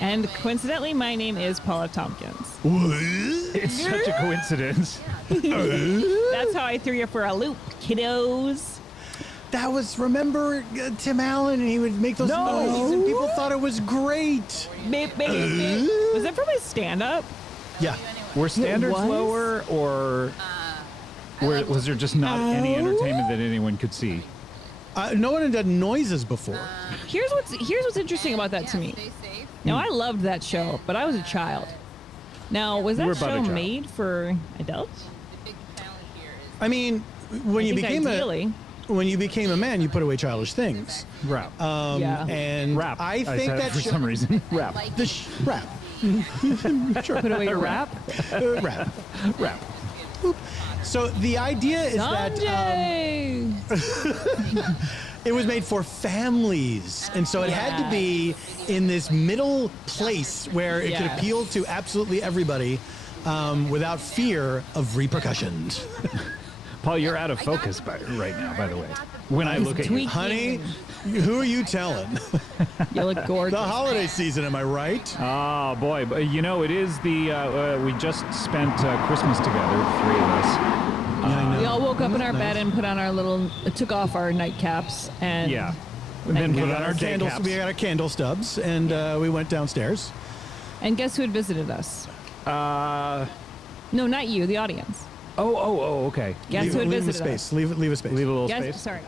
And coincidentally, my name is Paula Tompkins. It's such a coincidence. That's how I threw you for a loop, kiddos. That was, remember Tim Allen, and he would make those noises, and people thought it was great. Beep, beep, beep. Was that from his stand-up? Yeah. Were standards was? lower, or was there just not any entertainment that anyone could see? No one had done noises before. Here's what's interesting about that to me. Now, I loved that show, but I was a child. Now, was You were that about a show child. made for adults? I mean, when I you think became ideally. when you became a man, you put away childish things. Rap. Yeah. And Rap. I think said that for some reason. Rap. rap. Sure. Put away your rap? Rap. Rap. So the idea is that Someday. it was made for families, and so it had to be in this middle place where it could Yes. appeal to absolutely everybody without fear of repercussions. Paul, you're out of focus right now, by the way. When I look at you. tweaking. Honey, who are you telling? You look gorgeous. The holiday season, am I right? Oh, boy. But, it is we just spent Christmas together, the three of us. We all woke up in our bed and put on took off our nightcaps and Yeah. And then We put We on got our our candles. candles. We got our candle stubs, and we went downstairs. And guess who had visited us? No, not you, the audience. Okay. Guess who had leave a visited space. us? Leave a space. Leave a little Guess, space. sorry.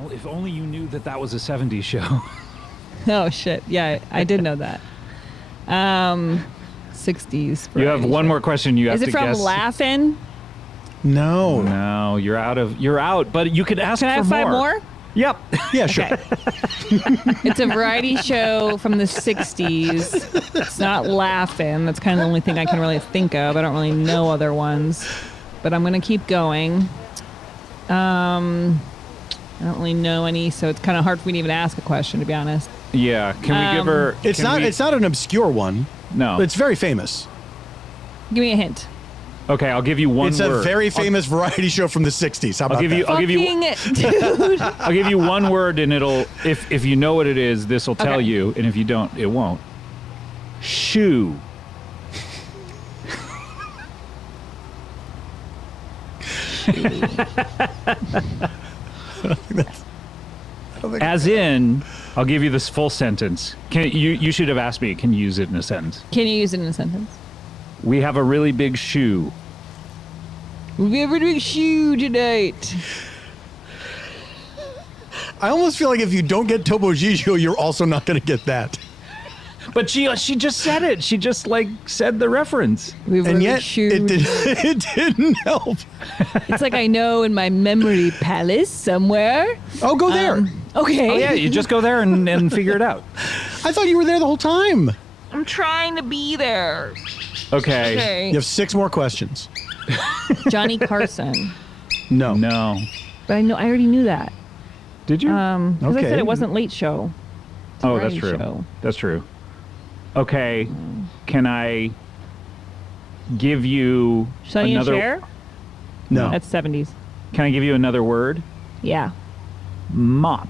Oh, if only you knew that that was a 70s show. Oh shit! Yeah, I did know that. 60s. You have variety one show. more question. You have Is it to from guess. Laugh-In? No. No, you're out. But you could ask Can I for have 5 more? Yep. Yeah, sure. Okay. It's a variety show from the 60s. It's not Laugh-In. That's kind of the only thing I can really think of. I don't really know other ones. But I'm going to keep going. I don't really know any, so it's kind of hard for me to even ask a question, to be honest. Yeah. Can we give her? It's can not. we- It's not an obscure one. No. It's very famous. Give me a hint. Okay, I'll give you one It's word. a very famous variety show from the 60s. How about give you- that? I'll give you- Fucking dude. I'll give you one word, and it'll. If you know what it is, this will tell Okay. you, and if you don't, it won't. Shoe. As in, I'll give you this full sentence. You should have asked me. Can you use it in a sentence? Can you use it in a sentence? We have a really big shoe. We have a big shoe tonight. I almost feel like if you don't get Topo Gigio, you're also not going to get that. But she just said it. She just said the reference. We have a And big yet, shoe. it didn't help. It's like I know in my memory palace somewhere. Oh, go there. Okay. Oh yeah, you just go there and figure it out. I thought you were there the whole time. I'm trying to be there. Okay. Okay. You have 6 more questions. Johnny Carson. No. No. But I already knew that. Did you? Because I Okay. said it wasn't Late Show. It's a Oh, that's variety true. show. That's true. Okay. Can I give you Sonny another? and Cher? No. That's 70s. Can I give you another word? Yeah. Mop.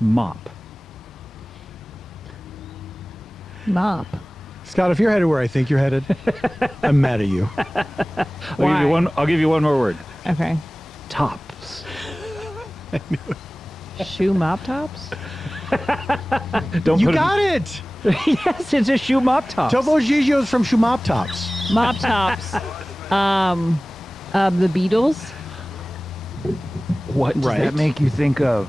Mop. Mop. Scott, if you're headed where I think you're headed, I'm mad at you. I'll give you one more word. Okay. Tops. Shoe mop tops? Don't You put got it. Yes, it's a shoe mop top. Topo Gigio's from Shumop Tops. Mop tops. The Beatles? What does Right. that make you think of?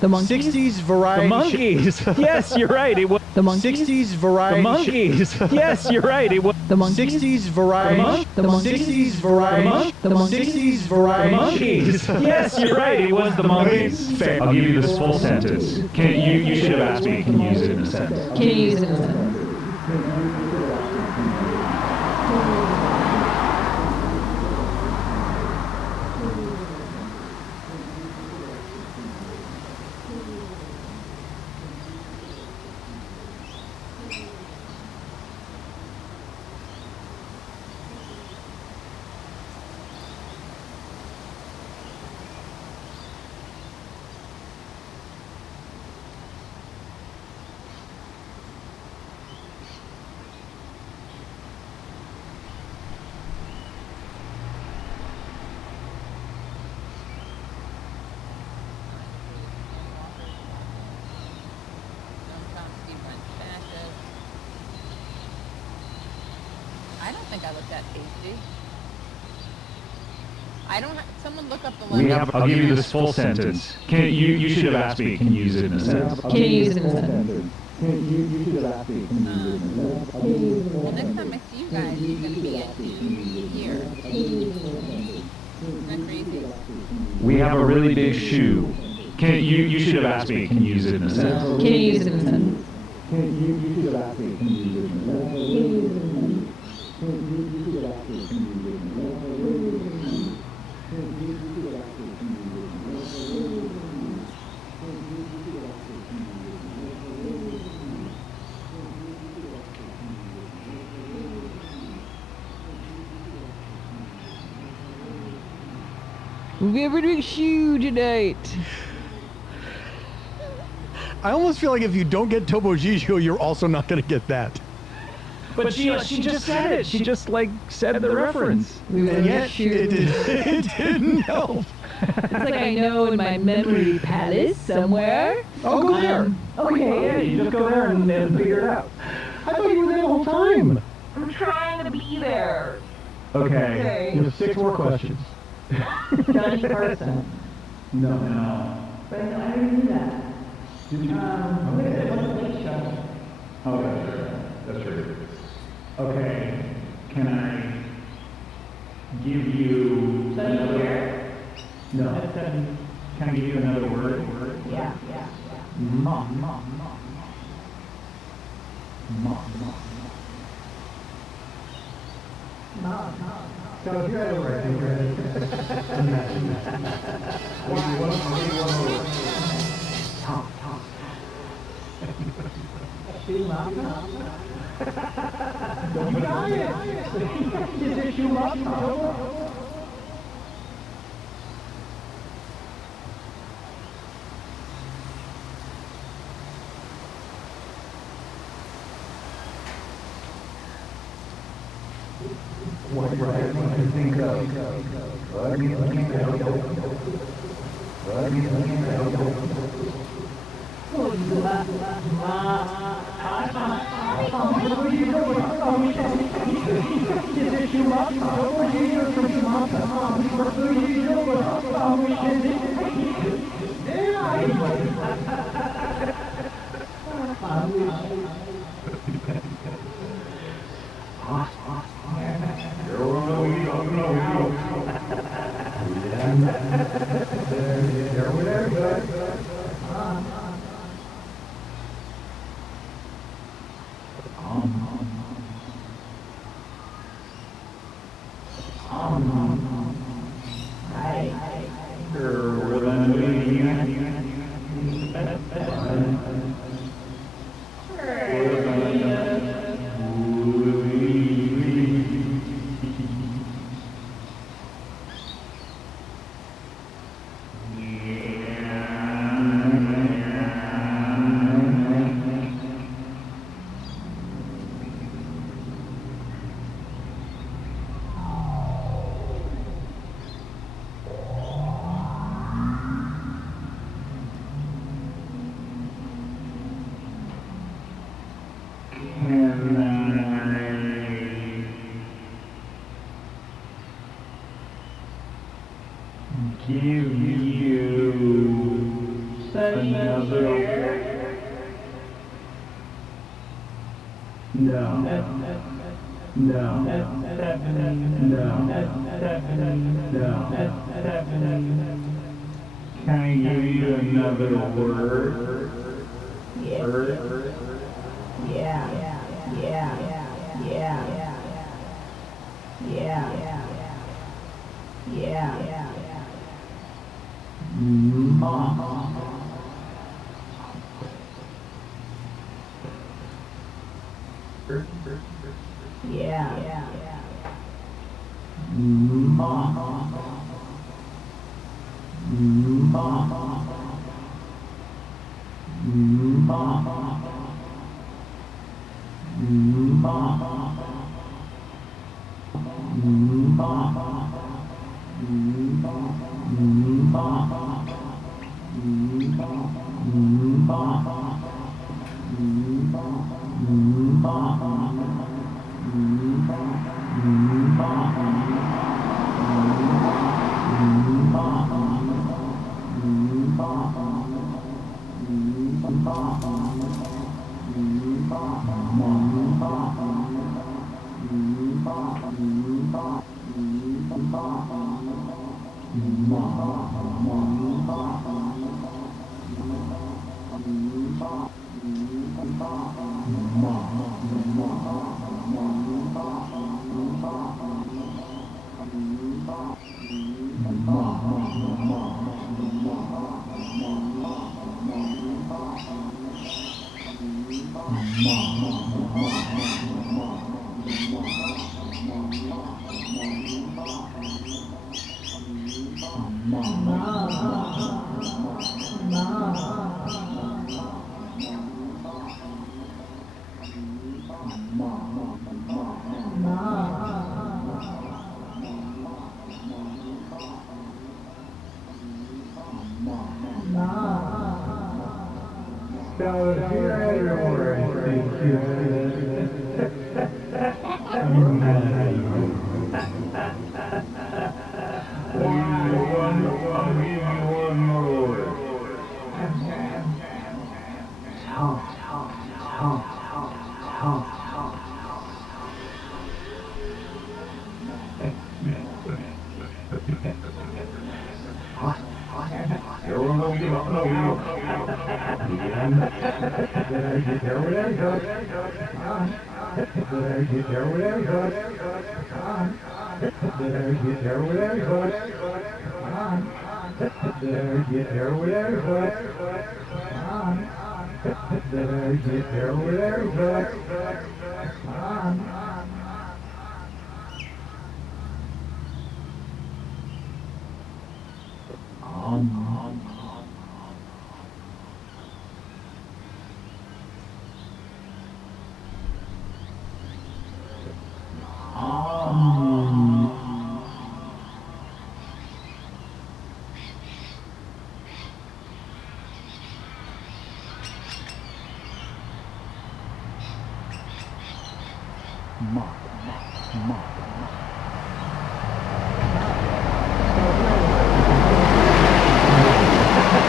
The Monkeys? 60s variety. The monkeys. Yes, you're right. It was The Monkeys? 60s variety. the monkeys. Yes, you're right. It was The Monkeys? 60s variety. The Monkeys? 60s variety. The Monkeys? 60s variety. monkeys. Yes, you're right. It was the monkeys. Fair. I'll give you this full sentence. You should have asked me. Can you use it in a sentence? Can you use it in a sentence? I don't think I look that tasty. I don't. Someone look up the We lemon. have. I'll give you this full sentence. You should have asked me. Can you use it in a sentence? Can you use it in a sentence? Well, next time I see you guys, it's gonna be at here. Isn't that crazy? We have a really big shoe. You should have asked me. Can you use it in a sentence? Can you use it in a sentence? We have a big shoe tonight. I almost feel like if you don't get Topo Gigio, you're also not going to get that. But she just said it. She just said the reference. We have a And big yet, shoe. it didn't help. It's like I know in my memory palace somewhere. Oh, go there. Okay. Yeah, you just go there and figure it out. I thought you were there the whole time. I'm trying to be there. Okay. You have 6 more questions. Johnny Carson. No. No. But no, I didn't do that. What is it? What's the late show? Oh, that's true. That's true. Okay. Can I give you another? No. Can I give you another word? Yeah. Mom. So if you're at a work, you're ready. You got it. Is it Schumacher? What do you think give you another? No. Can I give you another word? Mom. So if you're at your work, you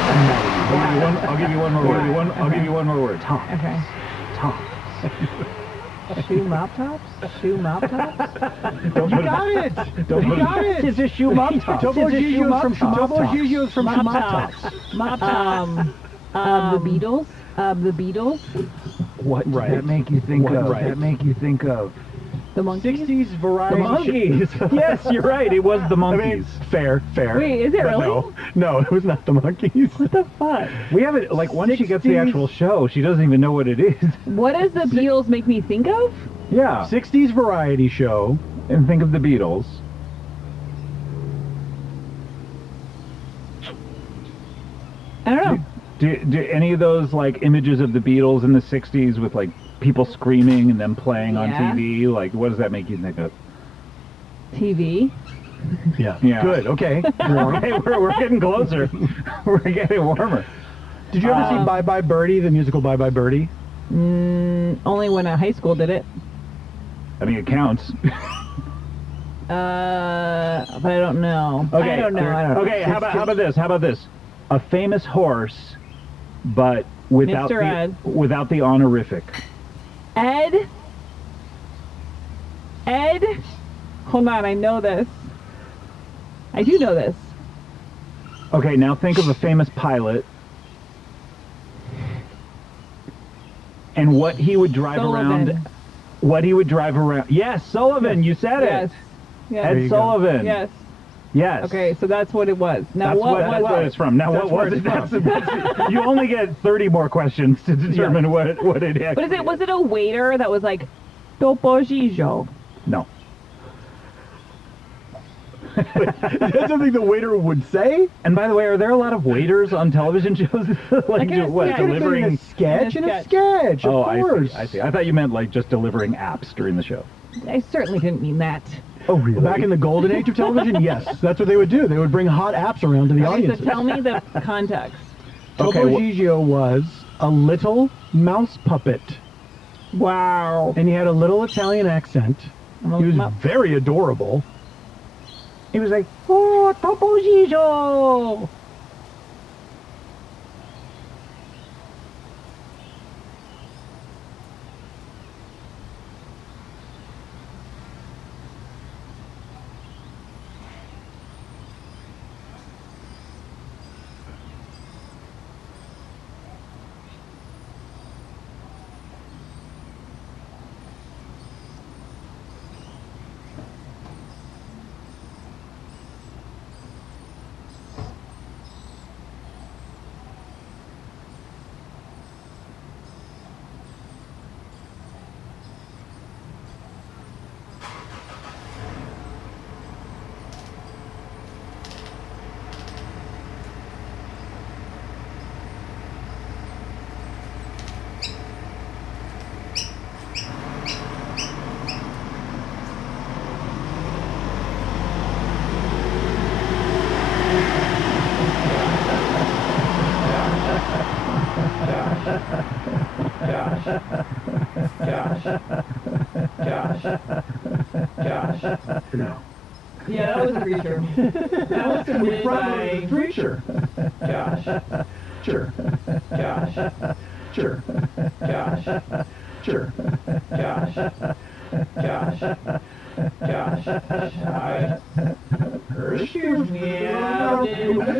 I'll give you one more word. I'll give you one more word. Tom. Okay. Tom. Shoe mop tops? Shoe mop tops? Don't You put got it! Don't You put got it! It's a shoe mop top. Topo Gigio is from Topo Gigio is from Mop Mop tops. Tops. Mop tops. The Beatles? The Beatles? What does Right. that make you think What, of? right. That make you think of? The Monkeys? 60s variety. The Monkeys. Yes, you're right. It was the I mean, Monkeys. fair. Wait, is it But really? No, it was not the Monkeys. What the fuck? We haven't, like, once she gets the 60s. actual show, she doesn't even know what it is. What does the Beatles make me think of? Yeah. 60s variety show. And think of the Beatles. I don't know. Do any of those, like, images of the Beatles in the 60s with, like, people screaming and them playing on Yeah. TV, like, what does that make you think of? TV? Yeah. Yeah. Good. Okay. Warm. Hey, we're getting closer. We're getting warmer. Did you ever see Bye Bye Birdie, the musical Bye Bye Birdie? Only when high school did it. I mean, it counts. But I don't know. Okay. I don't know. Okay, how about this? How about this? A famous horse, but without Mr. Ed. without the honorific. Ed? Hold on, I know this. I do know this. Okay, now think of a famous pilot and what he would drive Sullivan. around. What he would drive around. Yes, Sullivan, you said Yes. it. Yes. Ed There you go. Sullivan. Yes. Yes. Okay, so that's what it was. Now That's what that's was where it? it's from. Now, That's what where was it's it? from. You only get 30 more questions to determine what it is. But was it a waiter that was like Topo Gigio? No. That's something the waiter would say? And by the way, are there a lot of waiters on television shows? Like, guess, what, yeah. delivering? A sketch In and a a sketch, of Oh, course. I see. I thought you meant like just delivering apps during the show. I certainly didn't mean that. Oh, really? Back in the golden age of television, yes. That's what they would do. They would bring hot apps around to the Okay, audience. so tell me the context. Topo Okay, Gigio was a little mouse puppet, Wow. and he had a little Italian accent. He was very adorable. He was like, Oh, Topo Gigio! Yeah, that was a creature. That was submitted by... Preacher. Sure. Sure. Sure. Excuse me, Rescue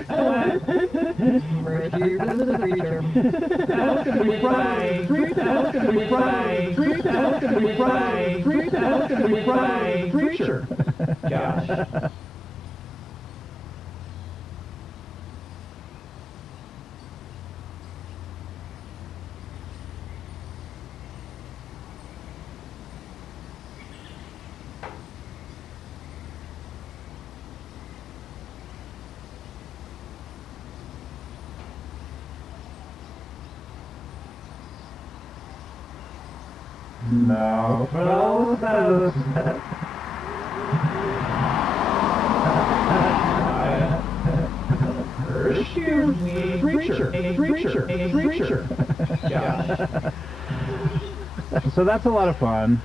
the creature. That's gonna be Friday. That's gonna be Friday. That's gonna be Friday. That's gonna be Friday. Creature. Gosh. No. Excuse me. Creature. Gosh. So that's a lot of fun.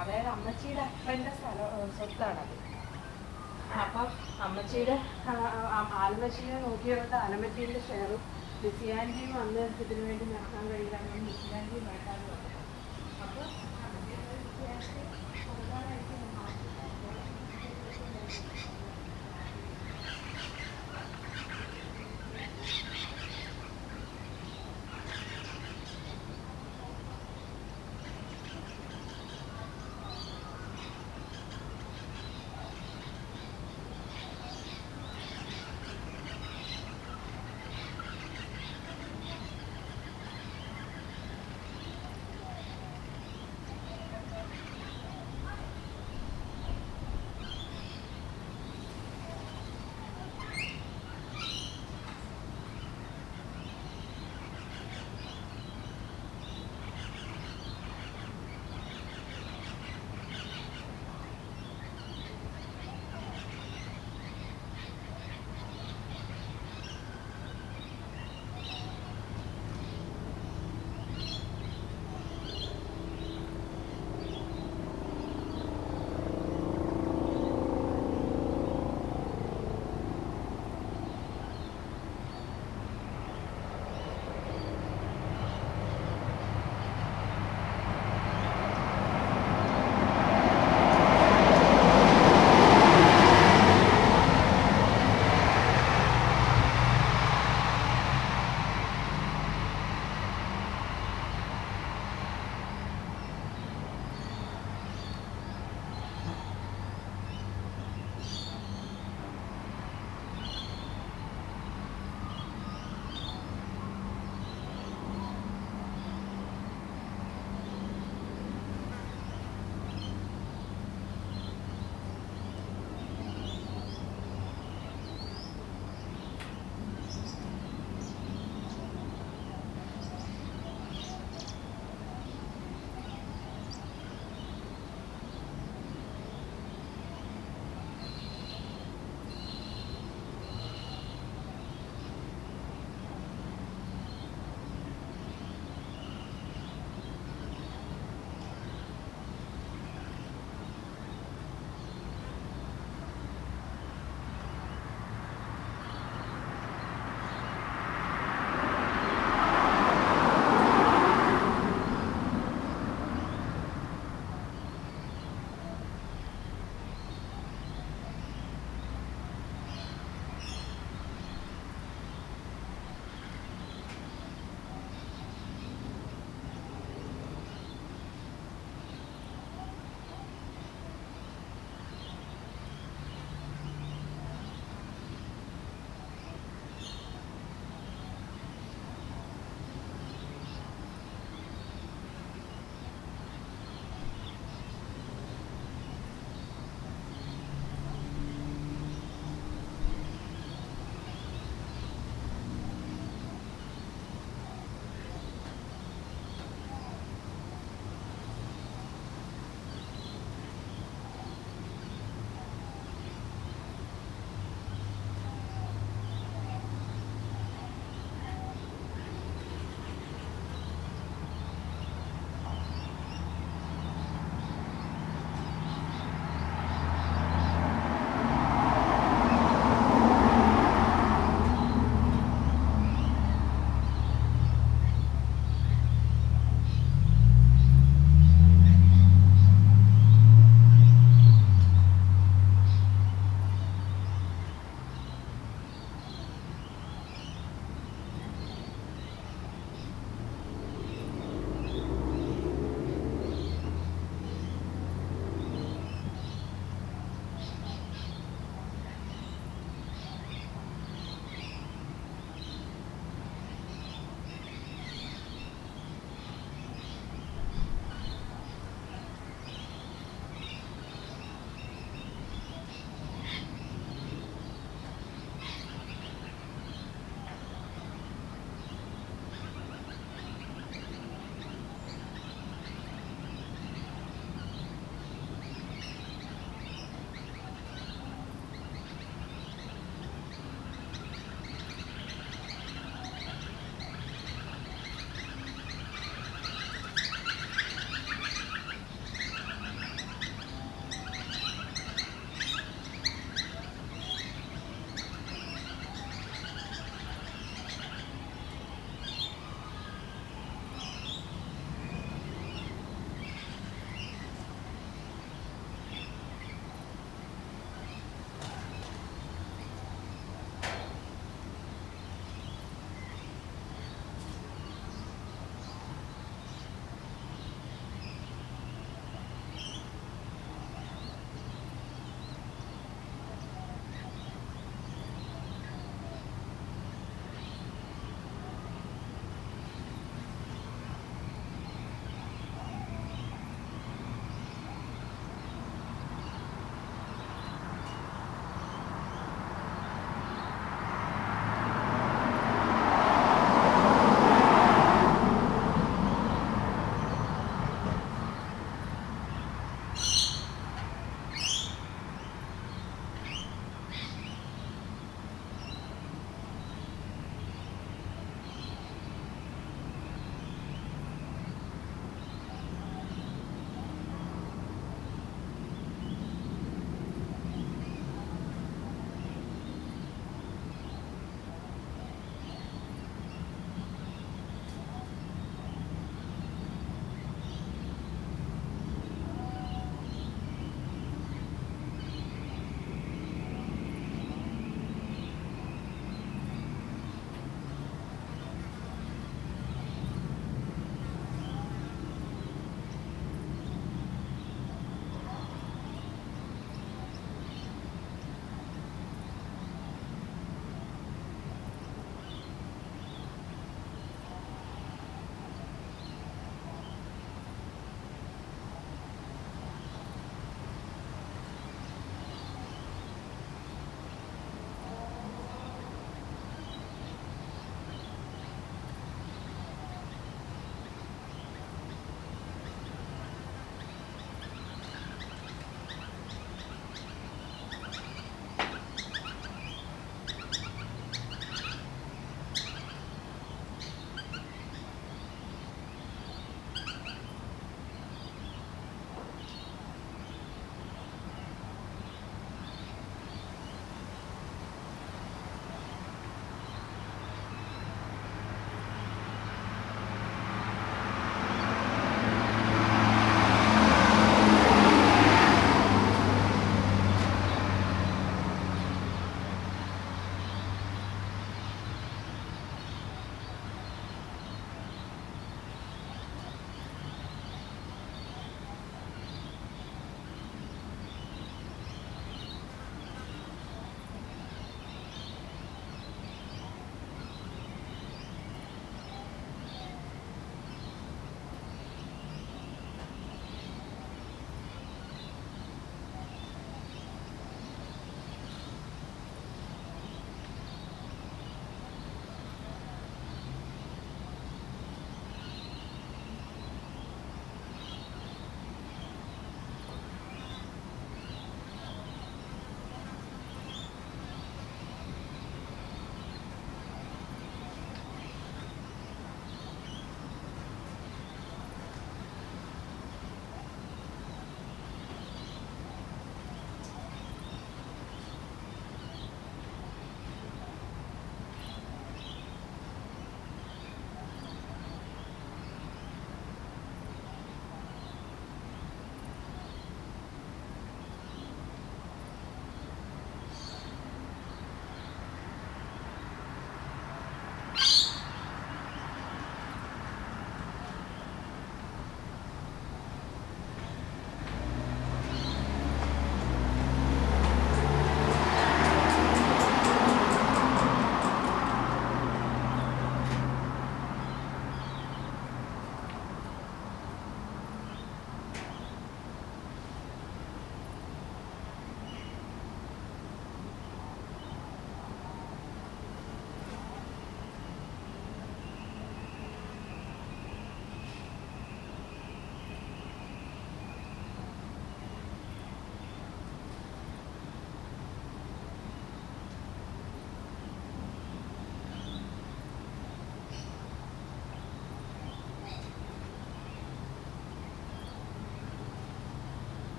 അതായത് അമ്മച്ചിയുടെ അപ്പൻ്റെ സ്വത്താണത്. അപ്പം അമ്മച്ചിയുടെ ആലമ്മച്ചീനെ നോക്കിയതുകൊണ്ട് ആലമ്മച്ചീൻ്റെ ഷെയറും ലിസിയാൻറ്റിയും അന്ന് ഇതിനു വേണ്ടി നടക്കാൻ കഴിയില്ല, അങ്ങനെ ലിസിയാൻറ്റിയും വേണ്ടാന്ന് പറഞ്ഞു. അപ്പോൾ ലിസിയാൻറ്റി കൊടുക്കാനായിട്ട്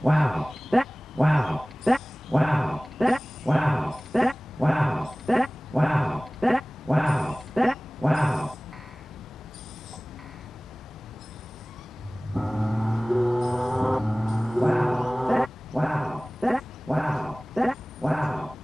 Wow. Wow. Wow. Wow. Wow. Wow. Wow. Wow. Wow. Wow. Wow. Wow.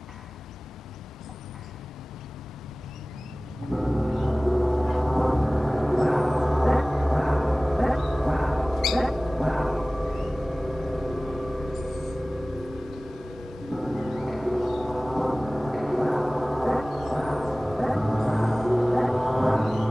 Wow.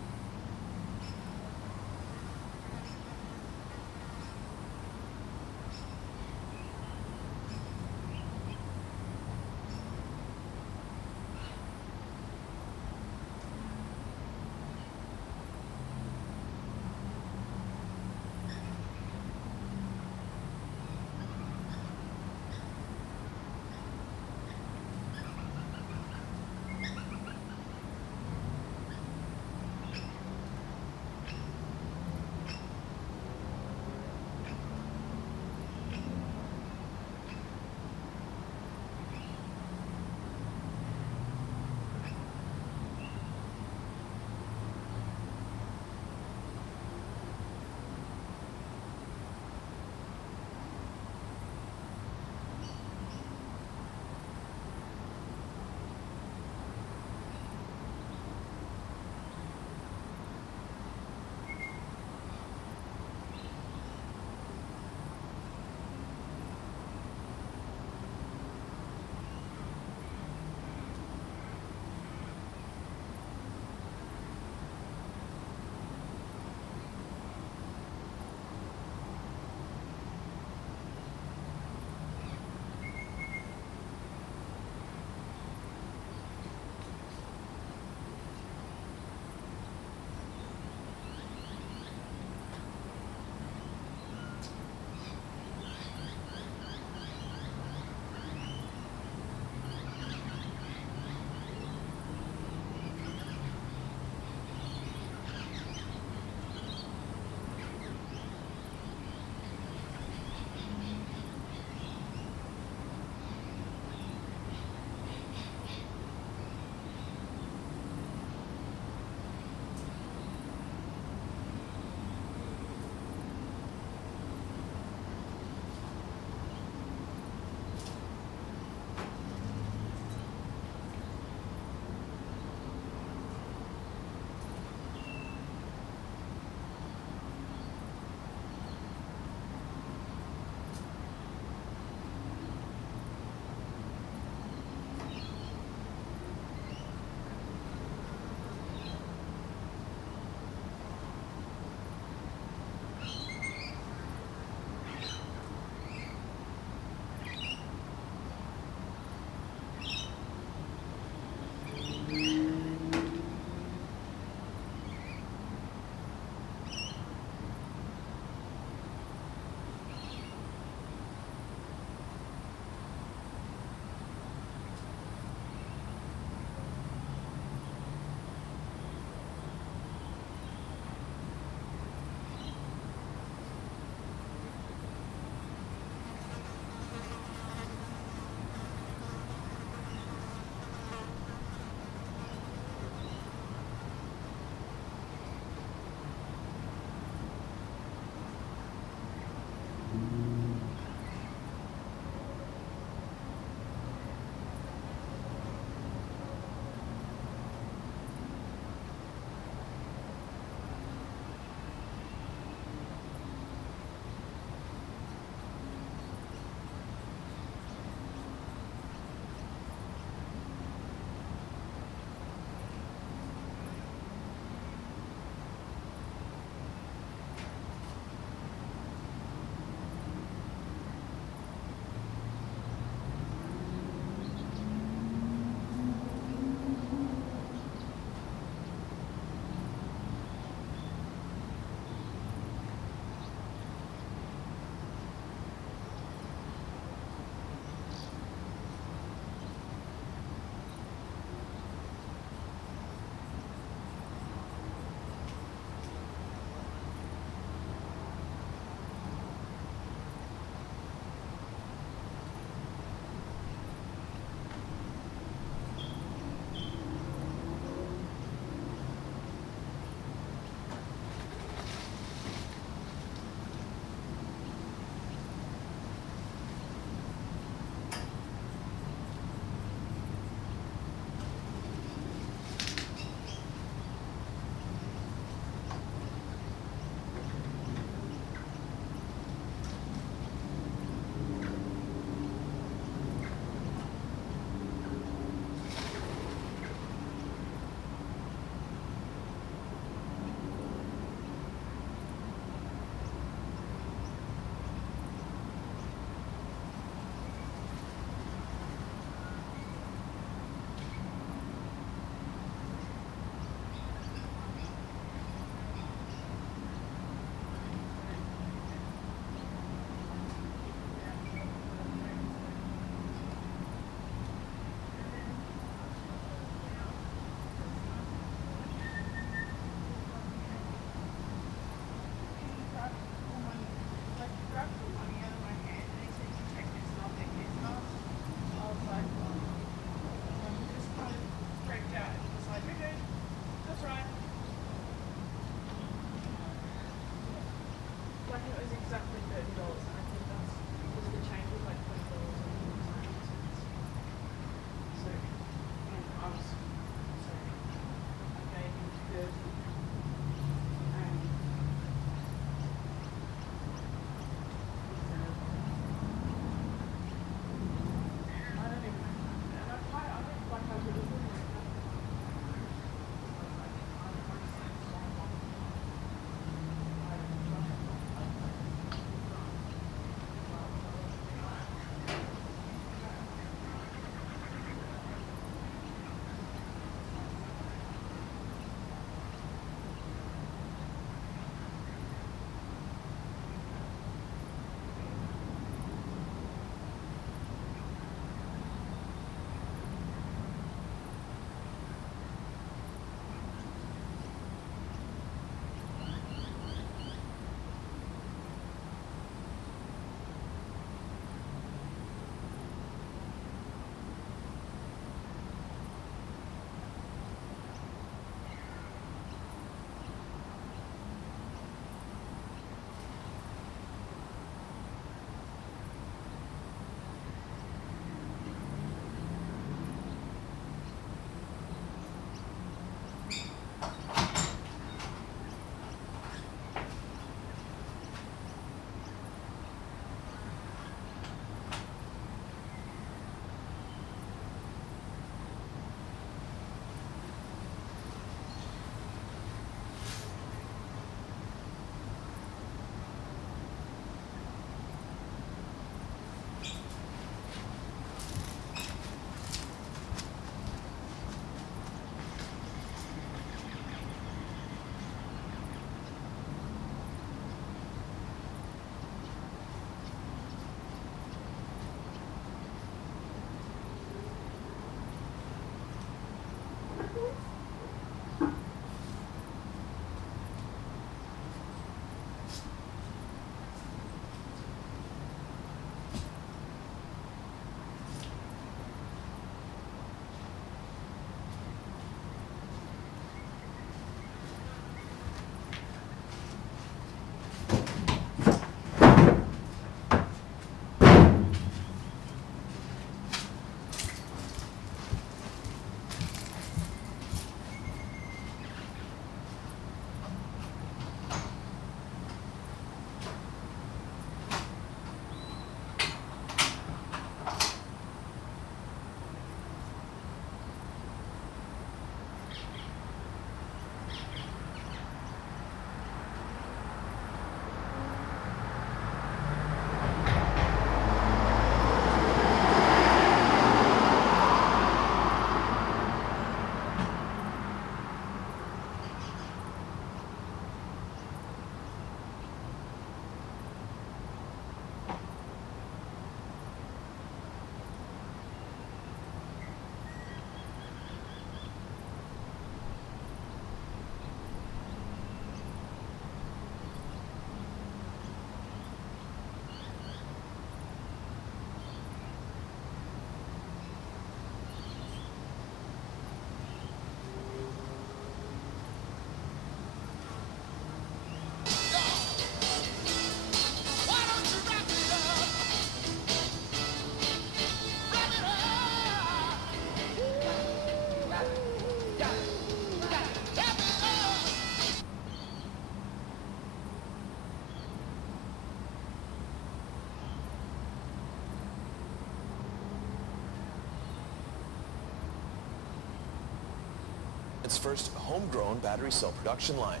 its first homegrown battery cell production line.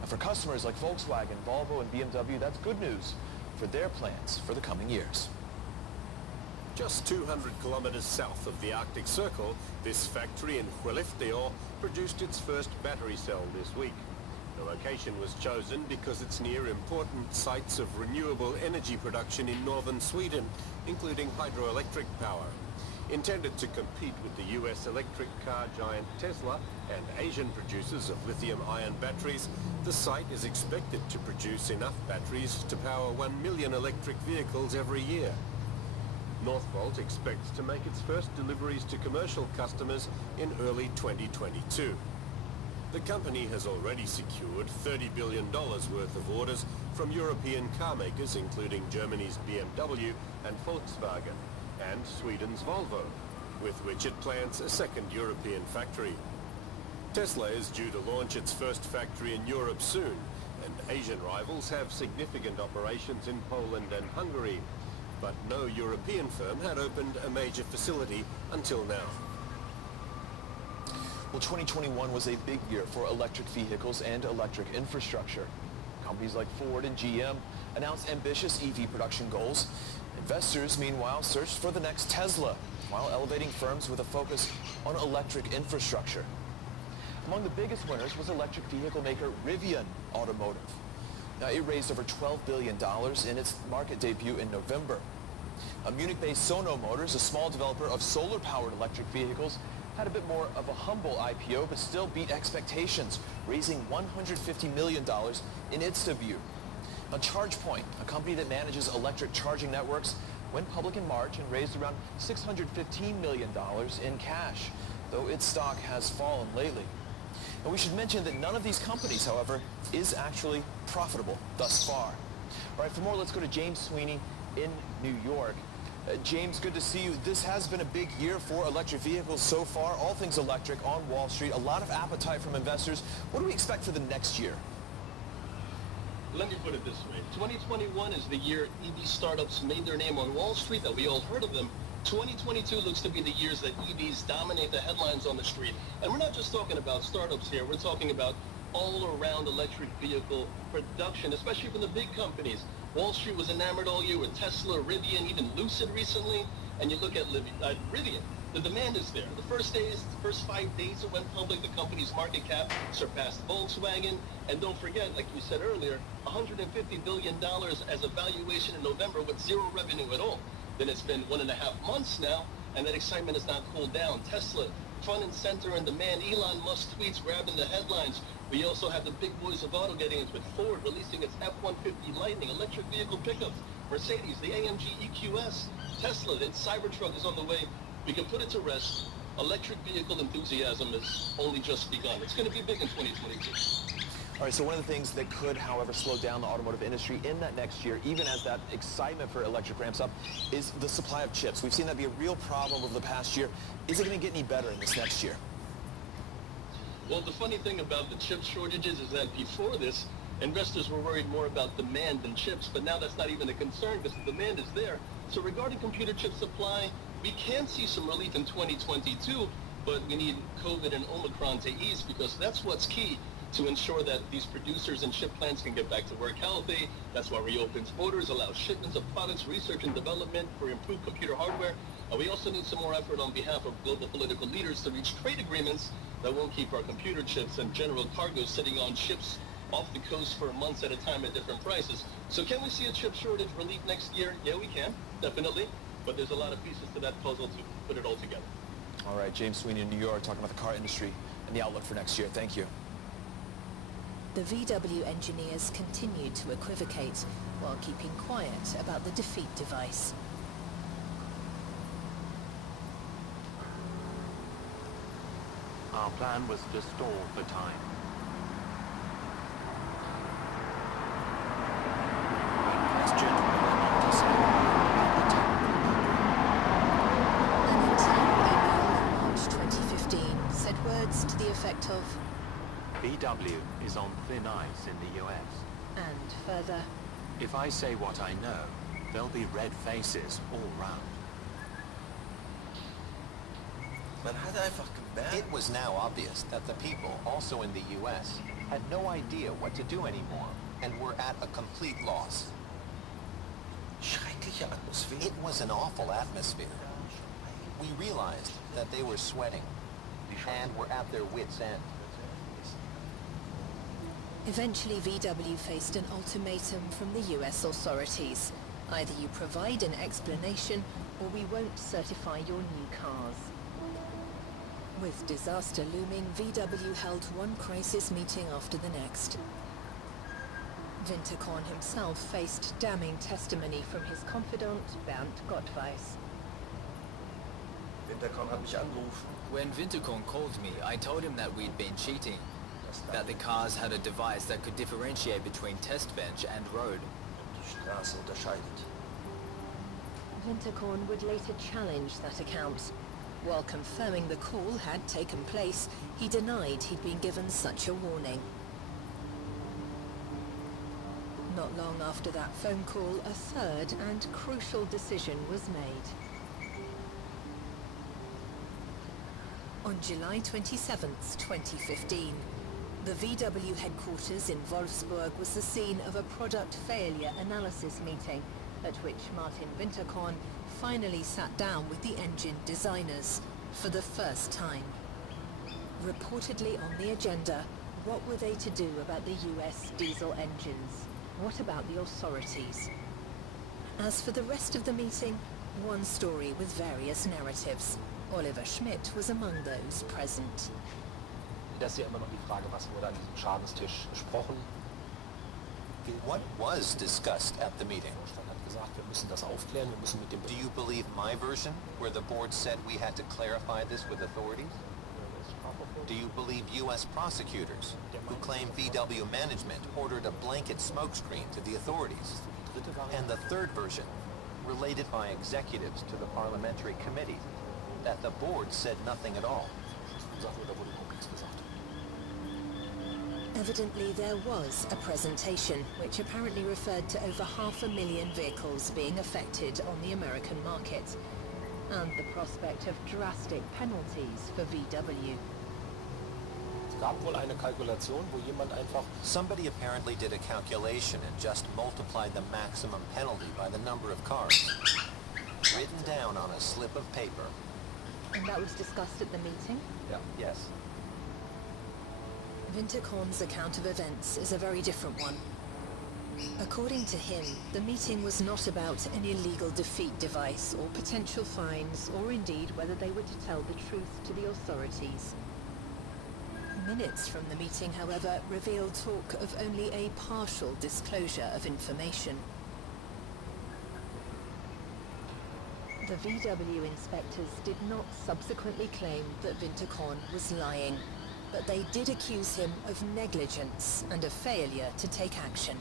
And for customers like Volkswagen, Volvo, and BMW, that's good news for their plans for the coming years. Just 200 kilometers south of the Arctic Circle, this factory in Skellefteå produced its first battery cell this week. The location was chosen because it's near important sites of renewable energy production in northern Sweden, including hydroelectric power. Intended to compete with the US electric car giant Tesla and Asian producers of lithium-ion batteries, the site is expected to produce enough batteries to power 1 million electric vehicles every year. Northvolt expects to make its first deliveries to commercial customers in early 2022. The company has already secured $30 billion worth of orders from European car makers, including Germany's BMW and Volkswagen, and Sweden's Volvo, with which it plans a second European factory. Tesla is due to launch its first factory in Europe soon, and Asian rivals have significant operations in Poland and Hungary, but no European firm had opened a major facility until now. Well, 2021 was a big year for electric vehicles and electric infrastructure. Companies like Ford and GM announced ambitious EV production goals. Investors, meanwhile, searched for the next Tesla, while elevating firms with a focus on electric infrastructure. Among the biggest winners was electric vehicle maker Rivian Automotive. Now, it raised over $12 billion in its market debut in November. Munich-based Sono Motors, a small developer of solar-powered electric vehicles, had a bit more of a humble IPO, but still beat expectations, raising $150 million in its debut. Now, ChargePoint, a company that manages electric charging networks, went public in March and raised around $615 million in cash, though its stock has fallen lately. And we should mention that none of these companies, however, is actually profitable thus far. All right, for more, let's go to James Sweeney in New York. James, good to see you. This has been a big year for electric vehicles so far, all things electric on Wall Street, a lot of appetite from investors. What do we expect for the next year? Let me put it this way. 2021 is the year EV startups made their name on Wall Street, that we all heard of them. 2022 looks to be the years that EVs dominate the headlines on the street. And we're not just talking about startups here. We're talking about all-around electric vehicle production, especially from the big companies. Wall Street was enamored all year with Tesla, Rivian, even Lucid recently. And you look at Rivian, the demand is there. The first 5 days it went public, the company's market cap surpassed Volkswagen. And don't forget, like you said earlier, $150 billion as a valuation in November with zero revenue at all. Then it's been 1.5 months now, and that excitement has not cooled down. Tesla, front and center in demand. Elon Musk tweets grabbing the headlines. We also have the big boys of auto getting it with Ford releasing its F-150 Lightning electric vehicle pickups. Mercedes, the AMG EQS. Tesla, its Cybertruck is on the way. We can put it to rest. Electric vehicle enthusiasm has only just begun. It's going to be big in 2022. All right, so one of the things that could, however, slow down the automotive industry in that next year, even as that excitement for electric ramps up, is the supply of chips. We've seen that be a real problem over the past year. Is it going to get any better in this next year? Well, the funny thing about the chip shortages is that before this, investors were worried more about demand than chips, but now that's not even a concern because the demand is there. So regarding computer chip supply, we can see some relief in 2022, but we need COVID and Omicron to ease because that's what's key to ensure that these producers and chip plants can get back to work healthy. That's why reopens borders, allows shipments of products, research and development for improved computer hardware. And we also need some more effort on behalf of global political leaders to reach trade agreements that won't keep our computer chips and general cargo sitting on ships off the coast for months at a time at different prices. So can we see a chip shortage relief next year? Yeah, we can, definitely. But there's a lot of pieces to that puzzle to put it all together. All right, James Sweeney in New York talking about the car industry and the outlook for next year. Thank you. The VW engineers continued to equivocate while keeping quiet about the defeat device. Our plan was to stall for time. An internal email from March 2015 said words to the effect of, VW is on thin ice in the US. and further, If I say what I know, there'll be red faces all round. It was now obvious that the people, also in the US, had no idea what to do anymore and were at a complete loss. It was an awful atmosphere. We realized that they were sweating and were at their wits' end. Eventually, VW faced an ultimatum from the US authorities. Either you provide an explanation, or we won't certify your new cars. With disaster looming, VW held one crisis meeting after the next. Winterkorn himself faced damning testimony from his confidant, Bernd Gottweis. When Winterkorn called me, I told him that we'd been cheating, that the cars had a device that could differentiate between test bench and road. Winterkorn would later challenge that account. While confirming the call had taken place, he denied he'd been given such a warning. Not long after that phone call, a third and crucial decision was made. On July 27th, 2015, the VW headquarters in Wolfsburg was the scene of a product failure analysis meeting, at which Martin Winterkorn finally sat down with the engine designers for the first time. Reportedly on the agenda, what were they to do about the US diesel engines? What about the authorities? As for the rest of the meeting, one story with various narratives. Oliver Schmidt was among those present. Das ist ja immer noch die Frage, was wurde an diesem Schadenstisch besprochen? What was discussed at the meeting? Do you believe my version, where the board said we had to clarify this with authorities? Do you believe U.S. prosecutors, who claim VW management ordered a blanket smokescreen to the authorities? And the third version, related by executives to the parliamentary committee, that the board said nothing at all. Evidently there was a presentation which apparently referred to over 500,000 vehicles being affected on the American market, and the prospect of drastic penalties for VW. Somebody apparently did a calculation and just multiplied the maximum penalty by the number of cars, written down on a slip of paper. And that was discussed at the meeting? Yeah. Yes. Winterkorn's account of events is a very different one. According to him, the meeting was not about an illegal defeat device or potential fines, or indeed whether they were to tell the truth to the authorities. Minutes from the meeting, however, revealed talk of only a partial disclosure of information. The VW inspectors did not subsequently claim that Winterkorn was lying, but they did accuse him of negligence and a failure to take action.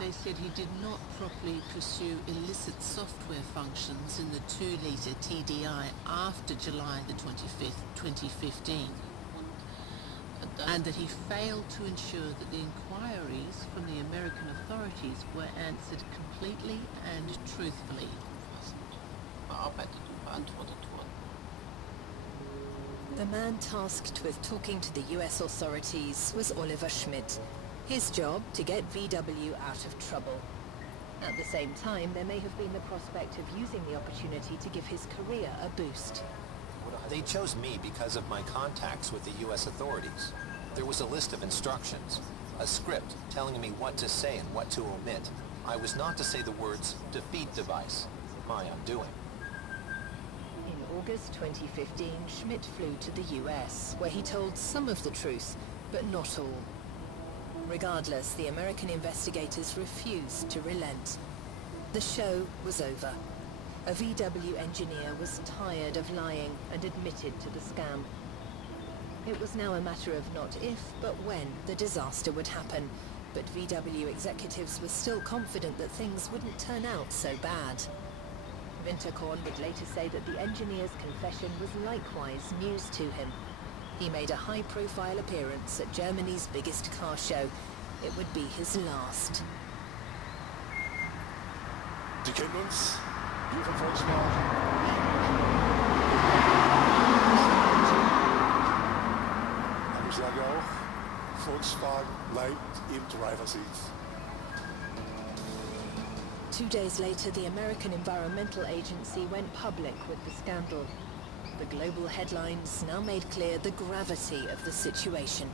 They said he did not properly pursue illicit software functions in the 2-litre TDI after July the 25th, 2015. And that he failed to ensure that the inquiries from the American authorities were answered completely and truthfully. The man tasked with talking to the US authorities was Oliver Schmidt. His job to get VW out of trouble. At the same time, there may have been the prospect of using the opportunity to give his career a boost. They chose me because of my contacts with the U.S. authorities. There was a list of instructions, a script telling me what to say and what to omit. I was not to say the words defeat device, my undoing. In August 2015, Schmidt flew to the US, where he told some of the truth, but not all. Regardless, the American investigators refused to relent. The show was over. A VW engineer was tired of lying and admitted to the scam. It was now a matter of not if, but when the disaster would happen. But VW executives were still confident that things wouldn't turn out so bad. Winterkorn would later say that the engineer's confession was likewise news to him. He made a high-profile appearance at Germany's biggest car show. It would be his last. Sie kennen uns, wir von Volkswagen. Aber ich sage auch, Volkswagen bleibt im Driver's Seat. 2 days later, the American Environmental Agency went public with the scandal. The global headlines now made clear the gravity of the situation.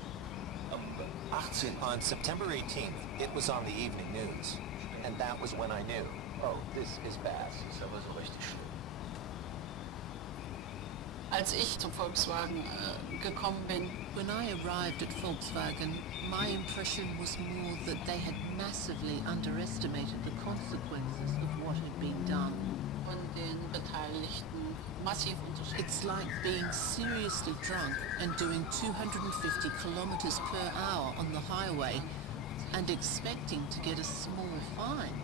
On September 18th, it was on the evening news. And that was when I knew, oh, this is bad. Als ich zum Volkswagen gekommen bin, when I arrived at Volkswagen, my impression was more that they had massively underestimated the consequences of what had been done. Von den Beteiligten massiv unterschätzt. It's like being seriously drunk and doing 250 kilometers per hour on the highway and expecting to get a small fine,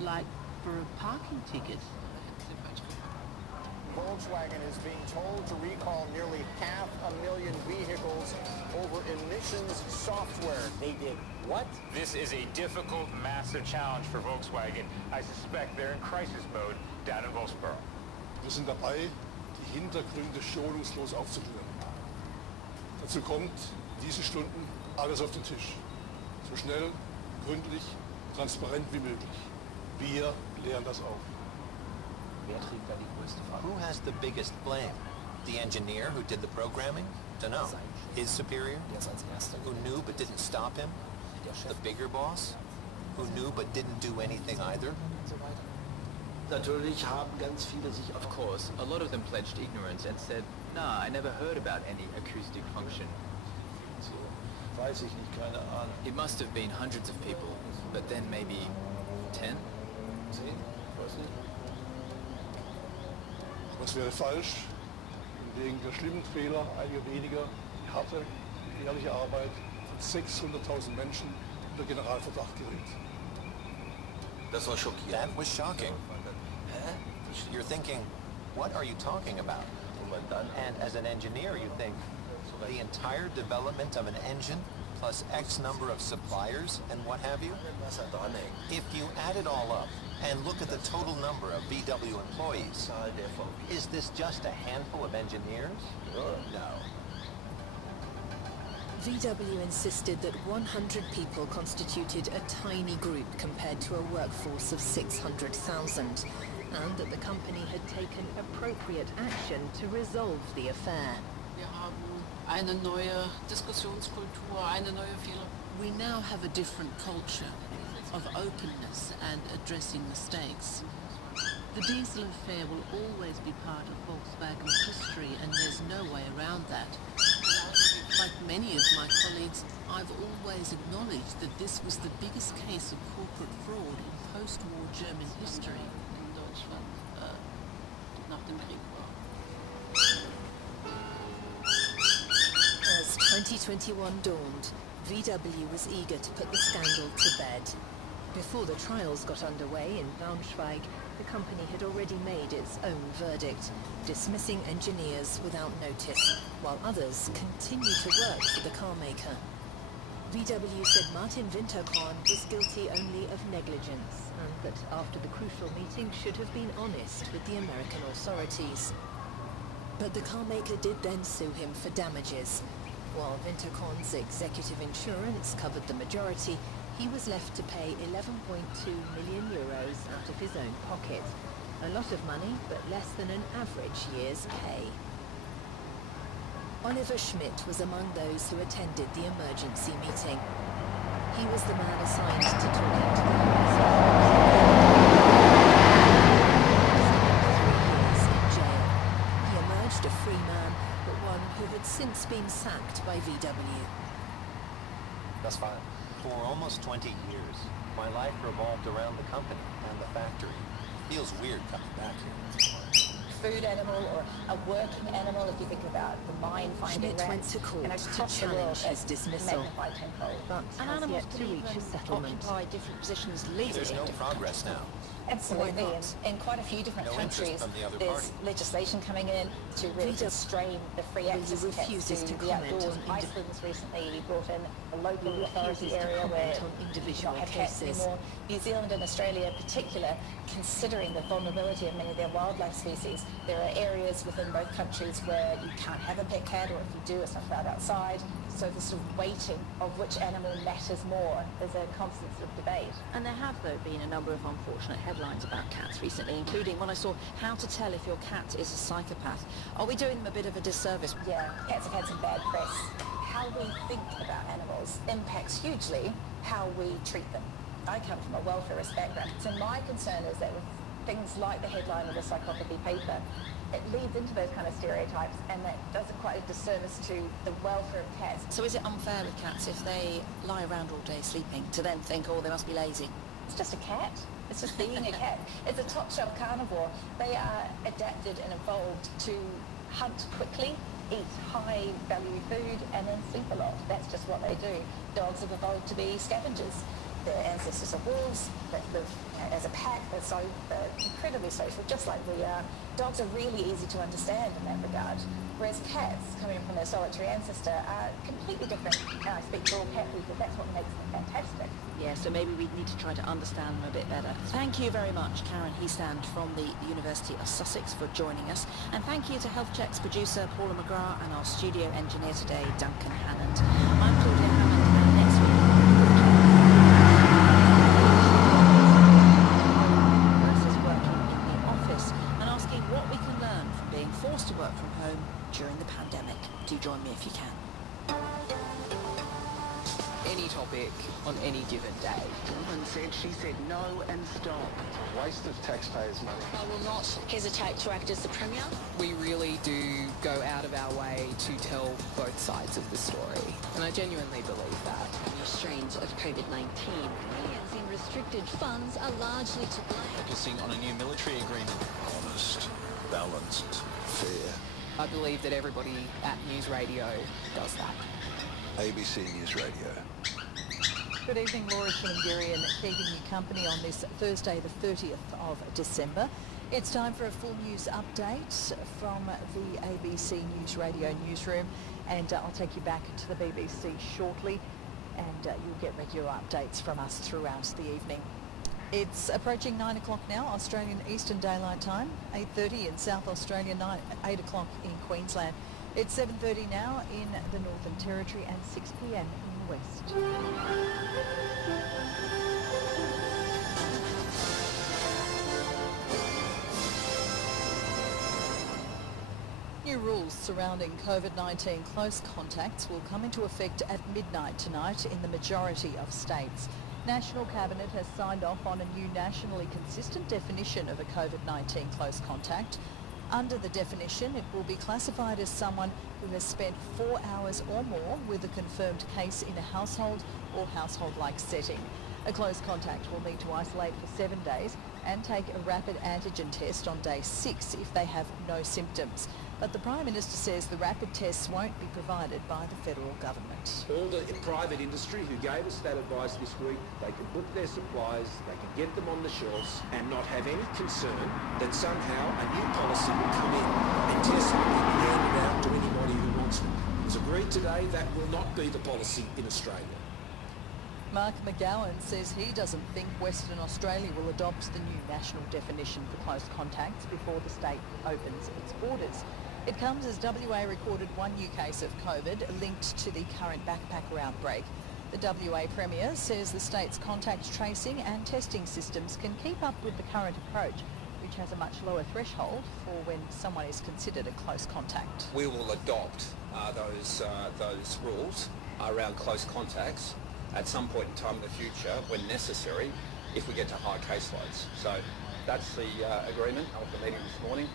like for a parking ticket. Volkswagen is being told to recall nearly 500,000 vehicles over emissions software. They did what? This is a difficult, massive challenge for Volkswagen. I suspect they're in crisis mode down in Wolfsburg. Wir sind dabei, die Hintergründe schonungslos aufzuklären. Dazu kommt, diese Stunden alles auf den Tisch. So schnell, gründlich, transparent wie möglich. Wir klären das auf. Who has the biggest blame? The engineer who did the programming? Dunno. His superior? Who knew but didn't stop him? The bigger boss? Who knew but didn't do anything either? Natürlich haben ganz viele sich... Of course, a lot of them pledged ignorance and said, nah, I never heard about any acoustic function. Weiß ich nicht, keine Ahnung. It must have been hundreds of people, but then maybe 10? 10? Weiß nicht. Was wäre falsch, wegen der schlimmen Fehler einiger weniger, die harte, ehrliche Arbeit von 600.000 Menschen unter Generalverdacht gerät. Das war schockierend. That was shocking. You're thinking, what are you talking about? And as an engineer, you think, the entire development of an engine plus X number of suppliers and what have you? If you add it all up and look at the total number of VW employees, is this just a handful of engineers? No. VW insisted that 100 people constituted a tiny group compared to a workforce of 600,000, and that the company had taken appropriate action to resolve the affair. Eine neue Diskussionskultur, eine neue Fehler. We now have a different culture of openness and addressing mistakes. The diesel affair will always be part of Volkswagen's history, and there's no way around that. Like many of my colleagues, I've always acknowledged that this was the biggest case of corporate fraud in post-war German history. In Deutschland, nach dem Krieg war. As 2021 dawned, VW was eager to put the scandal to bed. Before the trials got underway in Braunschweig, the company had already made its own verdict, dismissing engineers without notice, while others continued to work for the car maker. VW said Martin Winterkorn was guilty only of negligence, and that after the crucial meeting should have been honest with the American authorities. But the car maker did then sue him for damages. While Winterkorn's executive insurance covered the majority, he was left to pay 11.2 million euros out of his own pocket. A lot of money, but less than an average year's pay. Oliver Schmidt was among those who attended the emergency meeting. He was the man assigned to talk into the in jail. He emerged a free man, but one who had since been sacked by VW. Das war For almost 20 years, my life revolved around the company and the factory. Feels weird coming back here. Food animal or a working animal, if you think about the mine finding Schmidt went rats, to court to across the world challenge at his dismissal, magnified tenfold. but And has animals yet can to reach even a settlement. occupy different positions legally. There's no in different progress now. Absolutely, Why and in quite a few different No interest countries, from the other there's party. legislation coming in to really constrain the free access of cats refuses to to the comment outdoors. on Iceland's recently brought in a local authority area where comment on you individual don't have cats cases. anymore. New Zealand and Australia in particular, considering the vulnerability of many of their wildlife species, there are areas within both countries where you can't have a pet cat, or if you do, it's not allowed outside. So the sort of weighting of which animal matters more is a constant sort of debate. And there have, though, been a number of unfortunate headlines about cats recently, including one I saw, how to tell if your cat is a psychopath. Are we doing them a bit of a disservice? Yeah, cats have had some bad press. How we think about animals impacts hugely how we treat them. I come from a welfarist background, so my concern is that with things like the headline of the psychopathy paper, it leads into those kind of stereotypes, and that doesn't quite a disservice to the welfare of cats. So is it unfair with cats if they lie around all day sleeping to then think, oh, they must be lazy? It's just a cat. It's just being a cat. It's a top-shelf carnivore. They are adapted and evolved to hunt quickly, eat high-value food, and then sleep a lot. That's just what they do. Dogs have evolved to be scavengers. They're ancestors of wolves that live as a pack. They're incredibly social, just like we are. Dogs are really easy to understand in that regard, whereas cats, coming from their solitary ancestor, are completely different. And I speak for all cat people. That's what makes them fantastic. Yeah, so maybe we need to try to understand them a bit better. Thank you very much, Karen Heastand from the University of Sussex, for joining us. And thank you to Health Check's producer, Paula McGrath, and our studio engineer today, Duncan Hannant. I'm Claudia Hammond, and next week... versus working in the office, and asking what we can learn from being forced to work from home during the pandemic. Do join me if you can. Any topic on any given day. Woman said, she said no and stop. It's a waste of taxpayers' money. I will not hesitate to act as the Premier. We really do go out of our way to tell both sides of the story, and I genuinely believe that. New strains of COVID-19. Millions in restricted funds are largely to blame. Focusing on a new military agreement. Honest, balanced, fair. I believe that everybody at News Radio does that. ABC News Radio. Good evening, Laura Chilingirian, keeping you company on this Thursday, the 30th of December. It's time for a full news update from the ABC News Radio newsroom, and I'll take you back to the BBC shortly, and you'll get regular updates from us throughout the evening. It's approaching 9 o'clock now, Australian Eastern Daylight Time, 8:30 in South Australia, 8 o'clock in Queensland. It's 7:30 now in the Northern Territory and 6 p.m. in the West. New rules surrounding COVID-19 close contacts will come into effect at midnight tonight in the majority of states. National Cabinet has signed off on a new nationally consistent definition of a COVID-19 close contact. Under the definition, it will be classified as someone who has spent 4 hours or more with a confirmed case in a household or household-like setting. A close contact will need to isolate for 7 days and take a rapid antigen test on day 6 if they have no symptoms. But the Prime Minister says the rapid tests won't be provided by the federal government. All the private industry who gave us that advice this week, they can book their supplies, they can get them on the shelves and not have any concern that somehow a new policy will come in and test them and be handed out to anybody who wants them. It was agreed today that will not be the policy in Australia. Mark McGowan says he doesn't think Western Australia will adopt the new national definition for close contacts before the state opens its borders. It comes as WA recorded one new case of COVID linked to the current backpacker outbreak. The WA Premier says the state's contact tracing and testing systems can keep up with the current approach, which has a much lower threshold for when someone is considered a close contact. We will adopt those rules around close contacts at some point in time in the future when necessary if we get to high caseloads. So that's the agreement of the meeting this morning.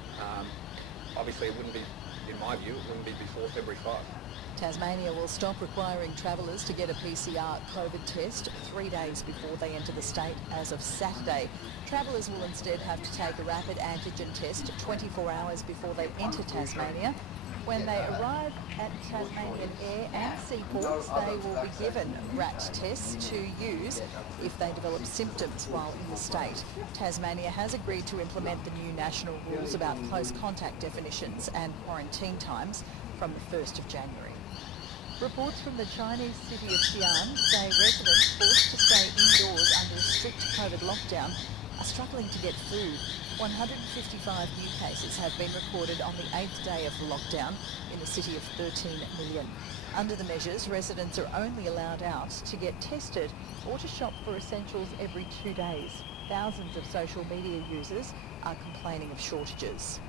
Obviously it wouldn't be, in my view, it wouldn't be before February 5. Tasmania will stop requiring travellers to get a PCR COVID test 3 days before they enter the state as of Saturday. Travellers will instead have to take a rapid antigen test 24 hours before they enter Tasmania. When they arrive at Tasmanian air and seaports, they will be given rat tests to use if they develop symptoms while in the state. Tasmania has agreed to implement the new national rules about close contact definitions and quarantine times from the 1st of January. Reports from the Chinese city of Xi'an say residents forced to stay indoors under a strict COVID lockdown are struggling to get food. 155 new cases have been recorded on the 8th day of the lockdown in a city of 13 million. Under the measures, residents are only allowed out to get tested or to shop for essentials every 2 days. Thousands of social media users are complaining of shortages.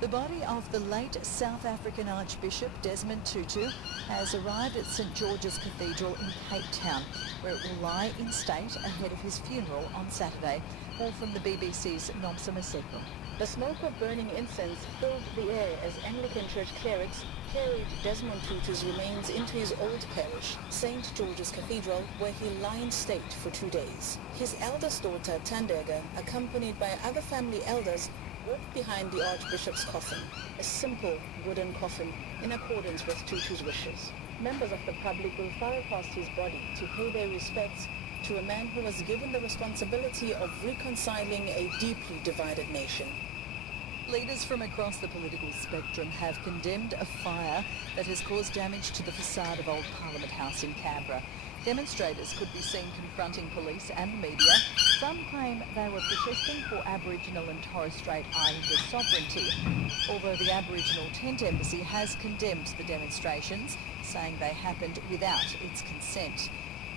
The body of the late South African Archbishop Desmond Tutu has arrived at St George's Cathedral in Cape Town, where it will lie in state ahead of his funeral on Saturday. More from the BBC's Nomsa Maseko. The smoke of burning incense filled the air as Anglican church clerics carried Desmond Tutu's remains into his old parish, St George's Cathedral, where he lay in state for 2 days. His eldest daughter, Tandega, accompanied by other family elders, walked behind the Archbishop's coffin, a simple wooden coffin in accordance with Tutu's wishes. Members of the public will file past his body to pay their respects to a man who was given the responsibility of reconciling a deeply divided nation. Leaders from across the political spectrum have condemned a fire that has caused damage to the facade of Old Parliament House in Canberra. Demonstrators could be seen confronting police and the media. Some claim they were protesting for Aboriginal and Torres Strait Islander sovereignty, although the Aboriginal Tent Embassy has condemned the demonstrations, saying they happened without its consent.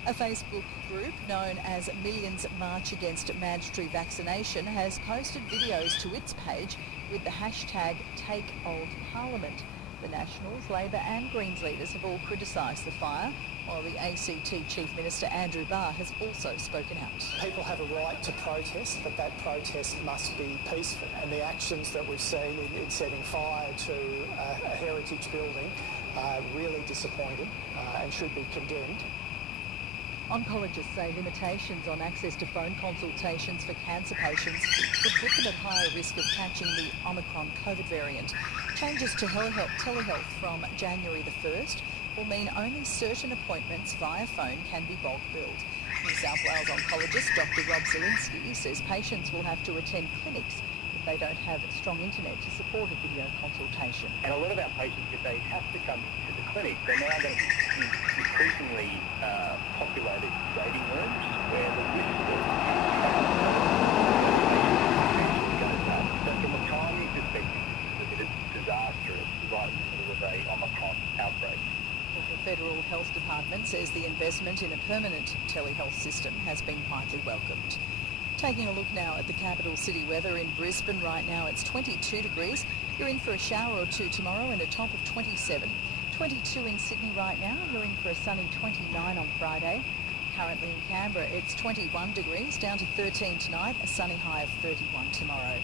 A Facebook group known as Millions March Against Mandatory Vaccination has posted videos to its page with the hashtag #TakeOldParliament. The Nationals, Labor and Greens leaders have all criticised the fire, while the ACT Chief Minister Andrew Barr has also spoken out. People have a right to protest, but that protest must be peaceful. And the actions that we've seen in setting fire to a heritage building are really disappointing and should be condemned. Oncologists say limitations on access to phone consultations for cancer patients could put them at higher risk of catching the Omicron COVID variant. Changes to telehealth from January the 1st will mean only certain appointments via phone can be bulk billed. New South Wales oncologist Dr Rob Zielinski says patients will have to attend clinics if they don't have strong internet to support a video consultation. And a lot of our patients, if they have to come to the clinic, they're now going to be increasingly populated waiting rooms where the risk of goes up. So from a timing perspective, it's disastrous right in the middle of a Omicron outbreak. The Federal Health Department says the investment in a permanent telehealth system has been widely welcomed. Taking a look now at the capital city weather in Brisbane right now, it's 22 degrees. You're in for a shower or two tomorrow and a top of 27. 22 in Sydney right now. You're in for a sunny 29 on Friday. Currently in Canberra, it's 21 degrees, down to 13 tonight, a sunny high of 31 tomorrow.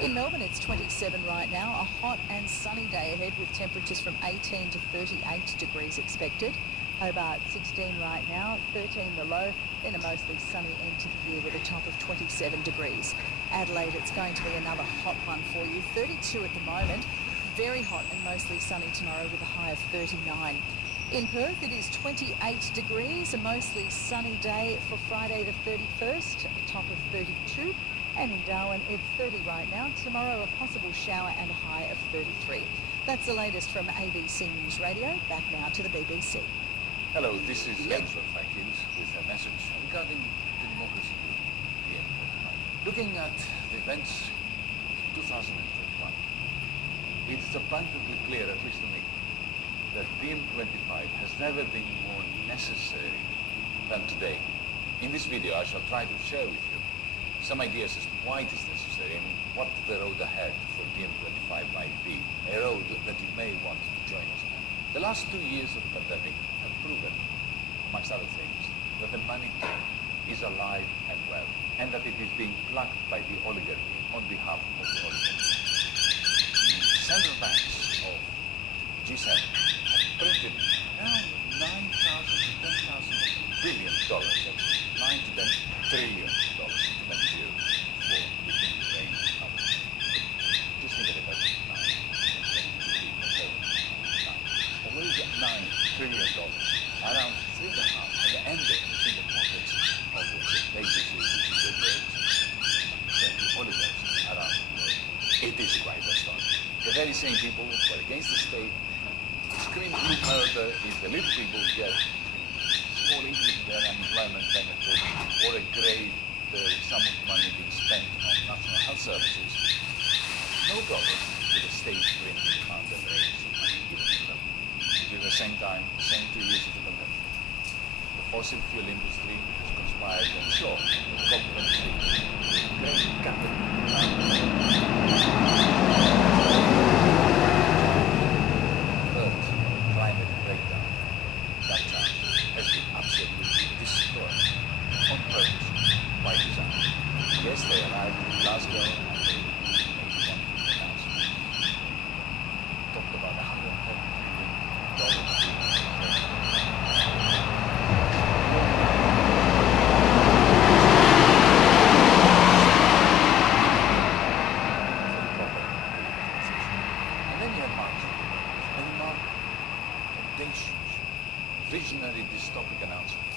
In Melbourne, it's 27 right now, a hot and sunny day ahead with temperatures from 18 to 38 degrees expected. Hobart 16 right now, 13 the low, then a mostly sunny end to the year with a top of 27 degrees. Adelaide, it's going to be another hot one for you, 32 at the moment, very hot and mostly sunny tomorrow with a high of 39. In Perth, it is 28 degrees, a mostly sunny day for Friday the 31st, a top of 32. And in Darwin, it's 30 right now. Tomorrow, a possible shower and a high of 33. That's the latest from ABC News Radio. Back now to the BBC. Hello, this is Enzo Frankins with a message regarding democracy here. Looking at the events in 2021, it's abundantly clear, at least to me, that PM25 has never been more necessary than today. In this video, I shall try to share with you some ideas as to why it is necessary and what the road ahead for PM25 might be, a road that you may want to join us on. The last 2 years of the pandemic have proven, amongst other things, that the money game is alive and well, and that it is being plucked by the oligarchy on behalf of the oligarchy. The central banks of G7 have printed around $9,000 to $10,000 billion, actually, $9 to $10 trillion next year for Ukraine and others. Just think of it as 9, 10, 15, trillion, around 3.5 at the end in the pockets of the latest oligarchs around the world. It is quite astonishing. The very same people who are against the state scream blue murder if the little people get small increase in their unemployment benefit or a great sum of money being spent on national health services. No problem with the state printing amount of rates of money given to them. At the same time, same 2 years of the pandemic. The fossil fuel industry has conspired to ensure that COP26 great capital Earth climate breakdown, that chance has been absolutely destroyed on purpose by design. Yes, they arrived in Glasgow and they made one announcement. Talked about $110 billion. And then you have Mark Zuckerberg, and Mark audacious, visionary dystopic announcement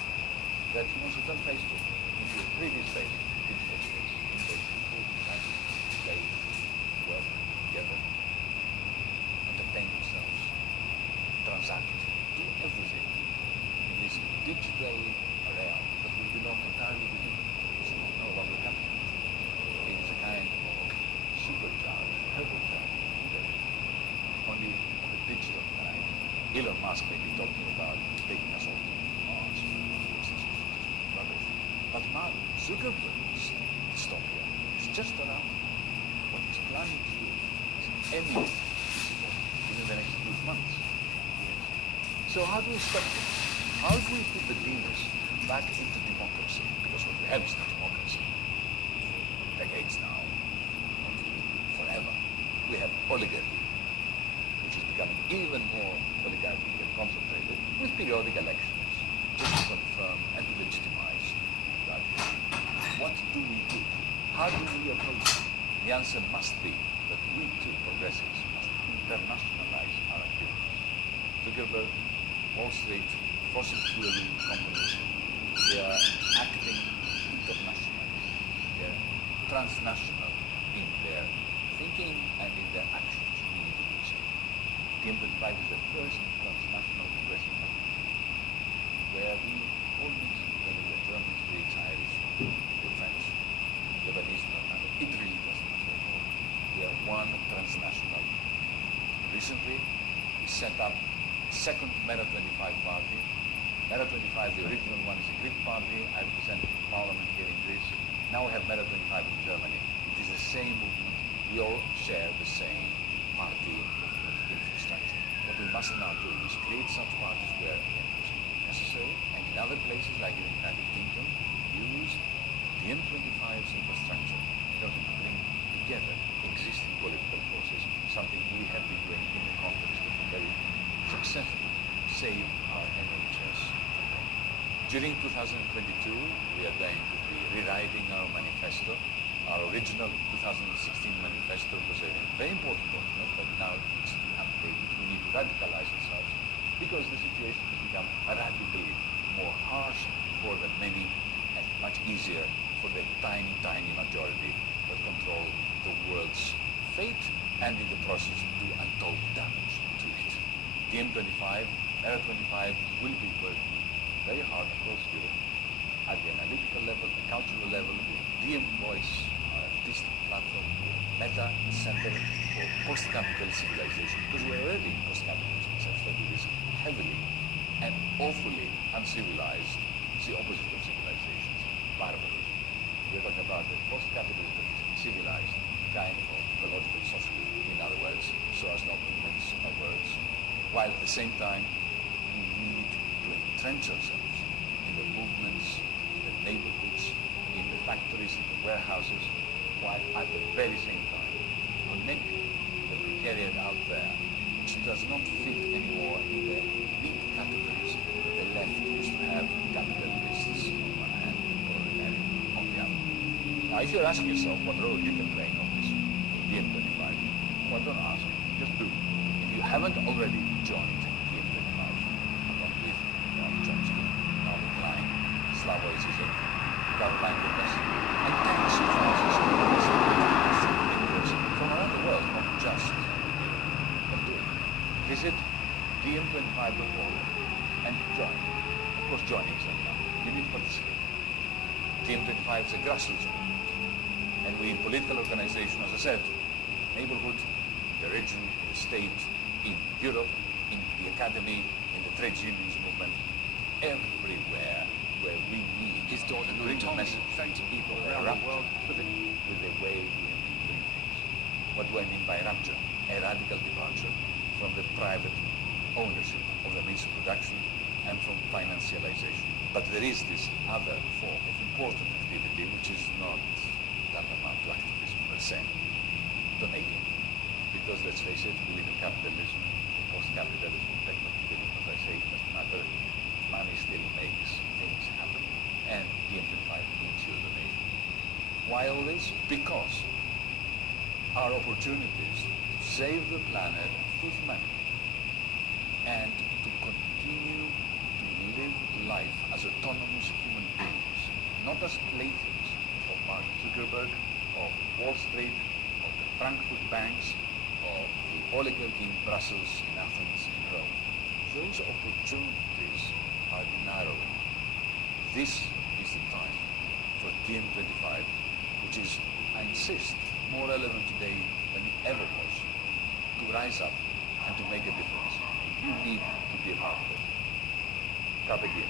that he wants to turn Facebook into a previous Facebook, digital space, in which people can play, work together, entertain themselves, transact, do everything in this digital realm that will belong entirely to you. It's no longer capital. It is a kind of supercharged, turbocharged today, only on the digital side. Elon Musk may be talking about taking us all to Mars, but Mark Zuckerberg's dystopia is just around what he's planning to do is eminently visible within the next few months. So how do we stop this? How do we put the demons back into democracy? Because what we have is not democracy. Decades now, forever. We have oligarchy, which is becoming even more oligarchic and concentrated with periodic elections just to confirm and to legitimize that. What do we do? How do we approach it? The answer must be that we too, progressives, must internationalize our activities. Zuckerberg, Wall Street, fossil fuel companies, they are acting internationally. They are transnational in their thinking and in their actions. We need to do so. DiEM25 is the first transnational progressive movement where we all mix together the Germans, Greeks, Irish, the French, Lebanese, it really doesn't matter at all. We are one transnational. Recently, we set up second Mera25 party. Mera25, the original one, is a Greek party. I represent Parliament here in Greece. Now we have Mera25 in Germany. It is the same movement. We all share the same party movement infrastructure. What we must now do is create such parties where necessary, and in other places like in the United Kingdom, use the DiEM25's infrastructure in order to bring together existing political forces, something we have been doing in the context of a very successful Save Our NHS. During 2022, we are going to be rewriting our manifesto. Our original 2016 manifesto was a very important document, but now it needs to be updated. We need to radicalize ourselves because the situation has become radically more harsh for the many and much easier for the tiny, tiny majority that control the world's fate and in the process do untold damage to it. DiEM25, Mera25 will be working very hard across Europe at the analytical level, the cultural level, DiEM Voice, our artistic platform, Meta Center for Post-Capital Civilization, because we're already in post-capitalism, such that it is heavily and awfully uncivilized, it's the opposite of civilization, barbarism. We're talking about the post-capitalist, civilized kind of ecological socialism, in other words, so as not to mince our words, while at the same time we need to entrench ourselves in the movements, in the neighborhoods, in the factories, in the warehouses, while at the very same time connecting the precariat out there, which does not fit anymore in the big categories that the left used to have, capitalists on one hand and proletariat on the other. Now, if you're asking yourself what role you can play in all this, DiEM25, well, don't ask, just do. If you haven't already joined DiEM25, Visit DiEM25.org and join. Of course, joining is not enough. You need to participate. DiEM25 is a grassroots movement. And we in political organization, as I said, neighborhood, the region, the state, in Europe, in the academy, in the trade unions movement, everywhere where we need his daughter to bring the Tommy message thanked people of around the world with the way we have been doing things. What do I mean by rupture? A radical departure from the private ownership of the means of production and from financialization. But there is this other form of important activity which is not tantamount to activism per se, donating. Because let's face it, we live in capitalism, post-capitalism, techno-capitalism, as I say, it doesn't matter. Money still makes things happen. And DiEM25 needs your donation. Why all this? Because our opportunities to save the planet with money and to continue to live life as autonomous human beings, not as playthings of Mark Zuckerberg, of Wall Street, of the Frankfurt banks, of the oligarchy in Brussels, in Athens, in Rome. Those opportunities are narrowing. This is the time for DiEM25, which is, I insist, more relevant today than it ever was, to rise up and to make a difference. You need to be a part of it. Carpe diem.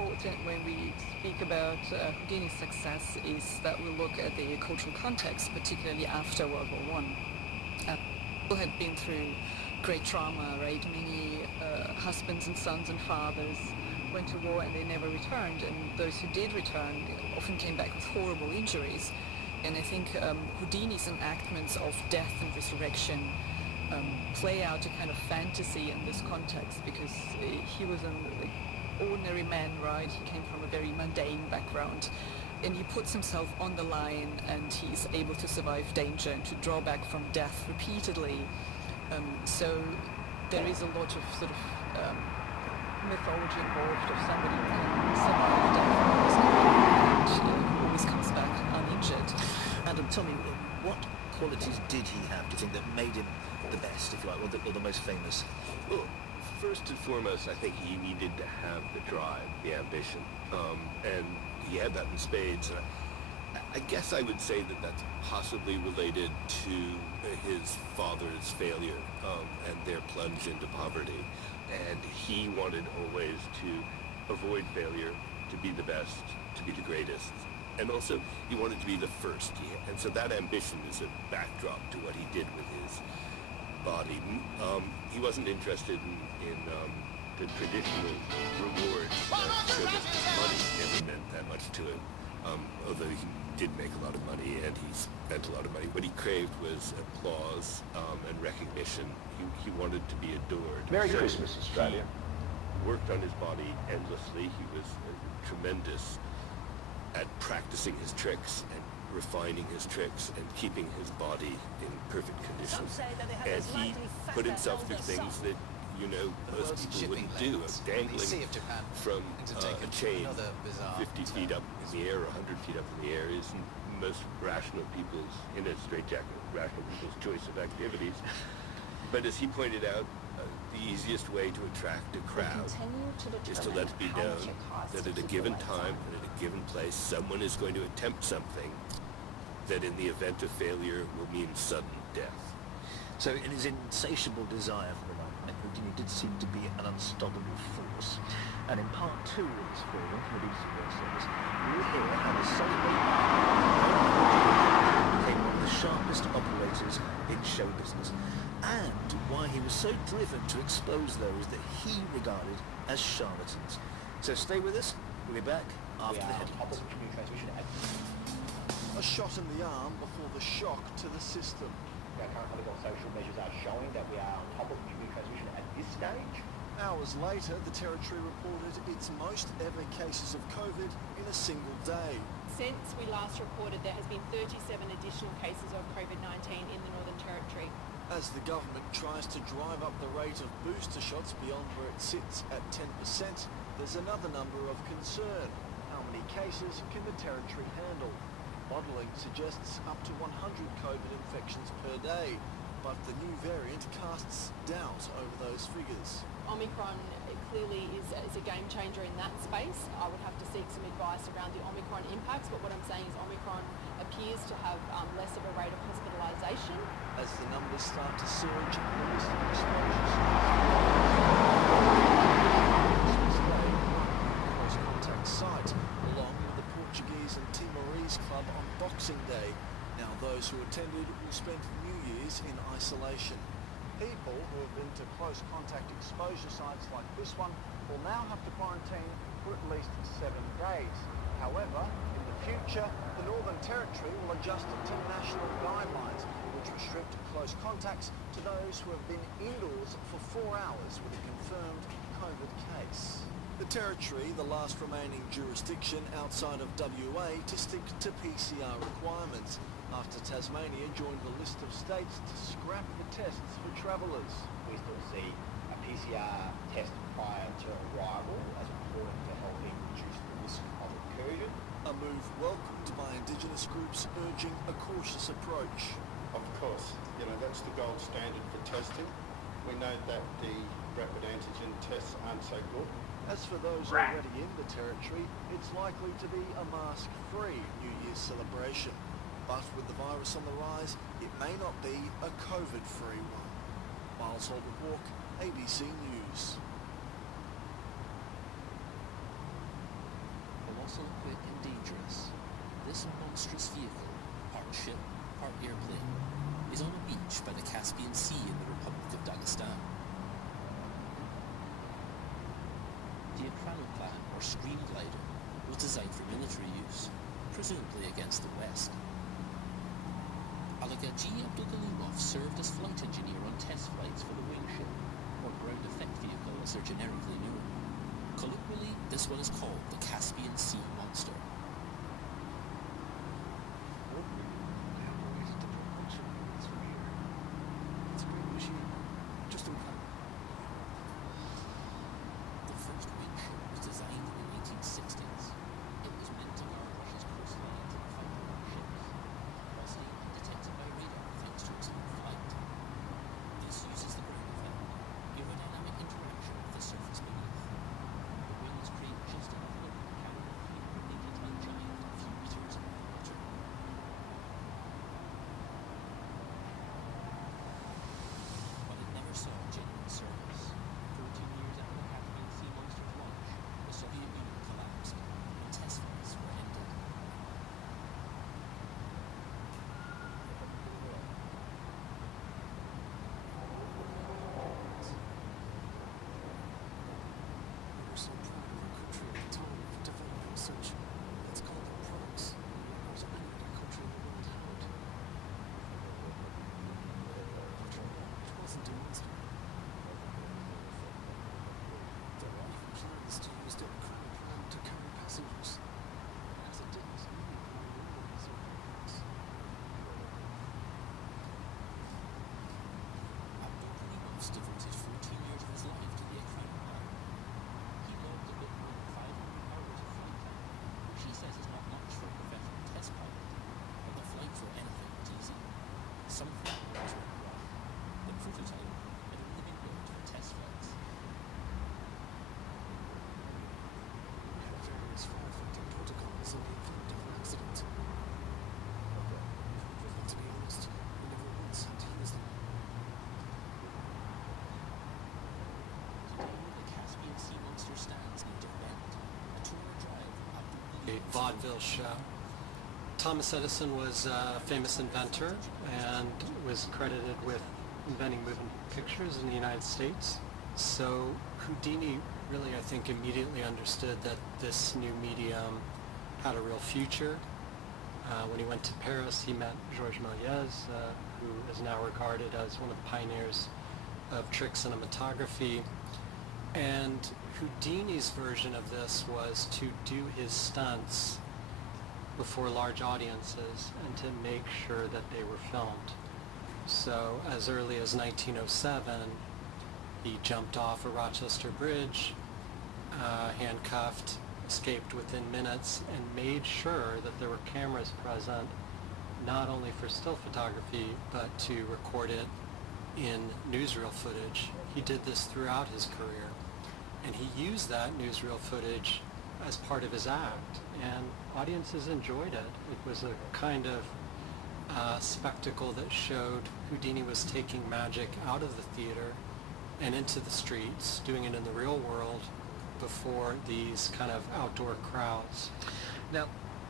important when we speak about Houdini's success is that we look at the cultural context, particularly after World War I. People had been through great trauma, right? Many husbands and sons and fathers went to war and they never returned, and those who did return often came back with horrible injuries. And I think Houdini's enactments of death and resurrection play out a kind of fantasy in this context, because he was an ordinary man, right? He came from a very mundane background, and he puts himself on the line, and he's able to survive danger and to draw back from death repeatedly. So there is a lot of sort of mythology involved of somebody who can survive death and always comes back uninjured. Adam, tell me, what qualities did he have, do you think, that made him the best, if you like, or the most famous? Well, first and foremost, I think he needed to have the drive, the ambition, and he had that in spades. And I guess I would say that that's possibly related to his father's failure and their plunge into poverty. And he wanted always to avoid failure, to be the best, to be the greatest. And also, he wanted to be the first. And so that ambition is a backdrop to what he did with his body. He wasn't interested in the traditional rewards, so that money never meant that much to him. Although he did make a lot of money and he spent a lot of money. What he craved was applause and recognition. He wanted to be adored. Merry Christmas, Australia. He worked on his body endlessly. He was tremendous at practicing his tricks and refining his tricks and keeping his body in perfect condition. And he put himself through things that, you know, most people wouldn't do. Dangling from a chain 50 feet up in the air or 100 feet up in the air is most rational people's, in a straitjacket, rational people's choice of activities. But as he pointed out, the easiest way to attract a crowd is to let it be known that at a given time and at a given place, someone is going to attempt something that in the event of failure will mean sudden death. So in his insatiable desire for the light, Houdini did seem to be an unstoppable force. And in part 2 of this program from the BBC World Service, we will hear how the celebrated became one of the sharpest operators in show business, and why he was so driven to expose those that he regarded as charlatans. So stay with us, we'll be back after the headlines. A shot in the arm before the shock to the system. Current legal social measures are showing that we are on top of community transmission at this stage. Hours later, the Territory reported its most ever cases of COVID in a single day. Since we last reported, there has been 37 additional cases of COVID-19 in the Northern Territory. As the government tries to drive up the rate of booster shots beyond where it sits at 10%, there's another number of concern. How many cases can the Territory handle? Modelling suggests up to 100 COVID infections per day, but the new variant casts doubt over those figures. Omicron clearly is a game changer in that space. I would have to seek some advice around the Omicron impacts, but what I'm saying is Omicron appears to have less of a rate of hospitalisation. As the numbers start to surge, the list of exposures close contact site, along with the Portuguese and Timorese club on Boxing Day. Now those who attended will spend New Year's in isolation. People who have been to close contact exposure sites like this one will now have to quarantine for at least 7 days. However, in the future, the Northern Territory will adjust to national guidelines which restrict close contacts to those who have been indoors for 4 hours with a confirmed COVID case. The Territory, the last remaining jurisdiction outside of WA to stick to PCR requirements, after Tasmania joined the list of states to scrap the tests for travellers. We still see a PCR test prior to arrival as important to helping reduce the risk of incursion. A move welcomed by Indigenous groups urging a cautious approach. Of course, that's the gold standard for testing. We know that the rapid antigen tests aren't so good. As for those already in the Territory, it's likely to be a mask-free New Year's celebration. But with the virus on the rise, it may not be a COVID-free one. Miles Holbrook-Walk, ABC News. muscle quick and dangerous, this monstrous vehicle, part ship, part airplane, is on a beach by the Caspian Sea in the Republic of Dagestan. The Ekranoplan, or Stream Glider, was designed for military use, presumably against the West. Alagaji Abdulgalimov served as flight engineer on test flights for the Wingship, or ground effect vehicle as they're generically known. Colloquially, this one is called the Caspian Sea Monster. It's a great machine. Just incredible. The first Wingship was designed in the 1860s. It was meant to guard Russia's coastlines and fight along ships, whilst able detected by radar thanks to its low flight. This uses the ground effect, aerodynamic interaction with the surface beneath. The wings create just enough lift to carry the 380-ton giant a few meters above the water. But it never saw genuine service. 14 years after the Caspian Sea Monster's launch, the Soviet Union collapsed when test flights were ended. We were so proud of our country at the time for developing such, let's call them products. There was any other country in the world had. After all, it wasn't a monster. There were even plans to use the Ekranoplan to carry passengers. As it didn't, many were always reports. Abdulgalimov's devoted 14 years of his life to the Ekranoplan. He logged a bit more than 500 hours of flight time, which he says is not much for a professional test pilot, but the flights were anything but easy. Some flights were rough. The prototype had only been built for test flights. We had various firefighting protocols in the event of an accident. But to be honest, we never once had to use them. Today, the Caspian Sea Monster stands near Derbent, a tour drive from A Abdulgalimov's vaudeville show. Thomas Edison was a famous inventor and was credited with inventing moving pictures in the United States. So Houdini really, I think, immediately understood that this new medium had a real future. When he went to Paris, he met Georges Méliès, who is now regarded as one of the pioneers of trick cinematography. And Houdini's version of this was to do his stunts before large audiences and to make sure that they were filmed. So as early as 1907, he jumped off a Rochester bridge, handcuffed, escaped within minutes, and made sure that there were cameras present, not only for still photography, but to record it in newsreel footage. He did this throughout his career, and he used that newsreel footage as part of his act, and audiences enjoyed it. It was a kind of spectacle that showed Houdini was taking magic out of the theater and into the streets, doing it in the real world before these kind of outdoor crowds. Now,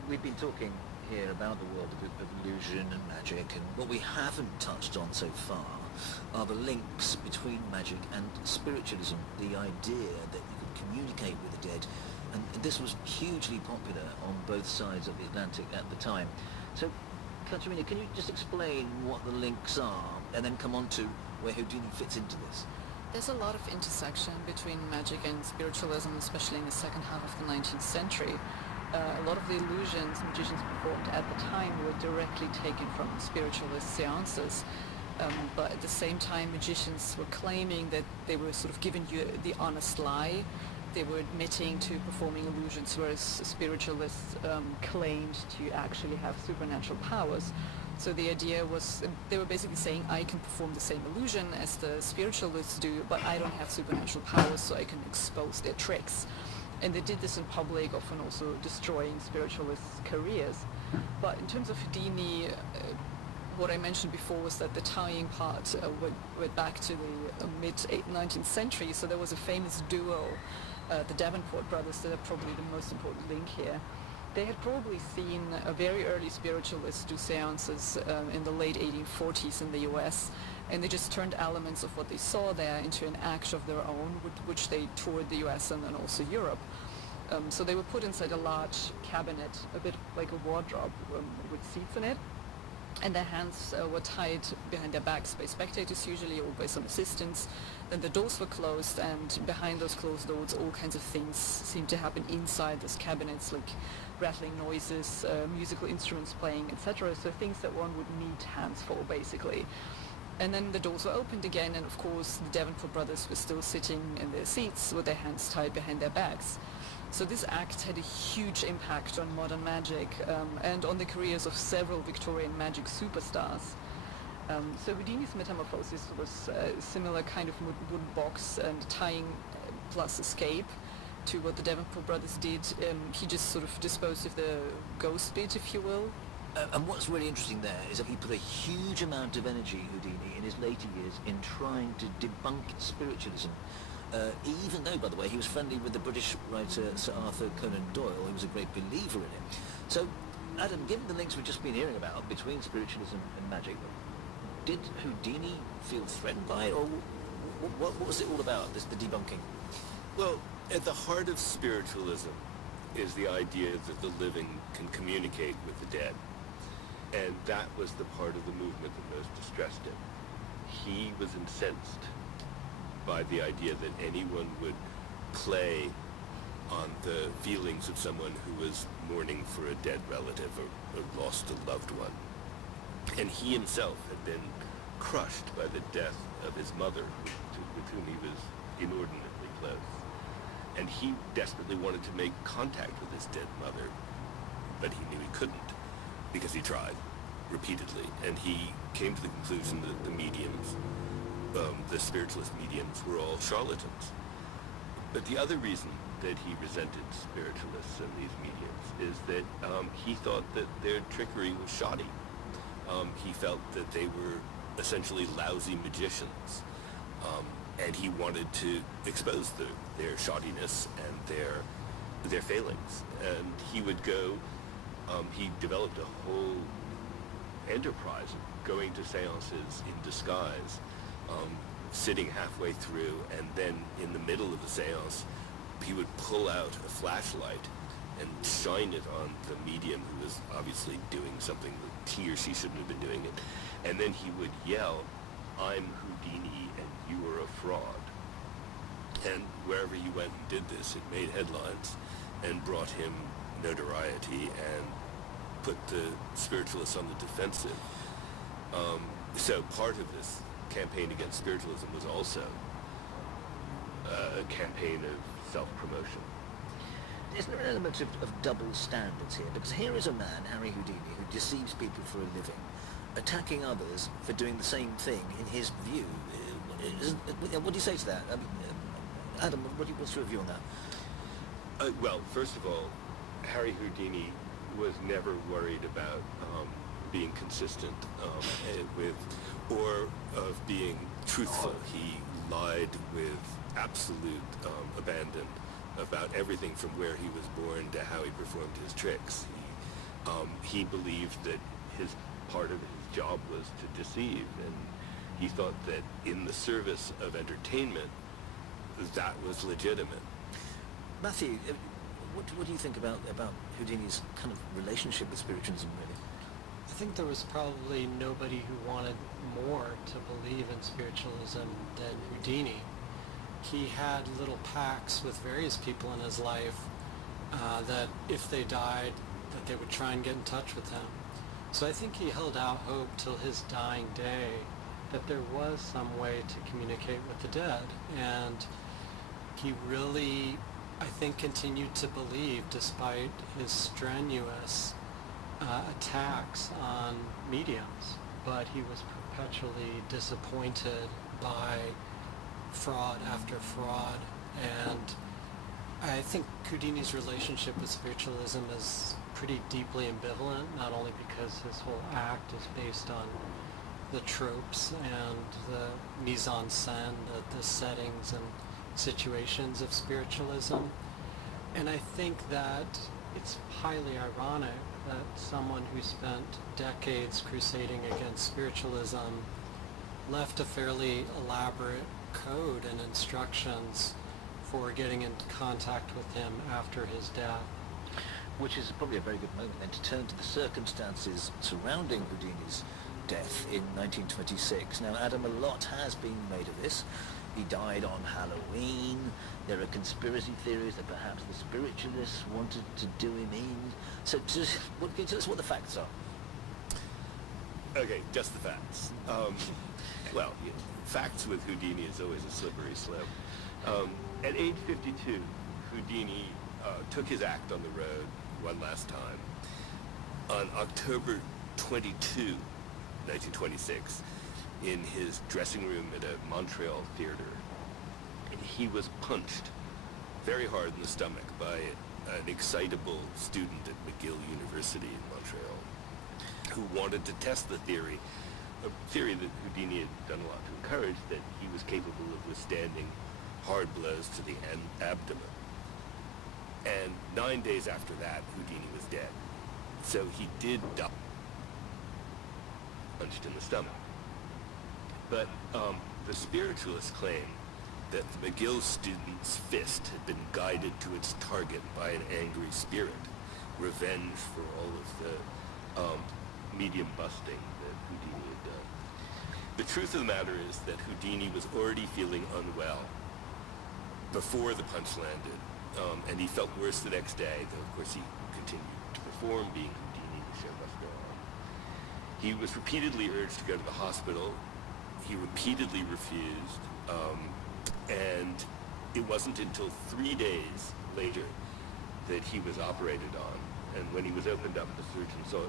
we've been talking here about the world of illusion and magic, and what we haven't touched on so far are the links between magic and spiritualism, the idea that you can communicate with the dead, and this was hugely popular on both sides of the Atlantic at the time. So, Katerina, can you just explain what the links are, and then come on to where Houdini fits into this? There's a lot of intersection between magic and spiritualism, especially in the second half of the 19th century. A lot of the illusions magicians performed at the time were directly taken from spiritualist seances. But at the same time, magicians were claiming that they were sort of giving you the honest lie. They were admitting to performing illusions, whereas spiritualists claimed to actually have supernatural powers. So the idea was, they were basically saying, I can perform the same illusion as the spiritualists do, but I don't have supernatural powers, so I can expose their tricks. And they did this in public, often also destroying spiritualists' careers. But in terms of Houdini, what I mentioned before was that the tying part went back to the mid-19th century. So there was a famous duo the Davenport brothers, that are probably the most important link here. They had probably seen a very early spiritualist do seances in the late 1840s in the US, and they just turned elements of what they saw there into an act of their own, which they toured the US and then also Europe. So they were put inside a large cabinet, a bit like a wardrobe with seats in it, and their hands were tied behind their backs by spectators usually, or by some assistants. Then the doors were closed, and behind those closed doors all kinds of things seemed to happen inside those cabinets, like rattling noises, musical instruments playing, etc. So things that one would need hands for, basically. And then the doors were opened again, and of course the Davenport brothers were still sitting in their seats with their hands tied behind their backs. So this act had a huge impact on modern magic and on the careers of several Victorian magic superstars. So Houdini's metamorphosis was a similar kind of wooden box and tying plus escape to what the Davenport brothers did. He just sort of disposed of the ghost bit, if you will. And what's really interesting there is that he put a huge amount of energy, Houdini, in his later years in trying to debunk spiritualism. Even though, by the way, he was friendly with the British writer Sir Arthur Conan Doyle, he was a great believer in it. So, Adam, given the links we've just been hearing about between spiritualism and magic, did Houdini feel threatened by it, or what was it all about, the debunking? Well, at the heart of spiritualism is the idea that the living can communicate with the dead. And that was the part of the movement that most distressed him. He was incensed by the idea that anyone would play on the feelings of someone who was mourning for a dead relative or lost a loved one. And he himself had been crushed by the death of his mother, with whom he was inordinately close. And he desperately wanted to make contact with his dead mother, but he knew he couldn't, because he tried repeatedly. And he came to the conclusion that the mediums, the spiritualist mediums, were all charlatans. But the other reason that he resented spiritualists and these mediums is that he thought that their trickery was shoddy. He felt that they were essentially lousy magicians, and he wanted to expose their shoddiness and their failings. And he would go, he developed a whole enterprise of going to seances in disguise, sitting halfway through, and then in the middle of the seance, he would pull out a flashlight and shine it on the medium who was obviously doing something that he or she shouldn't have been doing it. And then he would yell, "I'm Houdini and you are a fraud." And wherever he went and did this, it made headlines and brought him notoriety and put the spiritualists on the defensive. So part of this campaign against spiritualism was also a campaign of self-promotion. Is there an element of double standards here? Because here is a man, Harry Houdini, who deceives people for a living, attacking others for doing the same thing in his view. What do you say to that? Adam, what's your view on that? Well, first of all, Harry Houdini was never worried about being consistent with, or of being truthful. He lied with absolute abandon about everything from where he was born to how he performed his tricks. He believed that his part of his job was to deceive, and he thought that in the service of entertainment, that was legitimate. Matthew, what do you think about Houdini's kind of relationship with spiritualism, really? I think there was probably nobody who wanted more to believe in spiritualism than Houdini. He had little pacts with various people in his life that if they died, that they would try and get in touch with him. So I think he held out hope till his dying day that there was some way to communicate with the dead. And he really, I think, continued to believe despite his strenuous attacks on mediums. But he was perpetually disappointed by fraud after fraud, and I think Houdini's relationship with spiritualism is pretty deeply ambivalent, not only because his whole act is based on the tropes and the mise-en-scène, the settings and situations of spiritualism. And I think that it's highly ironic that someone who spent decades crusading against spiritualism left a fairly elaborate code and instructions for getting into contact with him after his death. Which is probably a very good moment then to turn to the circumstances surrounding Houdini's death in 1926. Now, Adam, a lot has been made of this. He died on Halloween. There are conspiracy theories that perhaps the spiritualists wanted to do him in. So can you tell us what the facts are? Okay, just the facts. Well, facts with Houdini is always a slippery slope. At age 52, Houdini took his act on the road one last time. On October 22, 1926, in his dressing room at a Montreal theater, he was punched very hard in the stomach by an excitable student at McGill University in Montreal who wanted to test the theory, a theory that Houdini had done a lot to encourage, that he was capable of withstanding hard blows to the abdomen. And 9 days after that, Houdini was dead. So he did die, punched in the stomach. But the spiritualists claim that the McGill student's fist had been guided to its target by an angry spirit, revenge for all of the medium busting that Houdini had done. The truth of the matter is that Houdini was already feeling unwell before the punch landed, and he felt worse the next day, though of course he continued to perform, being Houdini, the show must go on. He was repeatedly urged to go to the hospital. He repeatedly refused, and it wasn't until 3 days later that he was operated on. And when he was opened up, the surgeon saw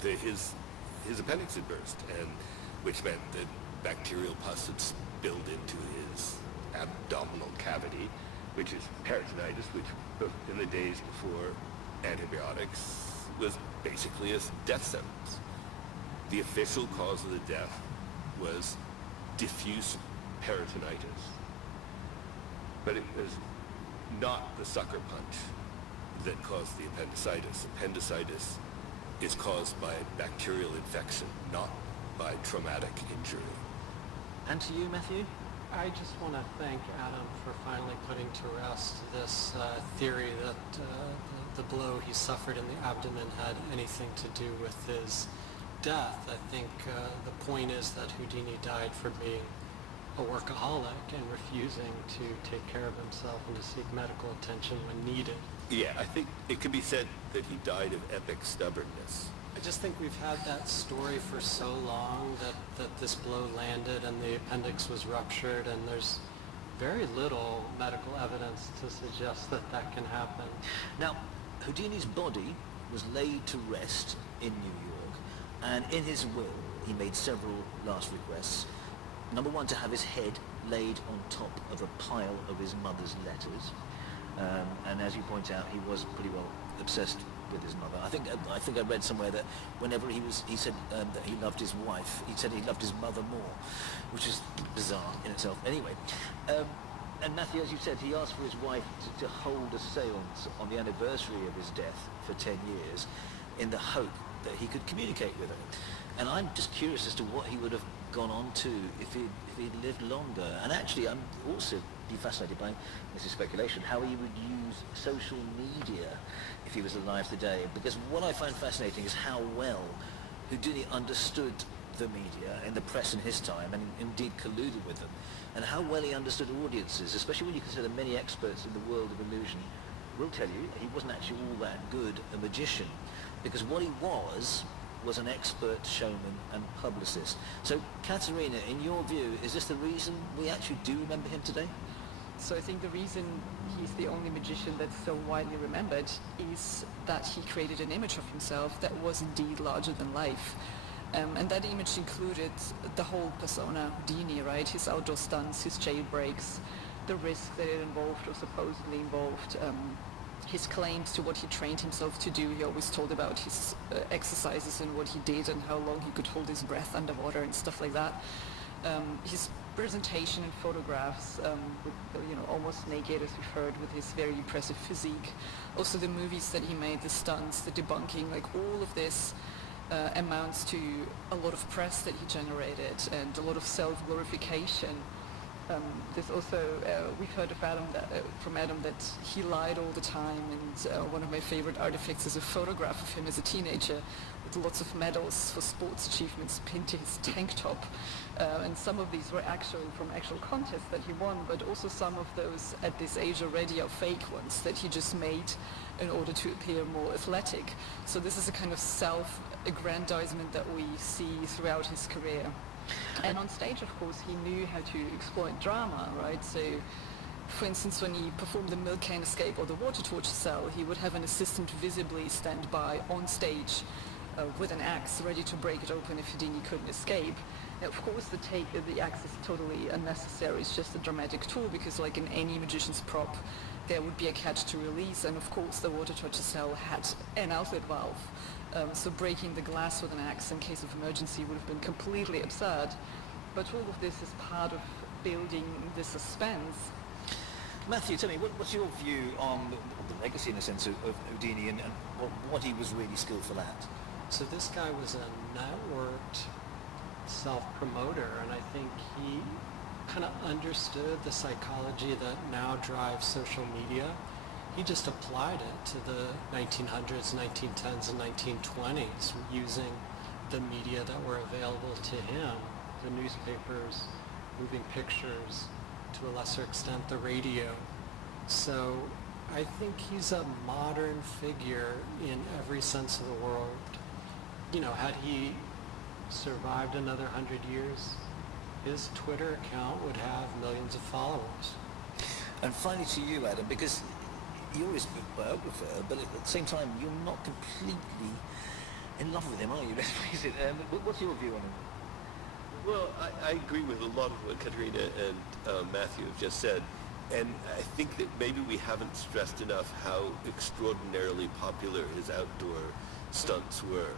that his appendix had burst, and which meant that bacterial pus had spilled into his abdominal cavity, which is peritonitis, which in the days before antibiotics was basically a death sentence. The official cause of the death was diffuse peritonitis. But it was not the sucker punch that caused the appendicitis. Appendicitis is caused by bacterial infection, not by traumatic injury. And to you, Matthew? I just want to thank Adam for finally putting to rest this theory that the blow he suffered in the abdomen had anything to do with his death. I think the point is that Houdini died for being a workaholic and refusing to take care of himself and to seek medical attention when needed. Yeah, I think it could be said that he died of epic stubbornness. I just think we've had that story for so long that this blow landed and the appendix was ruptured, and there's very little medical evidence to suggest that that can happen. Now, Houdini's body was laid to rest in New York, and in his will he made several last requests. Number one, to have his head laid on top of a pile of his mother's letters. And as you point out, he was pretty well obsessed with his mother. I think I read somewhere that whenever he said that he loved his wife, he said he loved his mother more, which is bizarre in itself. Anyway, and Matthew, as you said, he asked for his wife to hold a séance on the anniversary of his death for 10 years in the hope that he could communicate with her. And I'm just curious as to what he would have gone on to if he'd lived longer. And actually, I'm also be fascinated by, this is speculation, how he would use social media if he was alive today. Because what I find fascinating is how well Houdini understood the media and the press in his time, and indeed colluded with them, and how well he understood audiences, especially when you consider many experts in the world of illusion will tell you he wasn't actually all that good a magician, because what he was an expert showman and publicist. So, Katerina, in your view, is this the reason we actually do remember him today? So I think the reason he's the only magician that's so widely remembered is that he created an image of himself that was indeed larger than life. And that image included the whole persona Houdini, right? His outdoor stunts, his jailbreaks, the risk that it involved or supposedly involved, his claims to what he trained himself to do. He always told about his exercises and what he did and how long he could hold his breath underwater and stuff like that. His presentation and photographs, with, almost naked, as we've heard, with his very impressive physique. Also the movies that he made, the stunts, the debunking, like all of this amounts to a lot of press that he generated and a lot of self-glorification. There's also, we've heard of from Adam that he lied all the time, and one of my favorite artifacts is a photograph of him as a teenager with lots of medals for sports achievements pinned to his tank top. And some of these were actually from actual contests that he won, but also some of those at this age already are fake ones that he just made in order to appear more athletic. So this is a kind of self-aggrandizement that we see throughout his career. And on stage, of course, he knew how to exploit drama, right? So, for instance, when he performed the milk can escape or the water torture cell, he would have an assistant visibly stand by on stage with an axe ready to break it open if Houdini couldn't escape. Now, of course, the axe is totally unnecessary. It's just a dramatic tool because, like in any magician's prop, there would be a catch to release. And of course, the water torture cell had an outlet valve. So breaking the glass with an axe in case of emergency would have been completely absurd. But all of this is part of building the suspense. Matthew, tell me, what's your view on the legacy, in a sense, of Houdini and what he was really skillful at? So this guy was a networked self-promoter, and I think he kind of understood the psychology that now drives social media. He just applied it to the 1900s, 1910s, and 1920s using the media that were available to him, the newspapers, moving pictures, to a lesser extent the radio. So I think he's a modern figure in every sense of the world. Had he survived another 100 years, his Twitter account would have millions of followers. And finally to you, Adam, because you're his biographer, but at the same time, you're not completely in love with him, are you? Let's face it. What's your view on him? Well, I agree with a lot of what Katerina and Matthew have just said. And I think that maybe we haven't stressed enough how extraordinarily popular his outdoor stunts were.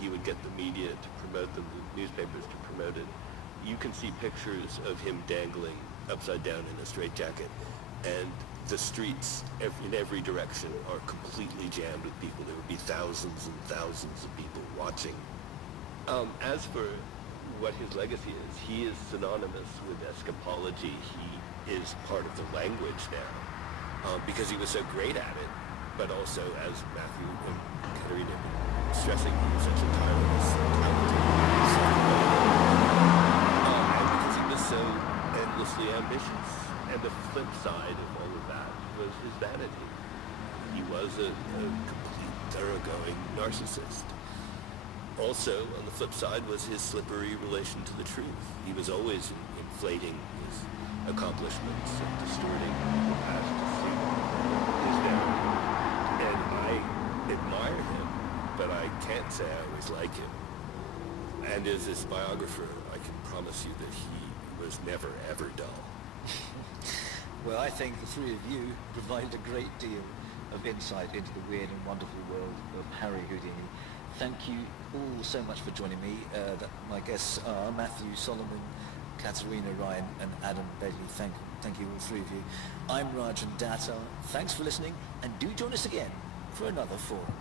He would get the media to promote them, the newspapers to promote it. You can see pictures of him dangling upside down in a straitjacket, and the streets in every direction are completely jammed with people. There would be thousands and thousands of people watching. As for what his legacy is, he is synonymous with escapology. He is part of the language now, because he was so great at it, but also, as Matthew and Katerina have been stressing, he was such a tireless, talented and because he was so endlessly ambitious. And the flip side of all of that was his vanity. He was a complete, thoroughgoing narcissist. Also, on the flip side, was his slippery relation to the truth. He was always inflating his accomplishments and distorting the past to suit his narrative. And I admire him, but I can't say I always like him. And as his biographer, I can promise you that he was never, ever dull. Well, I think the three of you provided a great deal of insight into the weird and wonderful world of Harry Houdini. Thank you all so much for joining me. My guests are Matthew Solomon, Katerina Ryan, and Adam Begley. Thank you all three of you. I'm Rajan Datta. Thanks for listening, and do join us again for another forum.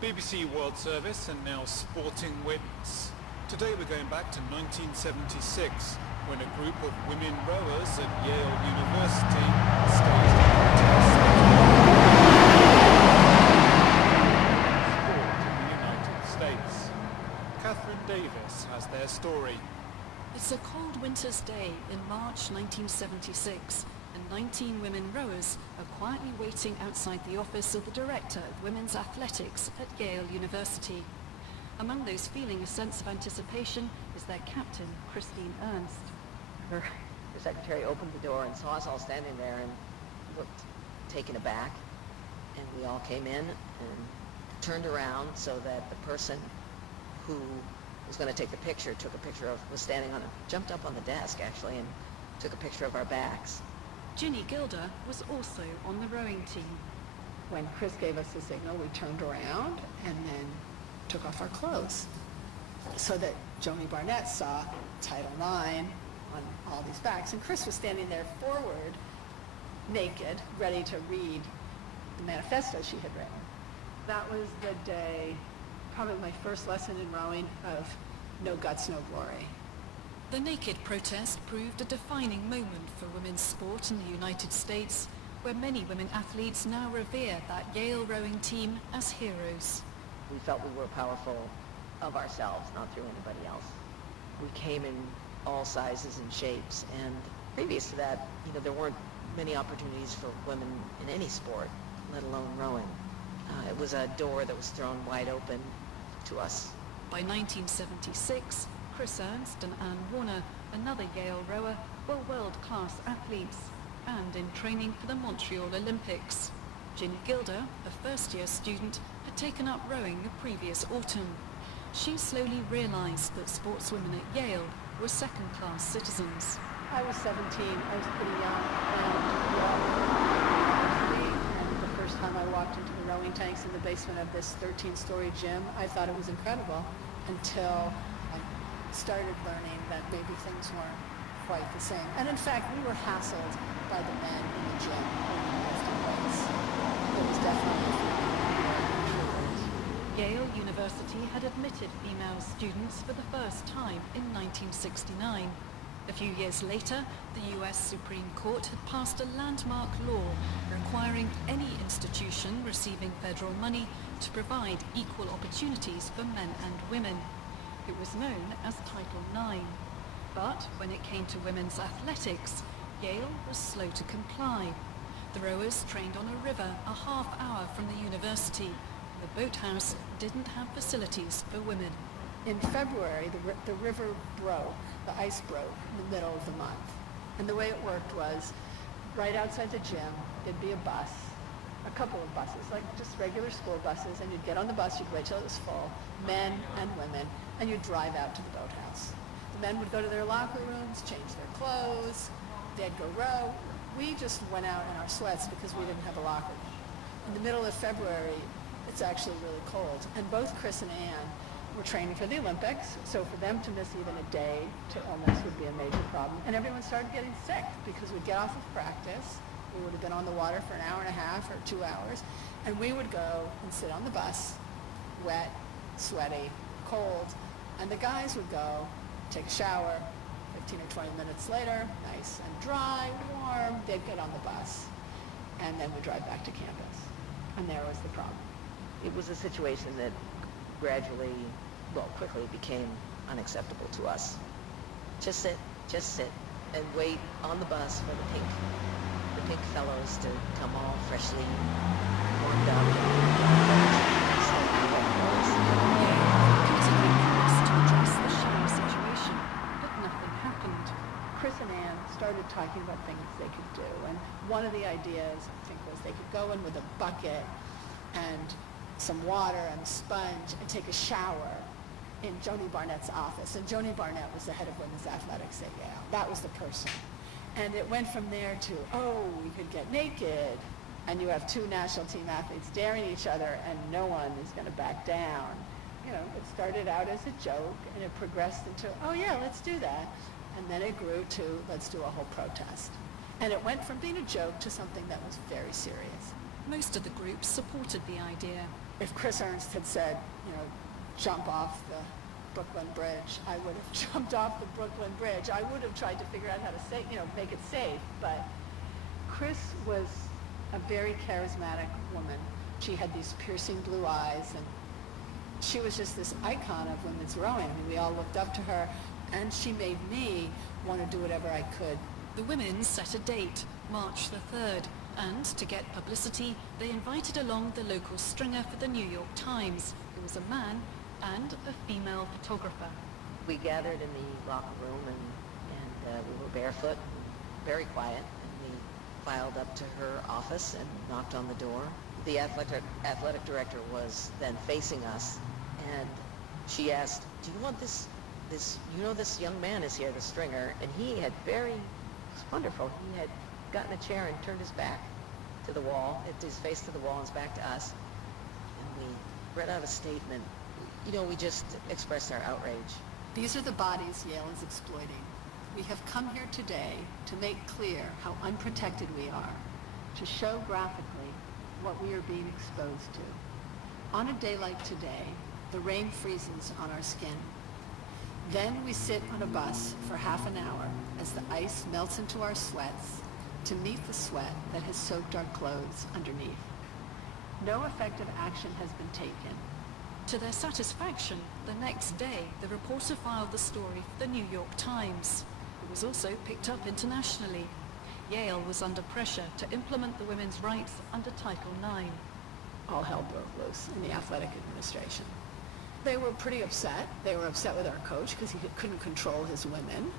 BBC World Service and now Sporting Witness. Today we're going back to 1976 when a group of women rowers at Yale University staged a protest sport in the United States. Catherine Davis has their story. It's a cold winter's day in March 1976. And 19 women rowers are quietly waiting outside the office of the Director of Women's Athletics at Yale University. Among those feeling a sense of anticipation is their captain, Christine Ernst. Her secretary opened the door and saw us all standing there and looked taken aback. And we all came in and turned around so that the person who was going to take the picture jumped up on the desk actually and took a picture of our backs. Ginny Gilder was also on the rowing team. when Chris gave us the signal, we turned around and then took off our clothes so that Joni Barnett saw Title IX on all these backs. And Chris was standing there forward, naked, ready to read the manifesto she had written. That was the day, probably my first lesson in rowing, of no guts, no glory. The naked protest proved a defining moment for women's sport in the United States, where many women athletes now revere that Yale rowing team as heroes. We felt we were powerful of ourselves, not through anybody else. We came in all sizes and shapes, and previous to that, there weren't many opportunities for women in any sport, let alone rowing. It was a door that was thrown wide open to us. By 1976, Chris Ernst and Anne Warner, another Yale rower, were world-class athletes and in training for the Montreal Olympics. Ginny Gilder, a first-year student, had taken up rowing the previous autumn. She slowly realized that sportswomen at Yale were second-class citizens. I was 17, I was pretty young, and the first time I walked into the rowing tanks in the basement of this 13-story gym, I thought it was incredible until I started learning that maybe things weren't quite the same. And in fact, we were hassled by the men in the gym when we lifted weights. It was definitely Yale University had admitted female students for the first time in 1969. A few years later, the US Supreme Court had passed a landmark law requiring any institution receiving federal money to provide equal opportunities for men and women. It was known as Title IX. But when it came to women's athletics, Yale was slow to comply. The rowers trained on a river a half hour from the university. The boathouse didn't have facilities for women. In February, the river broke, the ice broke in the middle of the month. And the way it worked was, right outside the gym, there'd be a bus, a couple of buses, like just regular school buses, and you'd get on the bus, you'd wait till it was full, men and women, and you'd drive out to the boathouse. The men would go to their locker rooms, change their clothes, they'd go row. We just went out in our sweats because we didn't have a locker room. In the middle of February, it's actually really cold, and both Chris and Anne were training for the Olympics, so for them to miss even a day to illness would be a major problem. And everyone started getting sick because we'd get off of practice, we would have been on the water for an hour and a half or 2 hours, and we would go and sit on the bus, wet, sweaty, cold, and the guys would go take a shower, 15 or 20 minutes later, nice and dry, warm, they'd get on the bus, and then we'd drive back to campus. And there was the problem. It was a situation that quickly became unacceptable to us. Just sit and wait on the bus for the pink fellows to come all freshly warmed up. To address the shower situation, but nothing happened. Chris and Anne started talking about things they could do, and one of the ideas, I think, was they could go in with a bucket and some water and a sponge and take a shower in Joni Barnett's office. And Joni Barnett was the head of women's athletics at Yale. That was the person. And it went from there to, we could get naked, and you have two national team athletes daring each other, and no one is going to back down. It started out as a joke, and it progressed into, let's do that. And then it grew to, let's do a whole protest. And it went from being a joke to something that was very serious. Most of the group supported the idea. If Chris Ernst had said, jump off the Brooklyn Bridge, I would have jumped off the Brooklyn Bridge. I would have tried to figure out how to make it safe. But Chris was a very charismatic woman. She had these piercing blue eyes, and she was just this icon of women's rowing. We all looked up to her, and she made me want to do whatever I could. The women set a date, March the 3rd, and to get publicity, they invited along the local stringer for the New York Times, who was a man and a female photographer. We gathered in the locker room, and we were barefoot, very quiet, and we filed up to her office and knocked on the door. The athletic director was then facing us, and she asked, do you want this young man is here, the stringer, and he had it's wonderful, he had gotten a chair and turned his back to the wall. His face to the wall and his back to us. And we read out a statement. You know, we just expressed our outrage. These are the bodies Yale is exploiting. We have come here today to make clear how unprotected we are, to show graphically what we are being exposed to. On a day like today, the rain freezes on our skin. Then we sit on a bus for half an hour as the ice melts into our sweats to meet the sweat that has soaked our clothes underneath. No effective action has been taken. To their satisfaction, the next day, the reporter filed the story for the New York Times. It was also picked up internationally. Yale was under pressure to implement the women's rights under Title IX. All hell broke loose in the athletic administration. They were pretty upset. They were upset with our coach because he couldn't control his women.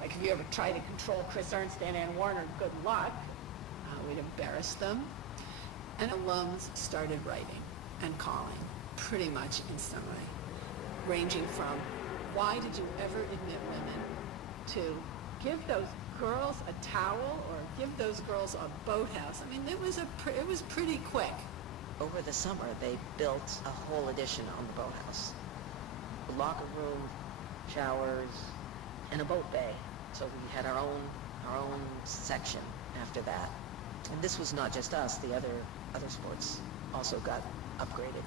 Like if you ever tried to control Chris Ernst and Ann Warner, good luck. We'd embarrass them. And alums started writing and calling pretty much instantly, ranging from, why did you ever admit women, to give those girls a towel or give those girls a boathouse. I mean, it was pretty quick. Over the summer, they built a whole addition on the boathouse. A locker room, showers, and a boat bay. So we had our own section after that. And this was not just us, the other sports also got upgraded.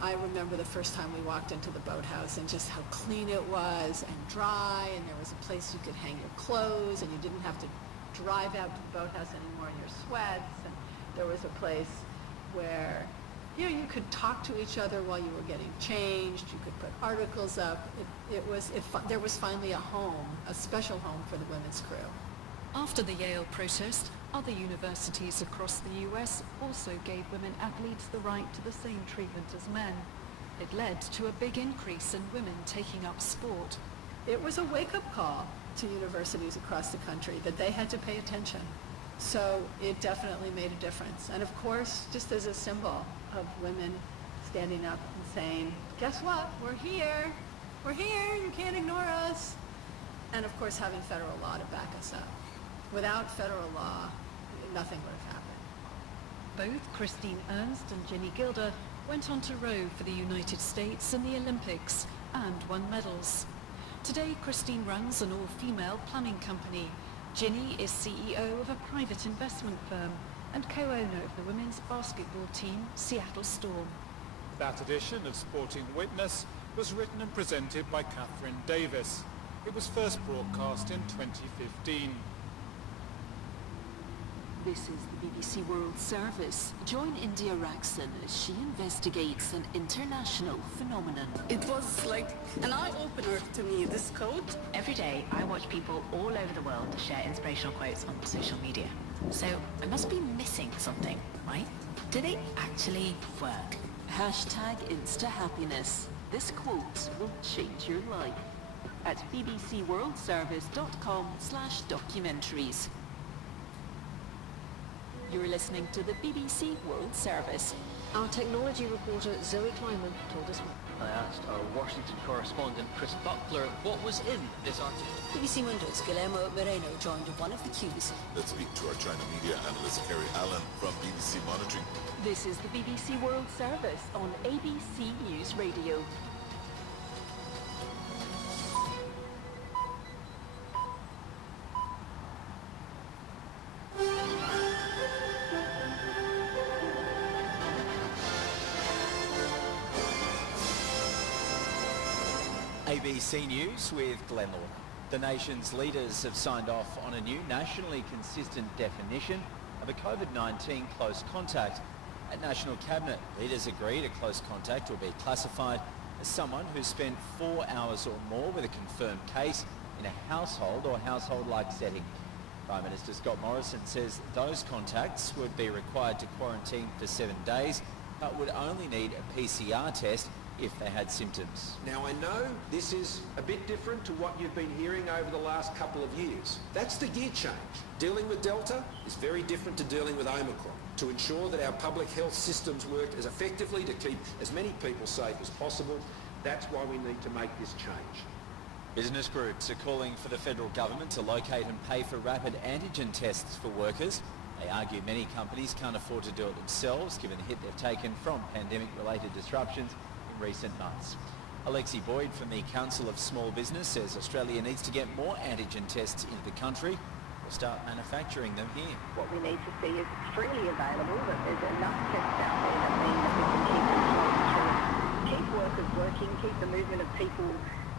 I remember the first time we walked into the boathouse and just how clean it was and dry, and there was a place you could hang your clothes and you didn't have to drive out to the boathouse anymore in your sweats, and there was a place where you could talk to each other while you were getting changed, you could put articles up. There was finally a home, a special home for the women's crew. After the Yale protest, other universities across the US also gave women athletes the right to the same treatment as men. It led to a big increase in women taking up sport. It was a wake-up call to universities across the country that they had to pay attention. So it definitely made a difference. And of course, just as a symbol of women standing up and saying, guess what, we're here, you can't ignore us. And of course, having federal law to back us up. Without federal law, nothing would have happened. Both Christine Ernst and Ginny Gilder went on to row for the United States in the Olympics and won medals. Today, Christine runs an all-female plumbing company. Ginny is CEO of a private investment firm and co-owner of the women's basketball team, Seattle Storm. That edition of Sporting Witness was written and presented by Catherine Davis. It was first broadcast in 2015. This is the BBC World Service. Join India Raxon as she investigates an international phenomenon. It was like an eye-opener to me, this quote. Every day, I watch people all over the world share inspirational quotes on social media. So I must be missing something, right? Do they actually work? Hashtag InstaHappiness. This quote will change your life. At bbcworldservice.com/documentaries. You're listening to the BBC World Service. Our technology reporter Zoe Kleiman told us more. I asked our Washington correspondent Chris Buckler what was in this article. BBC Wonders Guillermo Moreno joined one of the queues. Let's speak to our China media analyst Kerry Allen from BBC Monitoring. This is the BBC World Service on ABC News Radio. ABC News with Glenn Law. The nation's leaders have signed off on a new nationally consistent definition of a COVID-19 close contact. At National Cabinet, leaders agreed a close contact will be classified as someone who spent 4 hours or more with a confirmed case in a household or household-like setting. Prime Minister Scott Morrison says those contacts would be required to quarantine for 7 days, but would only need a PCR test if they had symptoms. Now I know this is a bit different to what you've been hearing over the last couple of years. That's the gear change. Dealing with Delta is very different to dealing with Omicron. To ensure that our public health systems work as effectively to keep as many people safe as possible, that's why we need to make this change. Business groups are calling for the federal government to locate and pay for rapid antigen tests for workers. They argue many companies can't afford to do it themselves, given the hit they've taken from pandemic-related disruptions in recent months. Alexi Boyd from the Council of Small Business says Australia needs to get more antigen tests into the country or start manufacturing them here. What we need to see is it's freely available, that there's enough tests out there that mean that we can keep control, keep workers working, keep the movement of people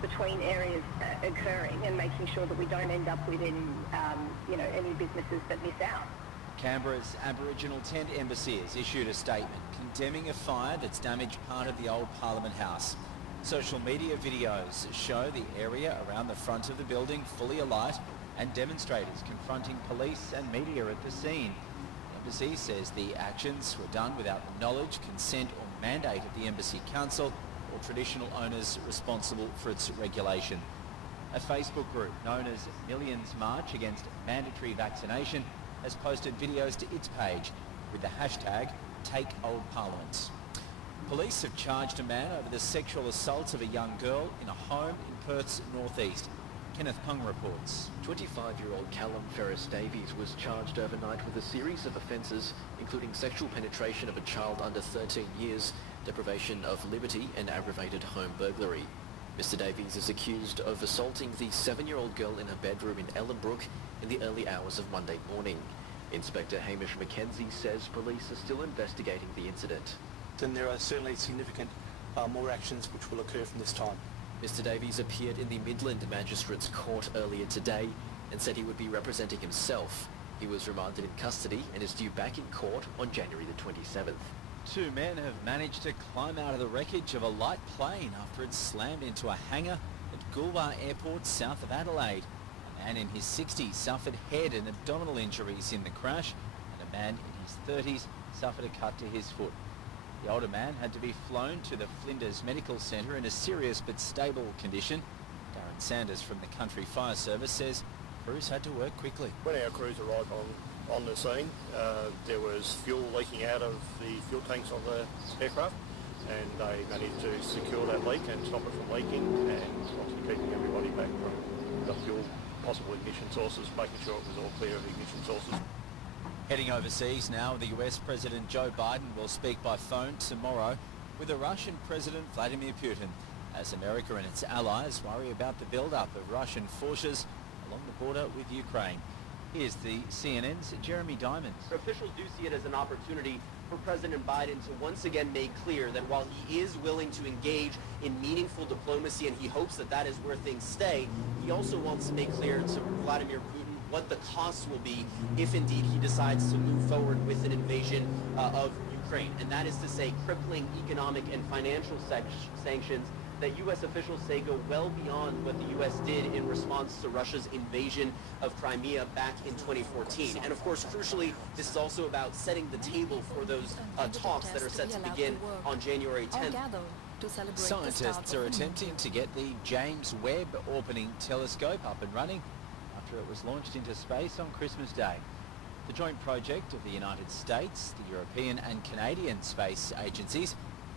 between areas occurring, and making sure that we don't end up with any businesses that miss out. Canberra's Aboriginal tent embassy has issued a statement condemning a fire that's damaged part of the old Parliament House. Social media videos show the area around the front of the building fully alight and demonstrators confronting police and media at the scene. The embassy says the actions were done without the knowledge, consent or mandate of the Embassy Council or traditional owners responsible for its regulation. A Facebook group known as Millions March Against Mandatory Vaccination has posted videos to its page with the hashtag #TakeOldParliaments. Police have charged a man over the sexual assault of a young girl in a home in Perth's northeast. Kenneth Pung reports. 25-year-old Callum Ferris Davies was charged overnight with a series of offences, including sexual penetration of a child under 13 years, deprivation of liberty and aggravated home burglary. Mr Davies is accused of assaulting the 7-year-old girl in her bedroom in Ellenbrook in the early hours of Monday morning. Inspector Hamish McKenzie says police are still investigating the incident. Then there are certainly significant more actions which will occur from this time. Mr Davies appeared in the Midland Magistrates Court earlier today and said he would be representing himself. He was remanded in custody and is due back in court on January the 27th. Two men have managed to climb out of the wreckage of a light plane after it slammed into a hangar at Goolwa Airport south of Adelaide. A man in his 60s suffered head and abdominal injuries in the crash, and a man in his 30s suffered a cut to his foot. The older man had to be flown to the Flinders Medical Centre in a serious but stable condition. Darren Sanders from the Country Fire Service says crews had to work quickly. When our crews arrived on the scene, there was fuel leaking out of the fuel tanks of the aircraft, and they managed to secure that leak and stop it from leaking, and obviously keeping everybody back from the fuel possible ignition sources, making sure it was all clear of ignition sources. Heading overseas now, the US President Joe Biden will speak by phone tomorrow with the Russian President Vladimir Putin as America and its allies worry about the build-up of Russian forces along the border with Ukraine. Here's the CNN's Jeremy Diamonds. Officials do see it as an opportunity for President Biden to once again make clear that while he is willing to engage in meaningful diplomacy and he hopes that that is where things stay, he also wants to make clear to Vladimir Putin what the costs will be if indeed he decides to move forward with an invasion of Ukraine. And that is to say crippling economic and financial sanctions that U.S. officials say go well beyond what the U.S. did in response to Russia's invasion of Crimea back in 2014. And of course, crucially, this is also about setting the table for those talks that are set to begin on January 10th. Scientists are attempting to get the James Webb Orbiting Telescope up and running after it was launched into space on Christmas Day. The joint project of the United States, the European and Canadian space agencies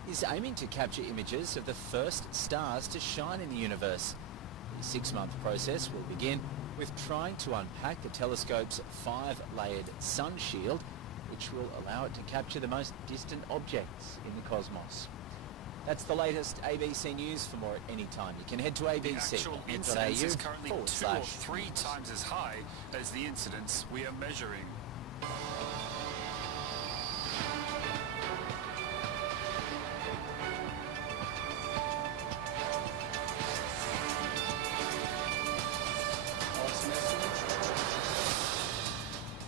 is aiming to capture images of the first stars to shine in the universe. The 6-month process will begin with trying to unpack the telescope's 5-layered sun shield, which will allow it to capture the most distant objects in the cosmos. That's the latest ABC News. For more at any time, you can head to The actual incidence is currently 2 or 3 times as high as the incidence we are measuring.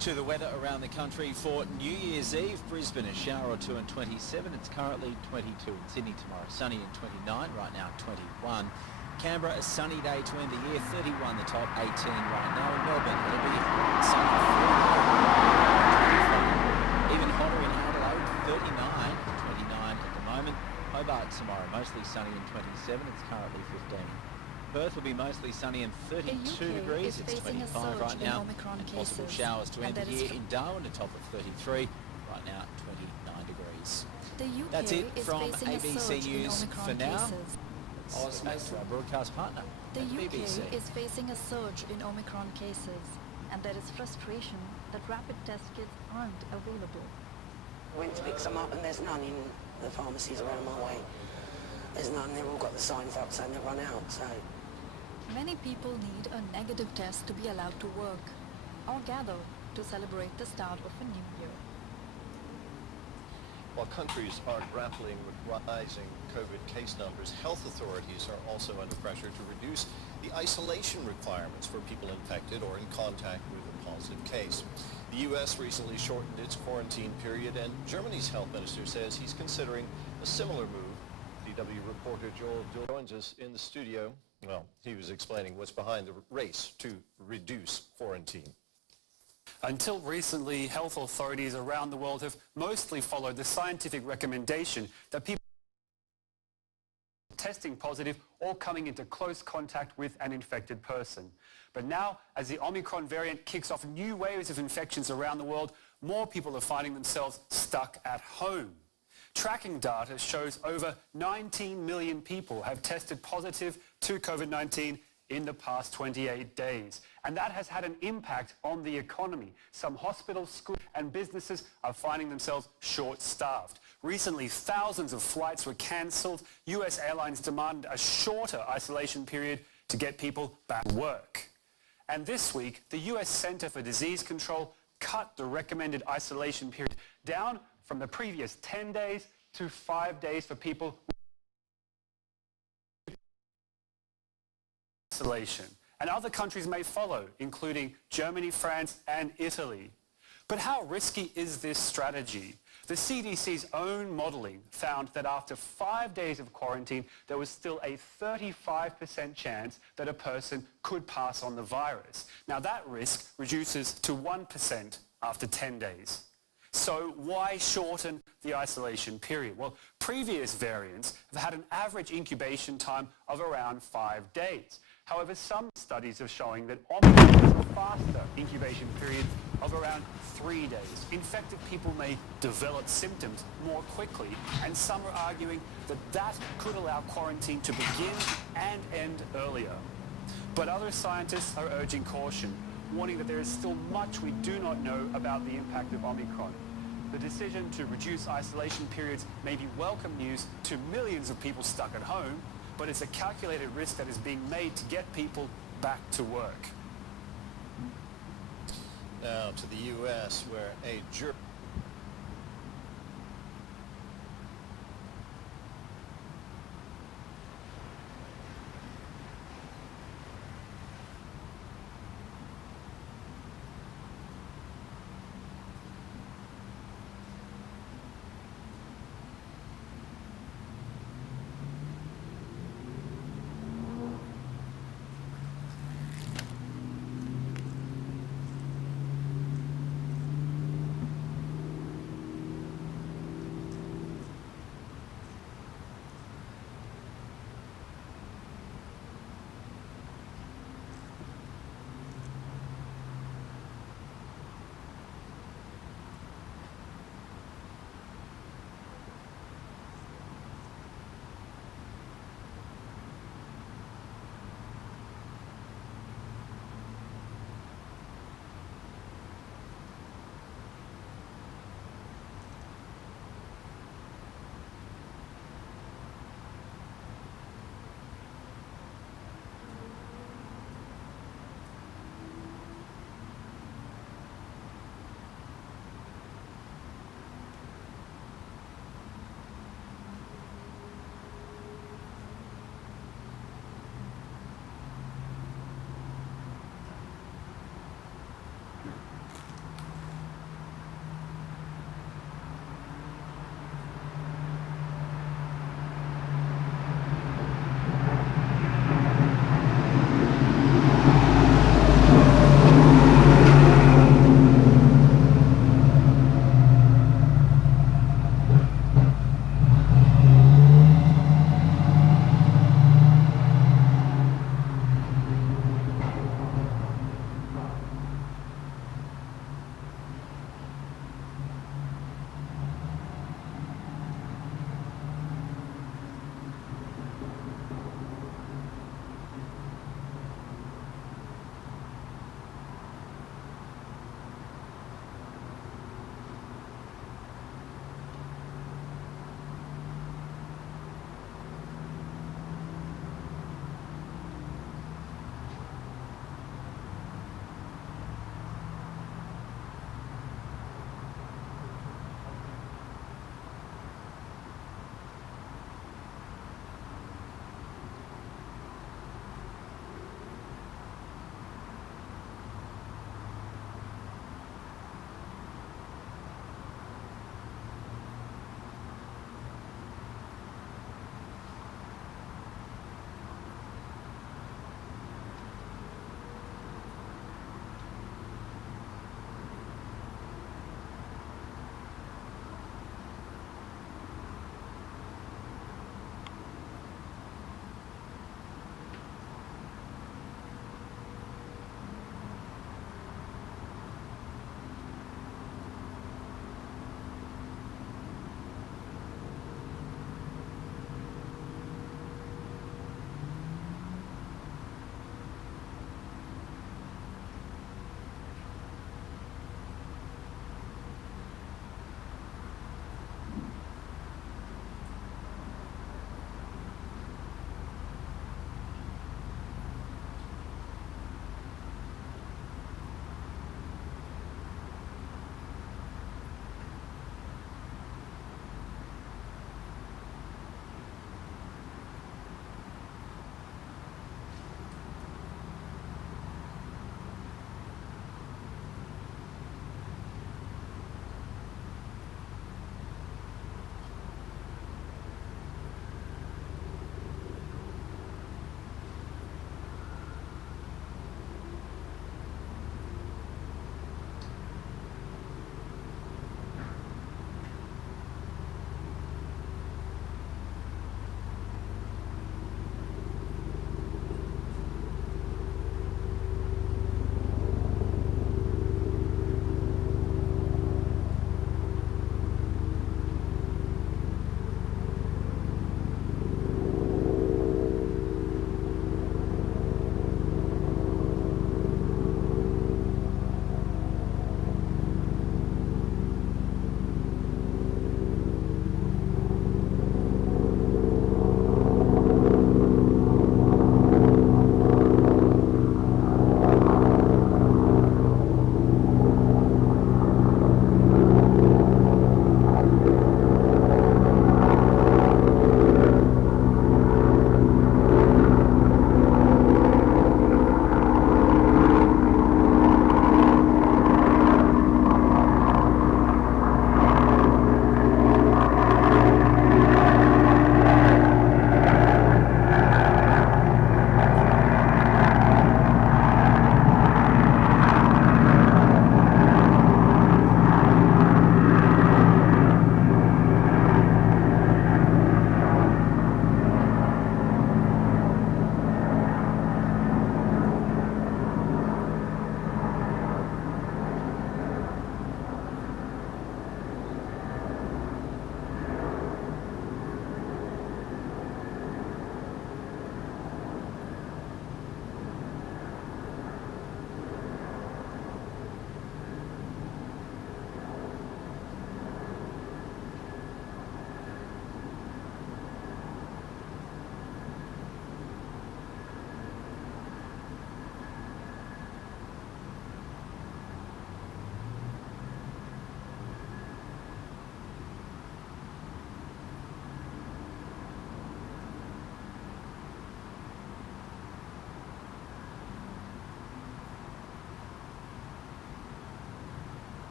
To the weather around the country for New Year's Eve. Brisbane, a shower or two and 27. It's currently 22 in Sydney. Tomorrow sunny and 29. Right now 21. Canberra, a sunny day to end the year. 31 the top, 18 right now. In Melbourne, it'll be sunny. Even hotter in Adelaide, 39. 29 at the moment. Hobart tomorrow, mostly sunny and 27. It's currently 15. Perth will be mostly sunny and 32 degrees. It's 25 right now. And possible showers to end the year in Darwin, a top of 33. Right now, 29 degrees. That's it from ABC News for now. Let's go back to our broadcast partner, The BBC. UK is facing a surge in Omicron cases. and there is frustration that rapid test kits aren't available. I went to pick some up and there's none in the pharmacies around my way. There's none, they've all got the signs up saying they've run out, so... Many people need a negative test to be allowed to work or gather to celebrate the start of a new year. While countries are grappling with rising COVID case numbers, health authorities are also under pressure to reduce the isolation requirements for people infected or in contact with a positive case. The U.S. recently shortened its quarantine period, and Germany's health minister says he's considering a similar move. DW reporter Joel joins us in the studio. Well, he was explaining what's behind the race to reduce quarantine. Until recently, health authorities around the world have mostly followed the scientific recommendation that people testing positive or coming into close contact with an infected person. But now, as the Omicron variant kicks off new waves of infections around the world, more people are finding themselves stuck at home. Tracking data shows over 19 million people have tested positive to COVID-19 in the past 28 days. And that has had an impact on the economy. Some hospitals, schools and businesses are finding themselves short-staffed. Recently, thousands of flights were cancelled. US airlines demanded a shorter isolation period to get people back to work. And this week, the US Center for Disease Control cut the recommended isolation period down from the previous 10 days to 5 days for people with isolation. And other countries may follow, including Germany, France, and Italy. But how risky is this strategy? The CDC's own modelling found that after 5 days of quarantine, there was still a 35% chance that a person could pass on the virus. Now that risk reduces to 1% after 10 days. So why shorten the isolation period? Well, previous variants have had an average incubation time of around 5 days. However, some studies are showing that Omicron has a faster incubation period of around 3 days. Infected people may develop symptoms more quickly, and some are arguing that that could allow quarantine to begin and end earlier. But other scientists are urging caution, warning that there is still much we do not know about the impact of Omicron. The decision to reduce isolation periods may be welcome news to millions of people stuck at home, but it's a calculated risk that is being made to get people back to work. Now to the U.S., where a jury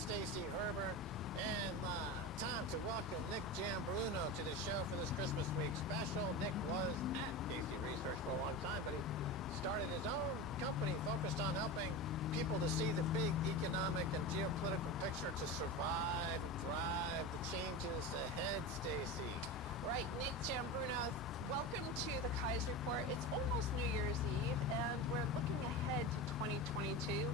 Stacey Herbert, and time to welcome Nick Giambruno to the show for this Christmas week special. Nick was at Casey Research for a long time, but he started his own company focused on helping people to see the big economic and geopolitical picture to survive and thrive the changes ahead, Stacey. Right, Nick Giambruno, welcome to the Kai's Report. It's almost New Year's Eve, and we're looking ahead to 2022.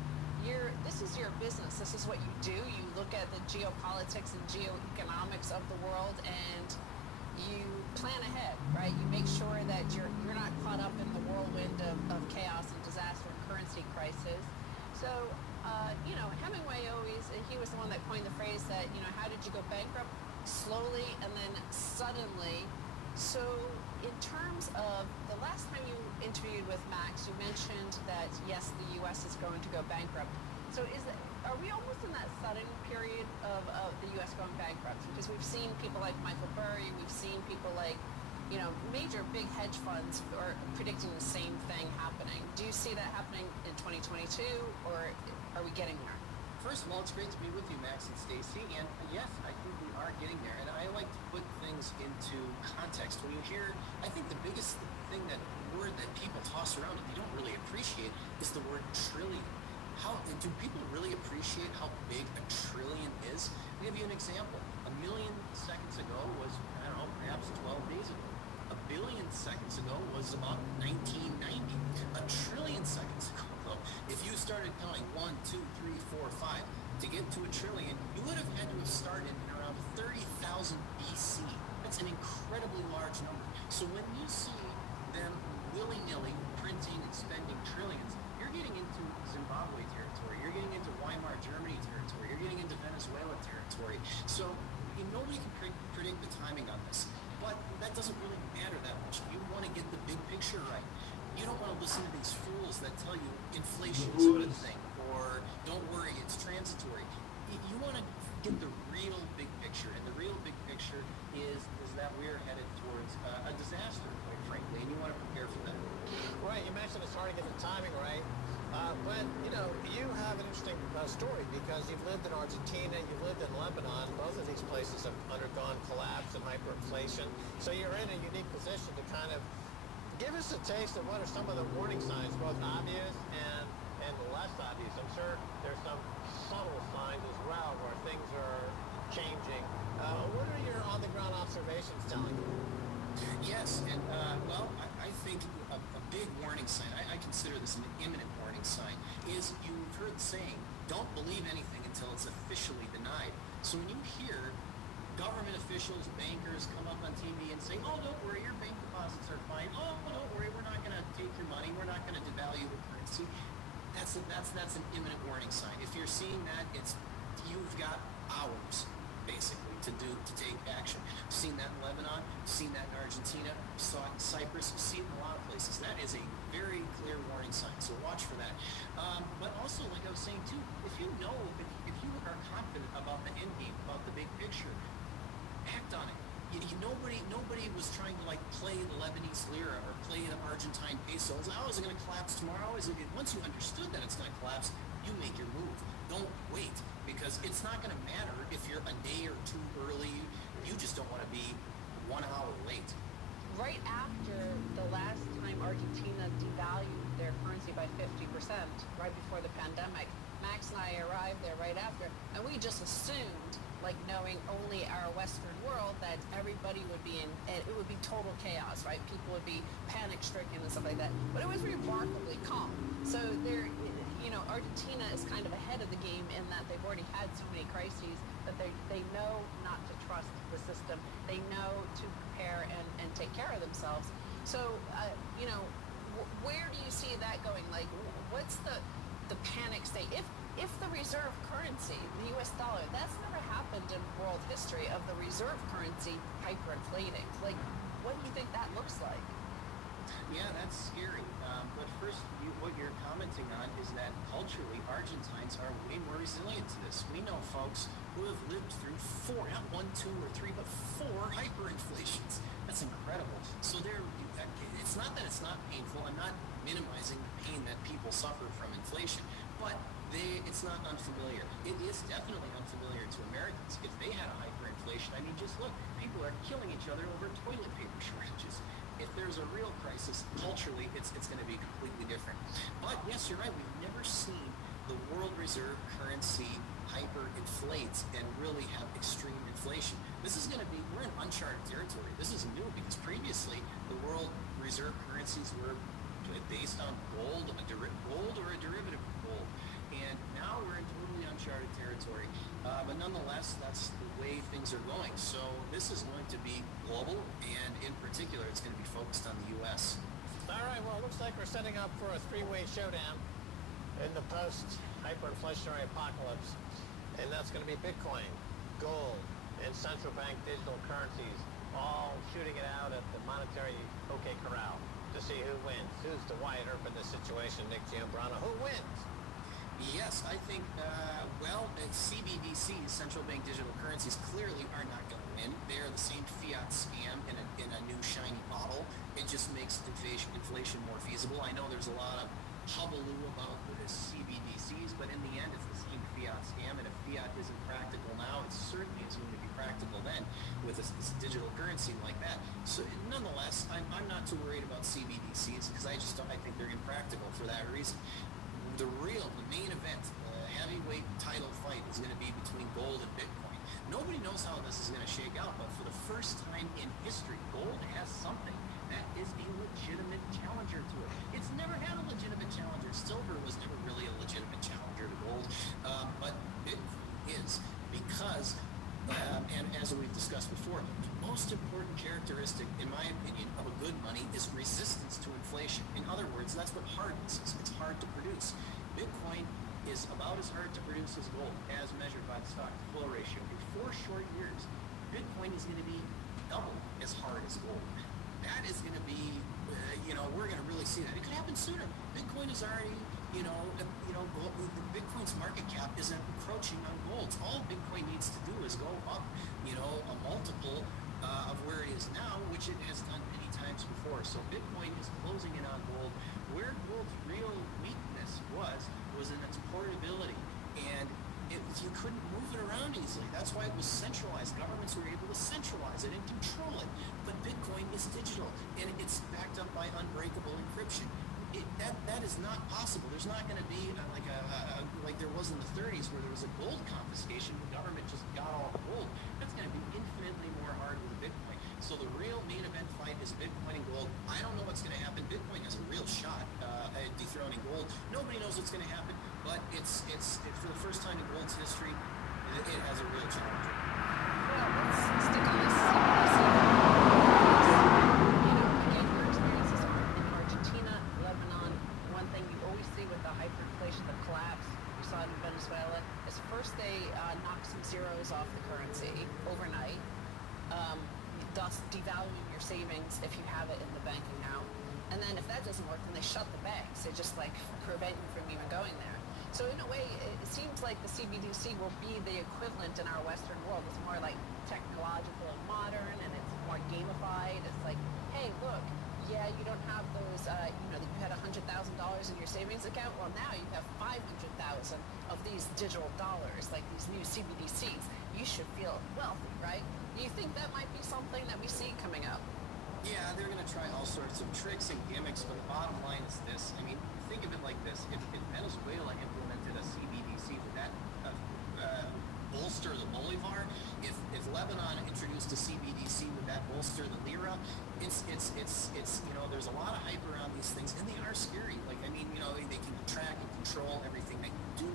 This is your business. This is what you do. You look at the geopolitics and geoeconomics of the world, and you plan ahead, right? You make sure that you're not caught up in the whirlwind of chaos and disaster and currency crisis. So, Hemingway he was the one that coined the phrase that, how did you go bankrupt? Slowly and then suddenly. So in terms of the last time you interviewed with Max, you mentioned that, yes, the U.S. is going to go bankrupt. So are we almost in that sudden period of the U.S. going bankrupt? Because we've seen people like Michael Burry, we've seen people like, major big hedge funds are predicting the same thing happening. Do you see that happening in 2022, or are we getting there? First of all, it's great to be with you, Max and Stacey, and yes, I think we are getting there, and I like to put things into context. When you hear, I think the biggest word that people toss around and they don't really appreciate is the word trillion. Do people really appreciate how big a trillion is? I'll give you an example. 1 million seconds ago was, perhaps 12 days ago. 1 billion seconds ago was about 1990. 1 trillion seconds ago, though, if you started counting 1, 2, 3, 4, 5 to get to 1 trillion, you would have had to have started in around 30,000 BC. That's an incredibly large number. So when you see them willy-nilly printing and spending trillions, you're getting into Zimbabwe territory, you're getting into Weimar Germany territory, you're getting into Venezuela territory. So nobody can predict the timing on this, but that doesn't really matter that much. You want to get the big picture right. You don't want to listen to these fools that tell you inflation is a good thing, or don't worry, it's transitory. You want to get the real big picture, and the real big picture is that we're headed towards a disaster, quite frankly, and you want to prepare for that. Right, you mentioned it's hard to get the timing right, but you have an interesting story because you've lived in Argentina, you've lived in Lebanon. Both of these places have undergone collapse and hyperinflation, so you're in a unique position to kind of give us a taste of what are some of the warning signs, both obvious and less obvious. I'm sure there's some subtle signs as well where things are changing. What are your on-the-ground observations telling you? Yes, and I think a big warning sign, I consider this an imminent warning sign, is you've heard the saying, don't believe anything until it's officially denied. So when you hear government officials, bankers come up on TV and say, oh, don't worry, your bank deposits are fine. Oh, don't worry, we're not going to take your money. We're not going to devalue the currency. That's an imminent warning sign. If you're seeing that, you've got hours, basically, to take action. You've seen that in Lebanon, you've seen that in Argentina, you saw it in Cyprus, you see it in a lot of places. That is a very clear warning sign, so watch for that. But also, like I was saying too, if you are confident about the end game, about the big picture, act on it. Nobody was trying to play the Lebanese lira or play the Argentine peso. Is it going to collapse tomorrow? Once you understood that it's going to collapse, you make your move. Don't wait, because it's not going to matter if you're a day or two early. You just don't want to be 1 hour late. Right after the last time Argentina devalued their currency by 50%, right before the pandemic, Max and I arrived there right after, and we just assumed, knowing only our Western world, that everybody would be it would be total chaos, right? People would be panic-stricken and stuff like that. But it was remarkably calm. So Argentina is kind of ahead of the game in that they've already had so many crises that they know not to trust the system. They know to prepare and take care of themselves. So, where do you see that going? What's the panic state? If the reserve currency, the U.S. dollar, that's never happened in world history of the reserve currency hyperinflating. What do you think that looks like? Yeah, that's scary. But first, what you're commenting on is that culturally, Argentines are way more resilient to this. We know folks who have lived through 4, not 1, 2, or 3, but 4 hyperinflations. That's incredible. So it's not that it's not painful. I'm not minimizing the pain that people suffer from inflation. But it's not unfamiliar. It is definitely unfamiliar to Americans. If they had a hyperinflation, I mean, just look, people are killing each other over toilet paper shortages. If there's a real crisis, culturally, it's going to be completely different. But yes, you're right. We've never seen the world reserve currency hyperinflate and really have extreme inflation. This is going to be, we're in uncharted territory. This is new because previously the world reserve currencies were based on gold or a derivative of gold. And now we're in totally uncharted territory. But nonetheless, that's the way things are going. So this is going to be global, and in particular, it's going to be focused on the U.S. All right, well, it looks like we're setting up for a three-way showdown in the post-hyperinflationary apocalypse. And that's going to be Bitcoin, gold, and central bank digital currencies all shooting it out at the monetary OK corral to see who wins. Who's the Wyatt Earp in this situation, Nick Giambrano? Who wins? Yes, I think, CBDCs, central bank digital currencies, clearly are not going to win. They are the same fiat scam in a new shiny bottle. It just makes inflation more feasible. I know there's a lot of hullabaloo about the CBDCs, but in the end, it's the same fiat scam, and if fiat isn't practical now, it certainly is going to be practical then with this digital currency like that. So nonetheless, I'm not too worried about CBDCs because I think they're impractical for that reason. The main event, the heavyweight title fight is going to be between gold and Bitcoin. Nobody knows how this is going to shake out, but for the first time in history, gold has something that is a legitimate challenger to it. It's never had a legitimate challenger. Silver was never really a legitimate challenger to gold, but Bitcoin is because, and as we've discussed before, the most important characteristic, in my opinion, of a good money is resistance to inflation. In other words, that's what hardness is. It's hard to produce. Bitcoin is about as hard to produce as gold, as measured by the stock-to-flow ratio. In 4 short years, Bitcoin is going to be double as hard as gold. That is going to be, we're going to really see that. It could happen sooner. Bitcoin is already, Bitcoin's market cap is encroaching on gold's. All Bitcoin needs to do is go up, a multiple of where it is now, which it has done many times before. So Bitcoin is closing in on gold. Where gold's real weakness was in its portability, and you couldn't move it around easily. That's why it was centralized. Governments were able to centralize it and control it. But Bitcoin is digital, and it's backed up by unbreakable encryption. That is not possible. There's not going to be like there was in the 30s where there was a gold confiscation. The government just got all the gold. That's going to be infinitely more hard with Bitcoin. So the real main event fight is Bitcoin and gold. I don't know what's going to happen. Bitcoin has a real shot at dethroning gold. Nobody knows what's going to happen, but it's for the first time in gold's history, it has a real challenge. Well, let's stick on this. Again, your experiences are in Argentina, Lebanon. One thing you always see with the hyperinflation, the collapse we saw in Venezuela, is first they knock some zeros off the currency overnight, thus devaluing your savings if you have it in the bank account. And then if that doesn't work, then they shut the banks. They just prevent you from even going there. So in a way, it seems like the CBDC will be the equivalent in our Western world. It's more like technological and modern, and it's more gamified. It's like, hey, look, yeah, you don't have those, that you had $100,000 in your savings account. Well, now you have 500,000 of these digital dollars, like these new CBDCs. You should feel wealthy, right? Do you think that might be something that we see coming up? Yeah, they're going to try all sorts of tricks and gimmicks, but the bottom line is this. I mean, think of it like this. If Venezuela implemented a CBDC, would that bolster the bolivar? If Lebanon introduced a CBDC, would that bolster the lira? It's there's a lot of hype around these things, and they are scary. They can track and control everything that you do,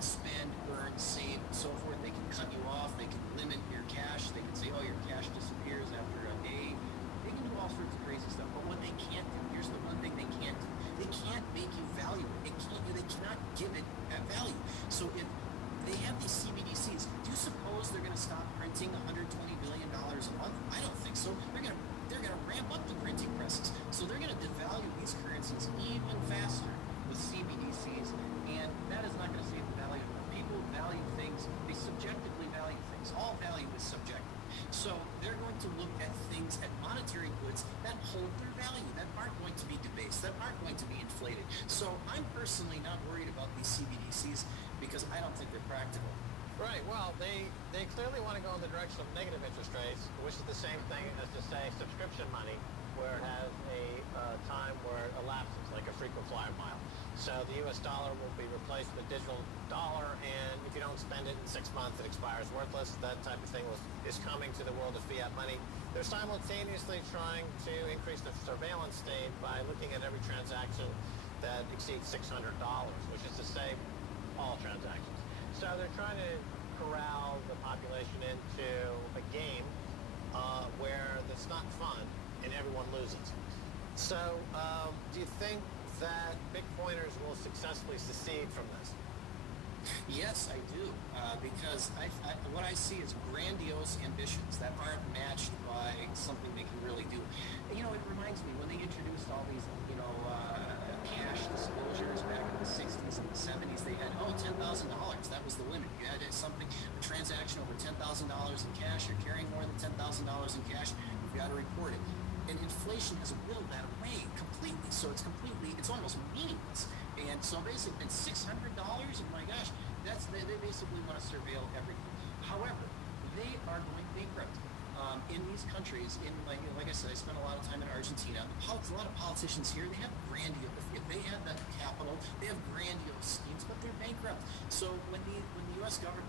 spend, earn, save, and so forth. They can cut you off. They can limit your cash. They can say, oh, your cash disappears after a day. They can do all sorts of crazy stuff. But what they can't do, here's the one thing they can't do. They can't make you value it. They cannot give it at value. So if they have these CBDCs, do you suppose they're going to stop printing $120 billion a month? I don't think so. They're going to ramp up the printing presses. So they're going to devalue these currencies even faster with CBDCs, and that is not going to save the value. People value things. They subjectively value things. All value is subjective. So they're going to look at things, at monetary goods that hold their value. value, that aren't going to be debased, that aren't going to be inflated. So I'm personally not worried about these CBDCs because I don't think they're practical. Right, well, they clearly want to go in the direction of negative interest rates, which is the same thing as to say subscription money, where it has a time where it elapses, like a frequent flyer mile. So the US dollar will be replaced with a digital dollar, and if you don't spend it in 6 months, it expires worthless. That type of thing is coming to the world of fiat money. They're simultaneously trying to increase the surveillance state by looking at every transaction that exceeds $600, which is to say all transactions. So they're trying to corral the population into a game where it's not fun and everyone loses. So do you think that Bitcoiners will successfully secede from this? Yes, I do, because what I see is grandiose ambitions that aren't matched by something they can really do. You know, it reminds me when they introduced all these, cash disclosures back in the 60s and the 70s, they had, $10,000. That was the limit. You had a transaction over $10,000 in cash, you're carrying more than $10,000 in cash, you've got to report it. And inflation has whittled that away completely, so it's almost meaningless. And so basically, it's $600, and my gosh, they basically want to surveil everything. However, they are going bankrupt. In these countries, like I said, I spent a lot of time in Argentina. A lot of politicians here, they have they have the capital, they have grandiose schemes, but they're bankrupt. So when the U.S. government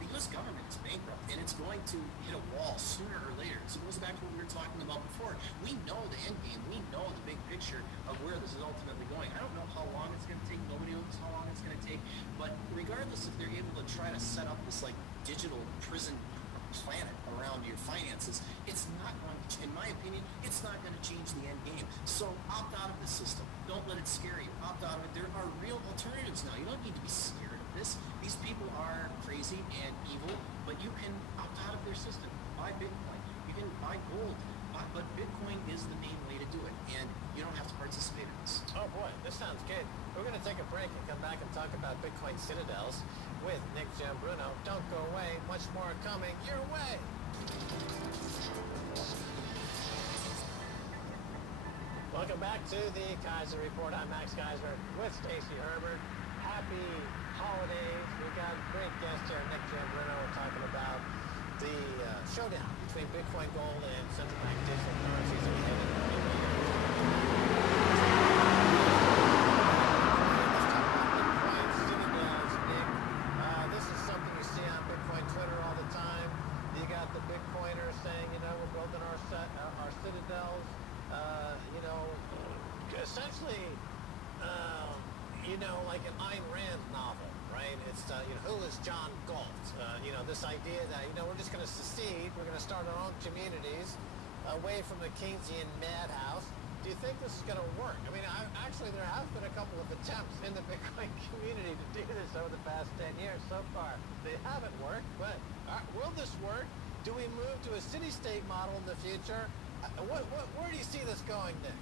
is bankrupt, and it's going to hit a wall sooner or later. So it goes back to what we were talking about before. We know the end game. We know the big picture of where this is ultimately going. I don't know how long it's going to take. Nobody knows how long it's going to take. But regardless if they're able to try to set up this digital prison planet around your finances, it's not going to, in my opinion, it's not going to change the end game. So opt out of the system. Don't let it scare you. Opt out of it. There are real alternatives now. You don't need to be scared of this. These people are crazy and evil, but you can opt out of their system. Buy Bitcoin. You can buy gold. But Bitcoin is the main way to do it, and you don't have to participate in this. Oh boy, this sounds good. We're going to take a break and come back and talk about Bitcoin citadels with Nick Giambruno. Don't go away. Much more coming your way. Welcome back to the Kaiser Report. I'm Max Kaiser with Stacy Herbert. Happy holidays. We've got a great guest here, Nick Giambruno. We're talking about the showdown between Bitcoin, gold, and central bank digital currencies that we have in This is something you see on Bitcoin Twitter all the time. You got the Bitcoiners saying, we're building our citadels. Essentially, like an Ayn Rand novel, right? It's, who is John Galt? This idea that, we're just going to secede, we're going to start our own communities away from the Keynesian madhouse. Do you think this is going to work? I mean, actually, there have been a couple of attempts in the Bitcoin community to do this over the past 10 years so far. They haven't worked, but will this work? Do we move to a city-state model in the future? Where do you see this going, Nick?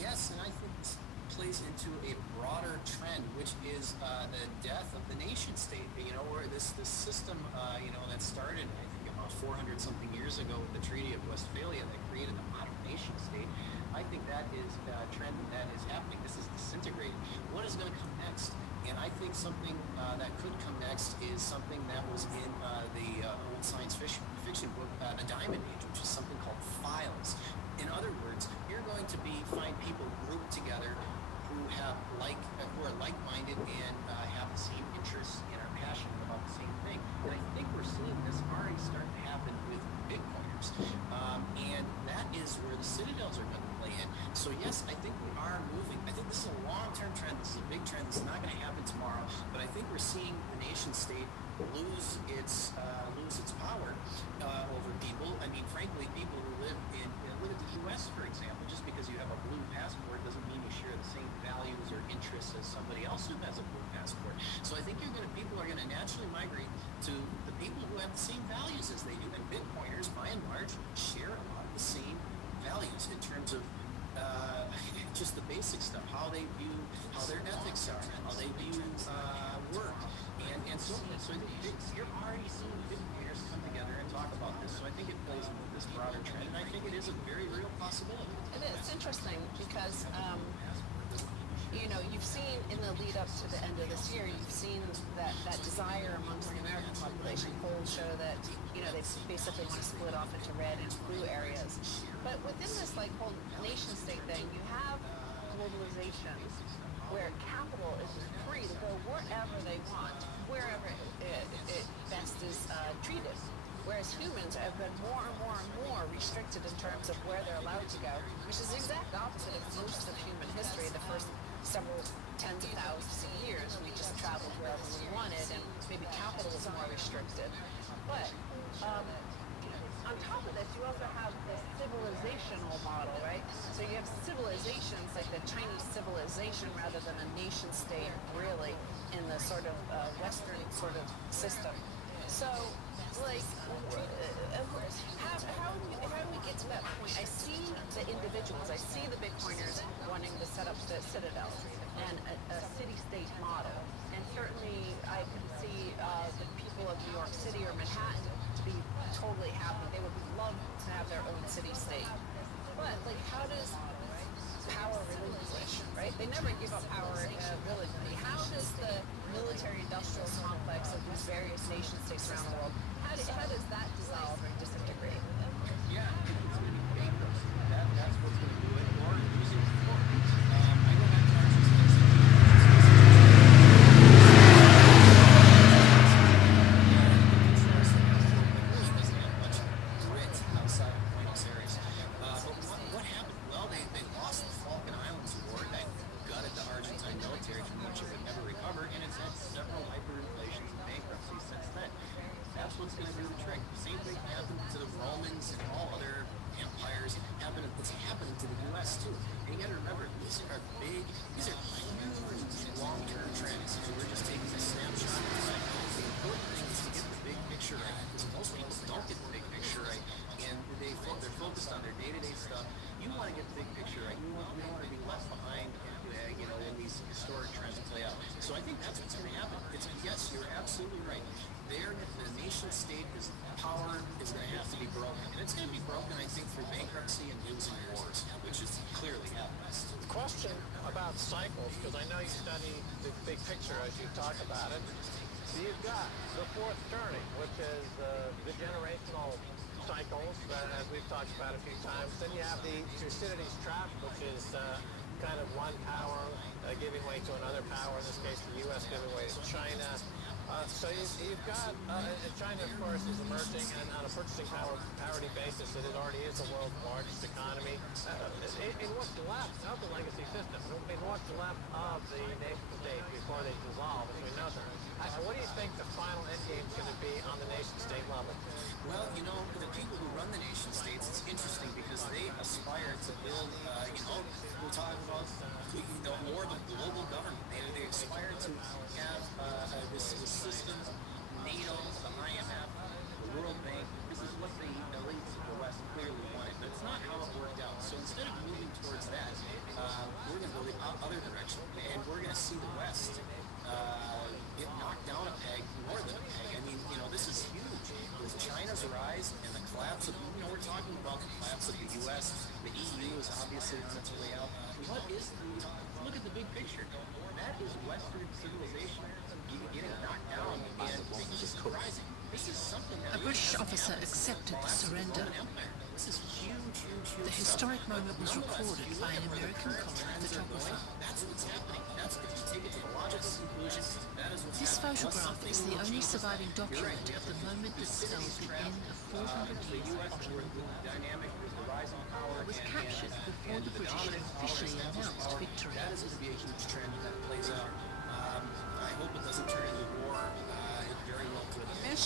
Yes, and I think this plays into a broader trend, which is the death of the nation state. Where this system, that started, I think, about 400-something years ago with the Treaty of Westphalia that created the modern nation state. I think that is a trend that is happening. This is disintegrating. What is going to come next? And I think something that could come next is something that was in the old science fiction book, The Diamond Age, which is something called files. In other words, you're going to find people grouped together who are like-minded and have the same interests and are passionate about the same thing. And I think we're seeing this already start to happen with Bitcoiners. And that is where the citadels are going to play in. So yes, I think we are moving. I think this is a long-term trend. This is a big trend. This is not going to happen tomorrow. But I think we're seeing the nation state lose its power over people. I mean, frankly, people who live in the U.S., for example, just because you have a blue passport doesn't mean you share the same values or interests as somebody else who has a blue passport. So I think people are going to naturally migrate to the people who have the same values as they do. And Bitcoiners, by and large, share a lot of the same values in terms of just the basic stuff, how they view, how their ethics are, how they view work, and so forth. So you're already seeing Bitcoiners come together and talk about this. So I think it plays into this broader trend, and I think it is a very real possibility. It is. interesting because, you know, you've seen in the lead up to the end of this year, you've seen that desire amongst the American population. Polls show that, you know, they basically want to split off into red and blue areas. But within this, like, whole nation state thing, you have globalization where capital is free to go wherever they want, wherever it best is treated. Whereas humans have been more and more and more restricted in terms of where they're allowed to go, which is the exact opposite of most of human history. The first several tens of thousands of years, we just traveled wherever we wanted, and maybe capital was more restricted. But on top of this, you also have the civilizational model, right? So you have civilizations like the Chinese civilization rather than a nation state, really, in the sort of Western sort of system. So, like, how do we get to that point? I see the individuals, I see the Bitcoiners wanting to set up the Citadel and a city-state model. And certainly I can see the people of New York City or Manhattan to be totally happy. They would love to have their own city-state. But, like, how does power relinquish, right? They never give up power willingly. How does the military-industrial complex of these various nation-states around the world, how does that dissolve or disintegrate? Yeah, I think it's going to be bankruptcy. That's what's going to do it, or using force. I go back to outside of Buenos Aires. But what happened? Well, they lost the Falkland Islands War. That gutted the Argentine military from which it would never recover, and it's had several hyperinflations and bankruptcies since then. That's what's going to do the trick. The same thing happened to the Romans and all other empires. It's happening to the U.S. too. And you got to remember, these are big, these are huge long-term trends. So we're just taking a snapshot of time. The important thing is to get the big picture right, because most people don't get the big picture right, and they're focused on their day-to-day stuff. You want to get the big picture right. You don't want to be left behind, you know, when these historic trends play out. So I think that's what's going to happen. Yes, you're absolutely right. The nation state power is going to have to be broken. And it's going to be broken, I think, through bankruptcy and losing wars, which is clearly happening. The question about cycles, because I know you study the big picture as you talk about it. So you've got the fourth turning, which is the generational cycles, as we've talked about a few times. Then you have the Thucydides trap, which is kind of one power giving way to another power, in this case the U.S. giving way to China. So you've got, China, of course, is emerging, and on a purchasing power parity basis, it already is the world's largest economy. In what's left of the legacy system, in what's left of the nation state before they dissolve, as we know them, what do you think the final end game is going to be on the nation state level? Well, you know, the people who run the nation states, it's interesting because they aspire to build, you know, we're talking about more of a global government. They aspire to have this system, NATO, the IMF, the World Bank. This is what the elites of the West clearly wanted, but it's not how it worked out. So instead of moving towards that, we're going to go the other direction, and we're going to see the West get knocked down a peg more than a peg. I mean, you know, this is huge. With China's rise and the collapse of, you know, we're talking about the collapse of the U.S. The EU is obviously on its way out. What is look at the big picture. That is Western civilization getting knocked down and just rising. This is something that a British officer accepted the surrender. This is huge. The historic moment was recorded by an American colony photographer. That's what's happening. That's, if you take it to the logical conclusion, that is what's This happening. photograph is the only surviving document of the moment that spelled the end of 400 years of Ottoman rule. It was captured before the British officially announced victory. That is going to be a huge trend that plays out. I hope it doesn't turn into war. It very well could. In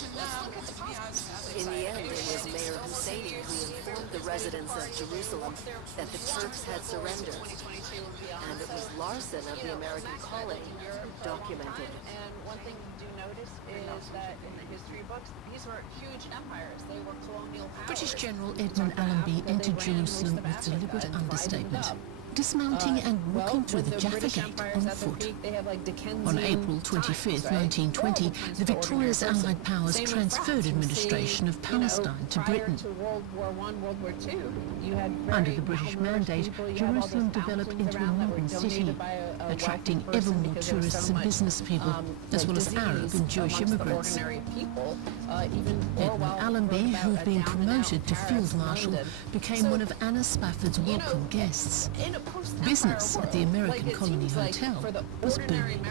the end, it was Mayor Husseini who informed the residents of Jerusalem that the Turks had surrendered. And it was Larson of the American colony who documented it. And one thing you do notice is that in the history books, these were huge empires. They were colonial powers. British General Edmund Allenby entered Jerusalem with deliberate understatement. dismounting and walking through the Jaffa Gate on foot. On April 25, 1920, the victorious Allied powers transferred administration of Palestine to Britain. Under the British mandate, Jerusalem developed into a modern city, attracting ever more tourists and business people, as well as Arab and Jewish immigrants. Edmund Allenby, who had been promoted to Field Marshal, became one of Anna Spafford's welcome guests. Business at the American Colony Hotel was booming.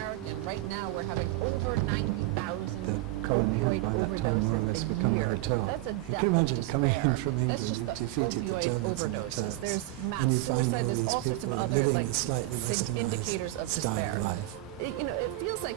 Right now we're having over 90,000 The colony had by that time more or less become a hotel. You can imagine coming in from England, you've defeated the Germans and the Turks, and you find all these people living a slightly westernized style of life. You know, it feels like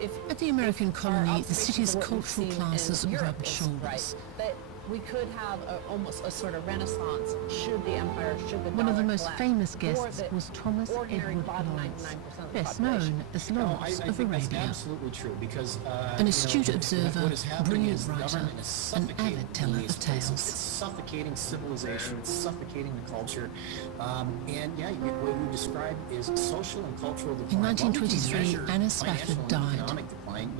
if At the American colony, the city's cultural classes rubbed shoulders. that we could have almost a sort of renaissance should the empire, should the One of the dollar most collapse, famous or guests that was Thomas ordinary Edward bottom Lawrence, 99% of the best population. known as No, I Lawrence of think that's Arabia. absolutely true because An astute observer, what is happening brilliant is the writer, government is an suffocating avid teller these of tales. places. It's suffocating civilization, it's suffocating the culture, and yeah, what you described is social and cultural decline. In While we can 1923, measure Anna financial Spafford and died. economic decline,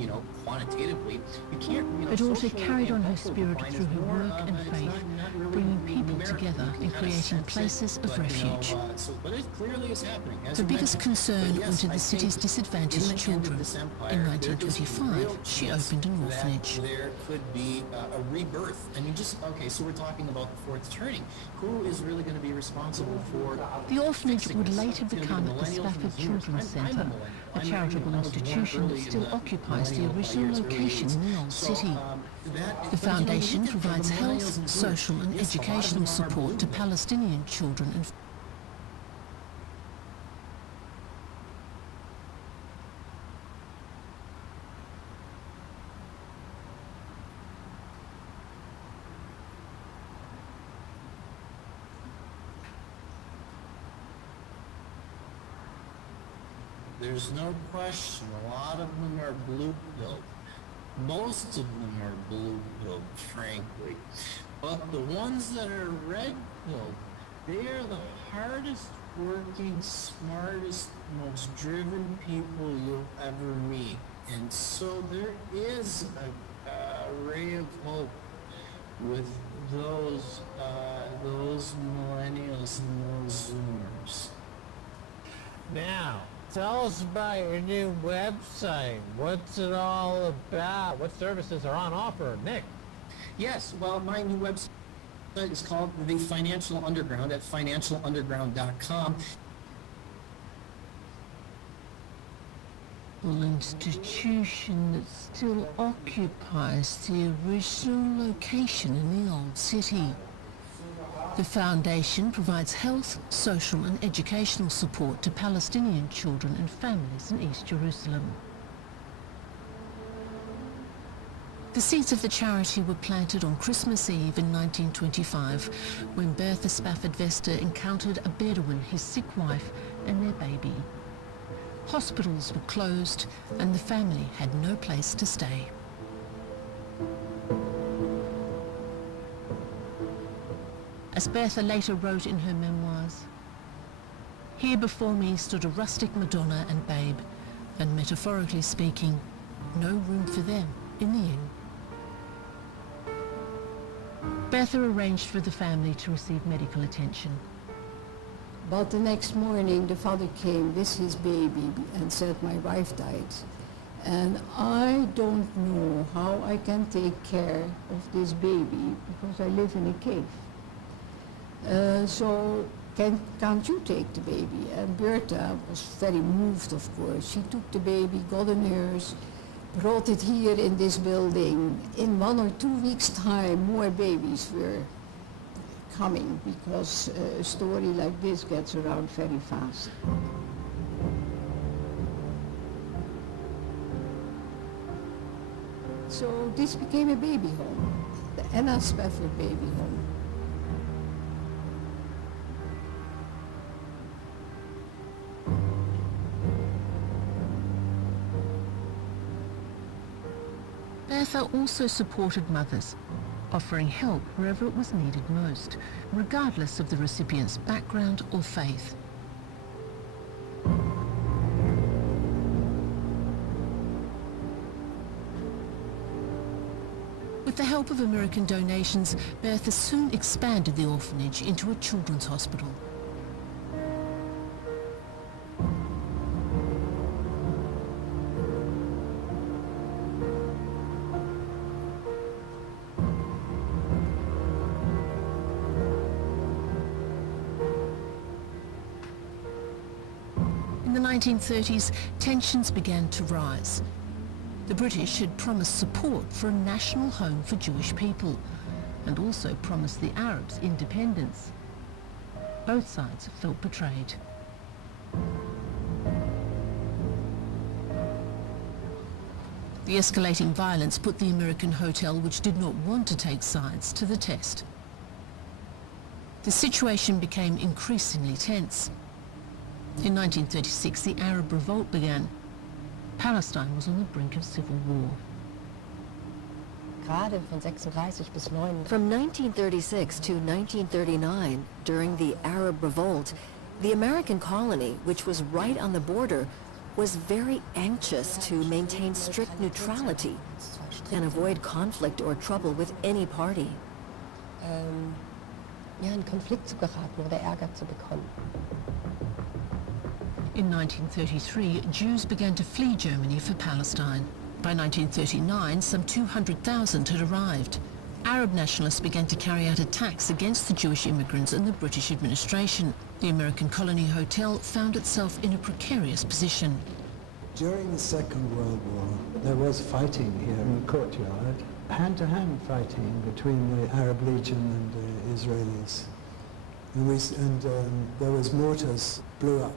quantitatively, you can't. But Author social carried on and her cultural spirit decline through is her more, work and it's faith, not really bringing people numerical. together You and can kinda creating sense it, places of but, refuge. but it clearly is happening. As The you biggest mentioned. concern But yes, went to I the city's think disadvantaged in the end of children. this empire, In there is 1925, real she chance opened an that orphanage. There could be a rebirth. I mean, so we're talking about the fourth turning. Who is really going to be responsible for The orphanage fixing would this? later It's gonna be become the millennials and Spafford Zoomers. Children's I'm a Centre, millennial. a charitable I was born institution early that in still the occupies the millennial original years, early location 80s. in the old So, city. that- The but, foundation we get the provides millennials health, and Zoomers. social and Yes, a lot of educational them are support to blue. Palestinian children and There's no question, a lot of them are blue-pilled. Most of them are blue-pilled, frankly. But the ones that are red-pilled, they are the hardest working, smartest, most driven people you'll ever meet. And so there is a ray of hope with those millennials and those Zoomers. Now, tell us about your new website. What's it all about? What services are on offer, Nick? Yes, well, my new website is called The Financial Underground at financialunderground.com. institution that still occupies the original location in the old city. The foundation provides health, social and educational support to Palestinian children and families in East Jerusalem. The seeds of the charity were planted on Christmas Eve in 1925 when Bertha Spafford Vester encountered a Bedouin, his sick wife and their baby. Hospitals were closed and the family had no place to stay. As Bertha later wrote in her memoirs, "Here before me stood a rustic Madonna and babe, and metaphorically speaking, no room for them in the inn." Bertha arranged for the family to receive medical attention. But the next morning the father came with his baby and said my wife died. And I don't know how I can take care of this baby because I live in a cave. So can't you take the baby? And Bertha was very moved, of course. She took the baby, got a nurse, brought it here in this building. In 1 or 2 weeks' time, more babies were coming because a story like this gets around very fast. So this became a baby home, the Anna Spafford baby home. Bertha also supported mothers, offering help wherever it was needed most, regardless of the recipient's background or faith. With the help of American donations, Bertha soon expanded the orphanage into a children's hospital. In the 1930s, tensions began to rise. The British had promised support for a national home for Jewish people and also promised the Arabs independence. Both sides felt betrayed. The escalating violence put the American hotel, which did not want to take sides, to the test. The situation became increasingly tense. In 1936, the Arab Revolt began. Palestine was on the brink of civil war. From 1936 to 1939, during the Arab Revolt, the American colony, which was right on the border, was very anxious to maintain strict neutrality and avoid conflict or trouble with any party. In 1933, Jews began to flee Germany for Palestine. By 1939, some 200,000 had arrived. Arab nationalists began to carry out attacks against the Jewish immigrants and the British administration. The American colony hotel found itself in a precarious position. During the Second World War, there was fighting here in the courtyard, hand-to-hand fighting between the Arab Legion and the Israelis. And there was mortars blew up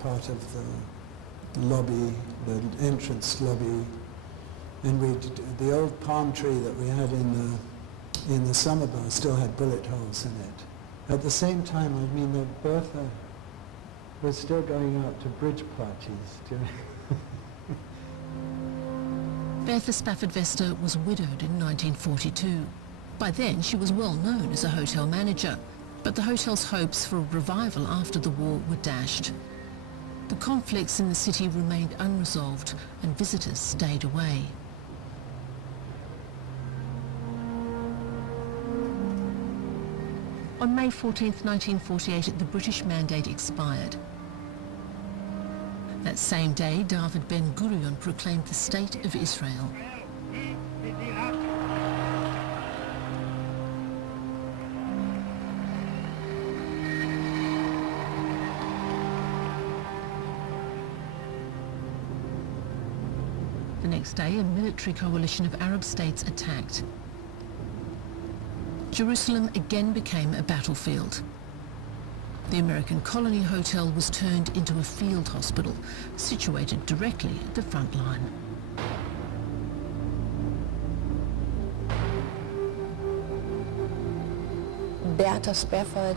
part of the lobby, the entrance lobby, and the old palm tree that we had in the summer bar still had bullet holes in it. At the same time, I mean, that Bertha was still going out to bridge parties. Bertha Spafford Vester was widowed in 1942. By then, she was well known as a hotel manager, but the hotel's hopes for a revival after the war were dashed. The conflicts in the city remained unresolved and visitors stayed away. On May 14, 1948, the British mandate expired. That same day, David Ben-Gurion proclaimed the State of Israel. The next day, a military coalition of Arab states attacked. Jerusalem again became a battlefield. The American Colony Hotel was turned into a field hospital, situated directly at the front line. Bertha Spafford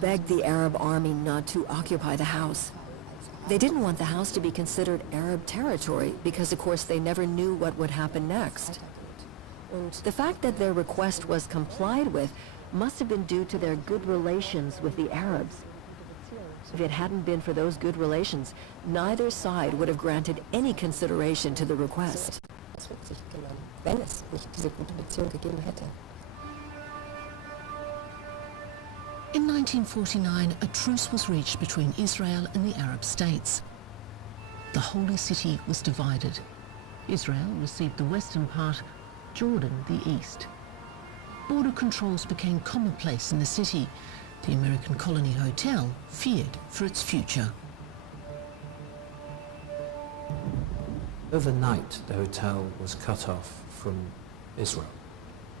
begged the Arab army not to occupy the house. They didn't want the house to be considered Arab territory because, of course, they never knew what would happen next. The fact that their request was complied with must have been due to their good relations with the Arabs. If it hadn't been for those good relations, neither side would have granted any consideration to the request. In 1949, a truce was reached between Israel and the Arab states. The Holy City was divided. Israel received the western part, Jordan the east. Border controls became commonplace in the city. The American Colony Hotel feared for its future. Overnight, the hotel was cut off from Israel.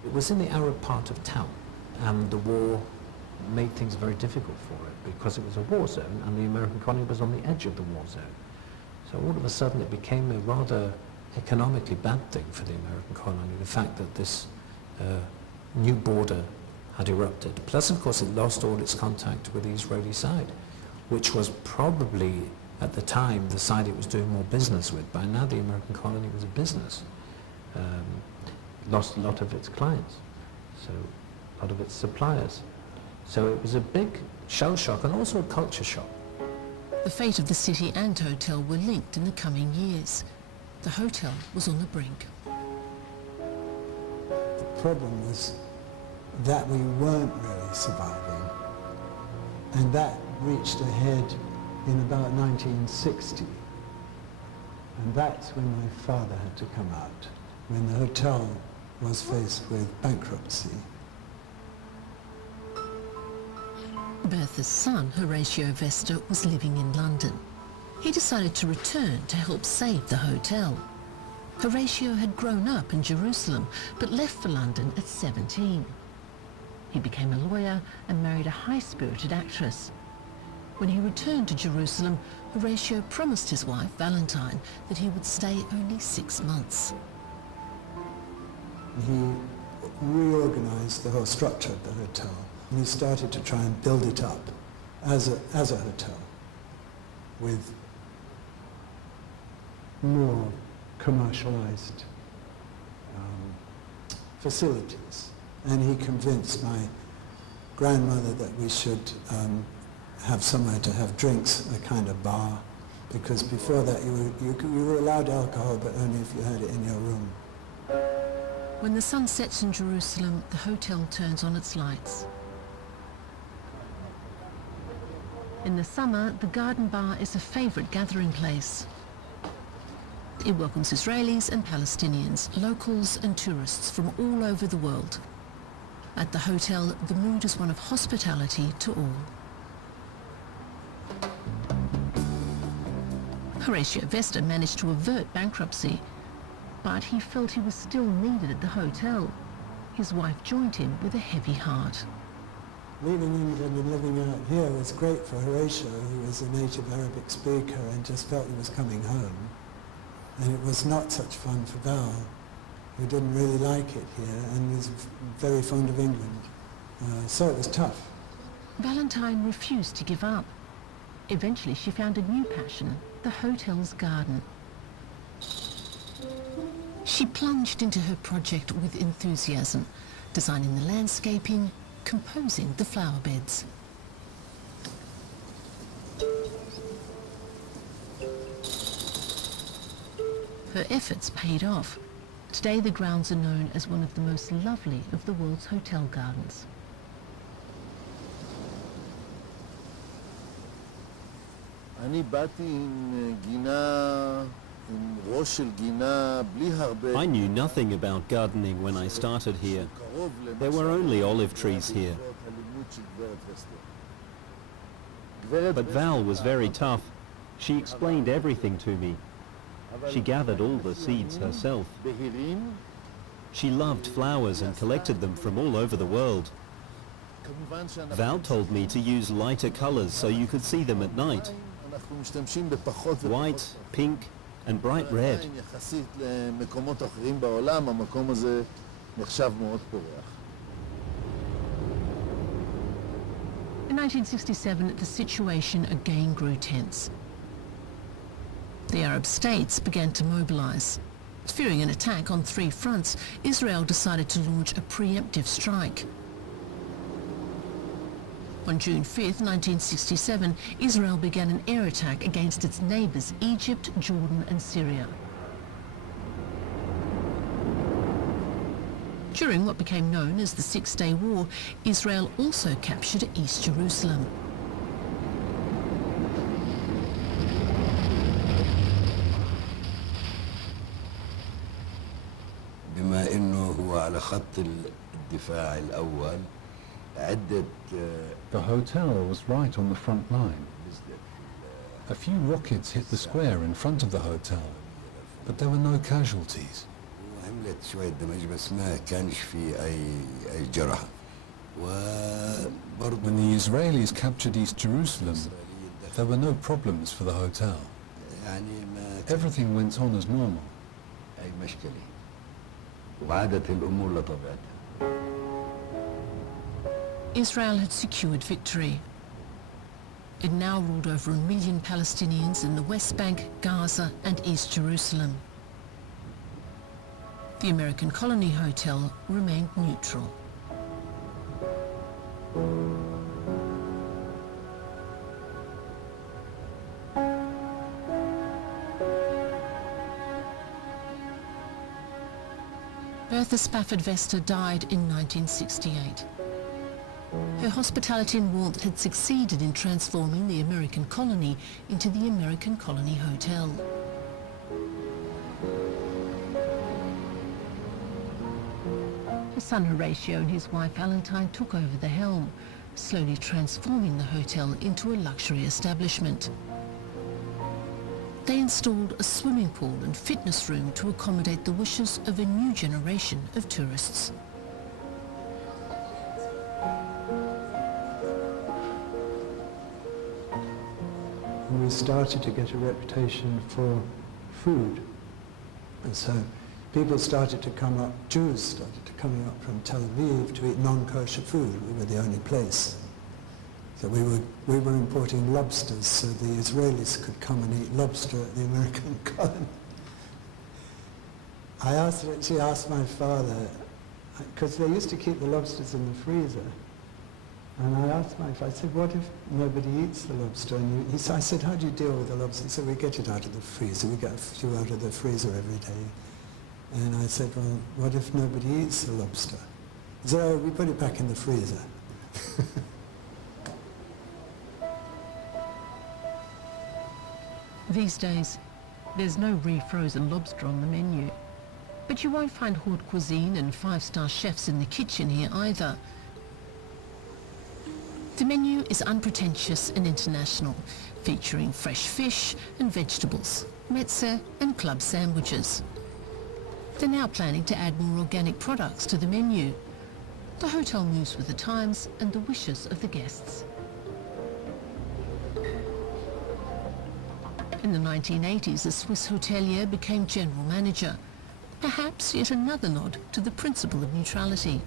It was in the Arab part of town, and the war made things very difficult for it because it was a war zone and the American colony was on the edge of the war zone. So all of a sudden it became a rather economically bad thing for the American colony, the fact that this new border had erupted. Plus, of course, it lost all its contact with the Israeli side, which was probably, at the time, the side it was doing more business with. By now, the American colony was a business. Lost a lot of its clients, so a lot of its suppliers. So it was a big shell shock and also a culture shock. The fate of the city and hotel were linked in the coming years. The hotel was on the brink. The problem was that we weren't really surviving, and that reached a head in about 1960. And that's when my father had to come out, when the hotel was faced with bankruptcy. Bertha's son, Horatio Vesta, was living in London. He decided to return to help save the hotel. Horatio had grown up in Jerusalem, but left for London at 17. He became a lawyer and married a high-spirited actress. When he returned to Jerusalem, Horatio promised his wife, Valentine, that he would stay only 6 months. He reorganized the whole structure of the hotel, and he started to try and build it up as a hotel with more commercialized facilities. And he convinced my grandmother that we should have somewhere to have drinks, a kind of bar, because before that you were allowed alcohol, but only if you had it in your room. When the sun sets in Jerusalem, the hotel turns on its lights. In the summer, the Garden Bar is a favorite gathering place. It welcomes Israelis and Palestinians, locals and tourists from all over the world. At the hotel, the mood is one of hospitality to all. Horatio Vesta managed to avert bankruptcy, but he felt he was still needed at the hotel. His wife joined him with a heavy heart. Leaving England and living out here was great for Horatio, who was a native Arabic speaker and just felt he was coming home. And it was not such fun for Val, who didn't really like it here and was very fond of England. So it was tough. Valentine refused to give up. Eventually she found a new passion, the hotel's garden. She plunged into her project with enthusiasm, designing the landscaping, composing the flower beds. Her efforts paid off. Today the grounds are known as one of the most lovely of the world's hotel gardens. I knew nothing about gardening when I started here. There were only olive trees here. But Val was very tough. She explained everything to me. She gathered all the seeds herself. She loved flowers and collected them from all over the world. Val told me to use lighter colors so you could see them at night. White, pink, and bright red. In 1967, the situation again grew tense. The Arab states began to mobilize. Fearing an attack on 3 fronts, Israel decided to launch a preemptive strike. On June 5, 1967, Israel began an air attack against its neighbors, Egypt, Jordan, and Syria. During what became known as the Six-Day War, Israel also captured East Jerusalem. بما انه هو على خط الدفاع الاول عدة The hotel was right on the front line. A few rockets hit the square in front of the hotel, but there were no casualties. وعملت شوية دمج بس ما كانش في أي جرح. When the Israelis captured East Jerusalem, there were no problems for the hotel. Everything went on as normal. أي مشكلة. وعادت الأمور لطبيعتها. Israel had secured victory. It now ruled over 1 million Palestinians in the West Bank, Gaza, and East Jerusalem. The American Colony Hotel remained neutral. Bertha Spafford Vester died in 1968. Her hospitality and warmth had succeeded in transforming the American colony into the American Colony Hotel. Her son Horatio and his wife Valentine took over the helm, slowly transforming the hotel into a luxury establishment. They installed a swimming pool and fitness room to accommodate the wishes of a new generation of tourists. We started to get a reputation for food, and so people started to come up, Jews started to coming up from Tel Aviv to eat non-kosher food. We were the only place. So we were importing lobsters so the Israelis could come and eat lobster at the American colony. I actually asked my father, because they used to keep the lobsters in the freezer, and I asked my father, I said, what if nobody eats the lobster? And I said, how do you deal with the lobster? He said, we get it out of the freezer. We get a few out of the freezer every day. And I said, well, what if nobody eats the lobster? He said, oh, we put it back in the freezer. These days, there's no refrozen lobster on the menu. But you won't find haute cuisine and five-star chefs in the kitchen here either. The menu is unpretentious and international, featuring fresh fish and vegetables, mezze and club sandwiches. They're now planning to add more organic products to the menu. The hotel moves with the times and the wishes of the guests. In the 1980s, a Swiss hotelier became general manager. Perhaps yet another nod to the principle of neutrality.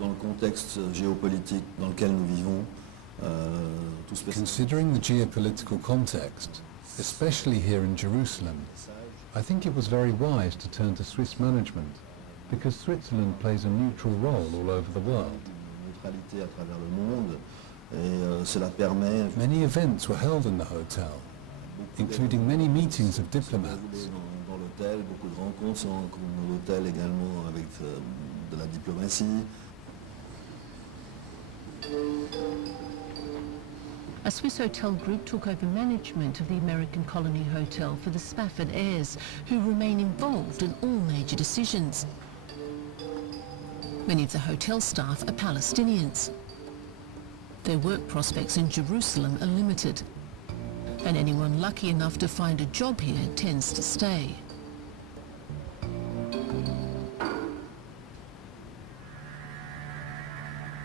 Dans le contexte géopolitique dans lequel nous vivons, considering the geopolitical context, especially here in Jerusalem, I think it was very wise to turn to Swiss management, because Switzerland plays a neutral role all over the world. Neutralité à travers le monde, et cela permet. Many events were held in the hotel, including many meetings of diplomats. Dans l'hôtel, beaucoup de rencontres sont dans l'hôtel également avec de la diplomatie. A Swiss hotel group took over management of the American Colony Hotel for the Spafford heirs, who remain involved in all major decisions. Many of the hotel staff are Palestinians. Their work prospects in Jerusalem are limited, and anyone lucky enough to find a job here tends to stay.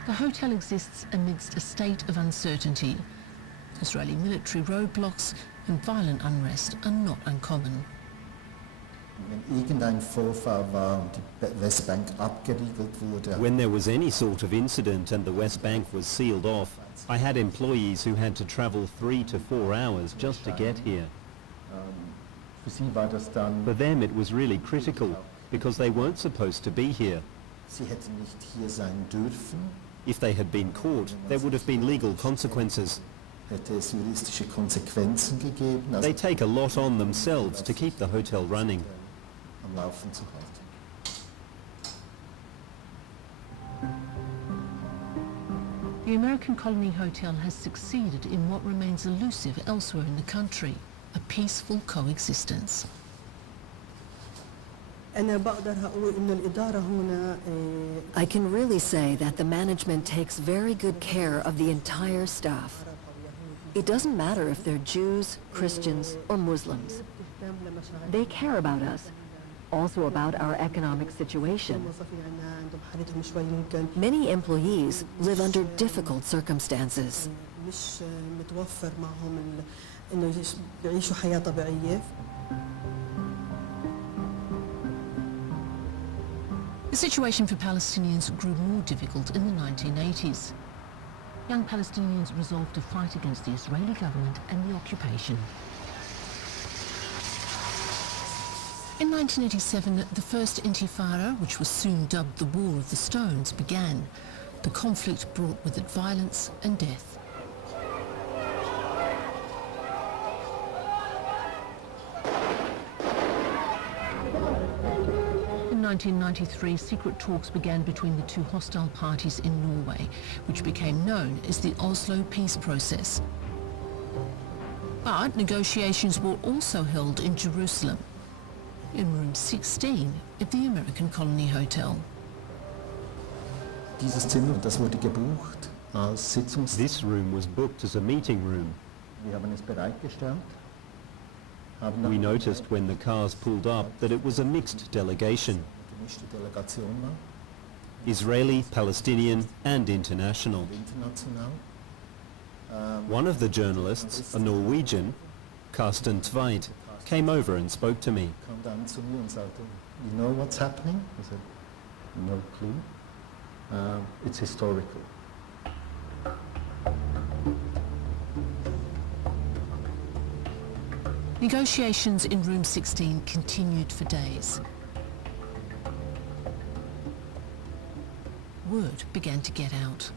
The hotel exists amidst a state of uncertainty. Israeli military roadblocks and violent unrest are not uncommon. When there was any sort of incident and the West Bank was sealed off, I had employees who had to travel 3 to 4 hours just to get here. For them it was really critical, because they weren't supposed to be here. If they had been caught, there would have been legal consequences. They take a lot on themselves to keep the hotel running. The American Colony Hotel has succeeded in what remains elusive elsewhere in the country, a peaceful coexistence. I can really say that the management takes very good care of the entire staff. It doesn't matter if they're Jews, Christians, or Muslims. They care about us, also about our economic situation. Many employees live under difficult circumstances. The situation for Palestinians grew more difficult in the 1980s. Young Palestinians resolved to fight against the Israeli government and the occupation. In 1987, the First Intifada, which was soon dubbed the War of the Stones, began. The conflict brought with it violence and death. In 1993, secret talks began between the two hostile parties in Norway, which became known as the Oslo Peace Process. But negotiations were also held in Jerusalem, in room 16 at the American Colony Hotel. Dieses Zimmer, das wurde gebucht als Sitzungs... This room was booked as a meeting room. Wir haben es bereitgestellt. We noticed when the cars pulled up that it was a mixed delegation. Gemischte Delegation war. Israeli, Palestinian and international. International. One of the journalists, a Norwegian, Karsten Tveit, came over and spoke to me. Kam dann zu mir und sagte, you know what's happening? I said, no clue. It's historical. Negotiations in room 16 continued for days. Word began to get out.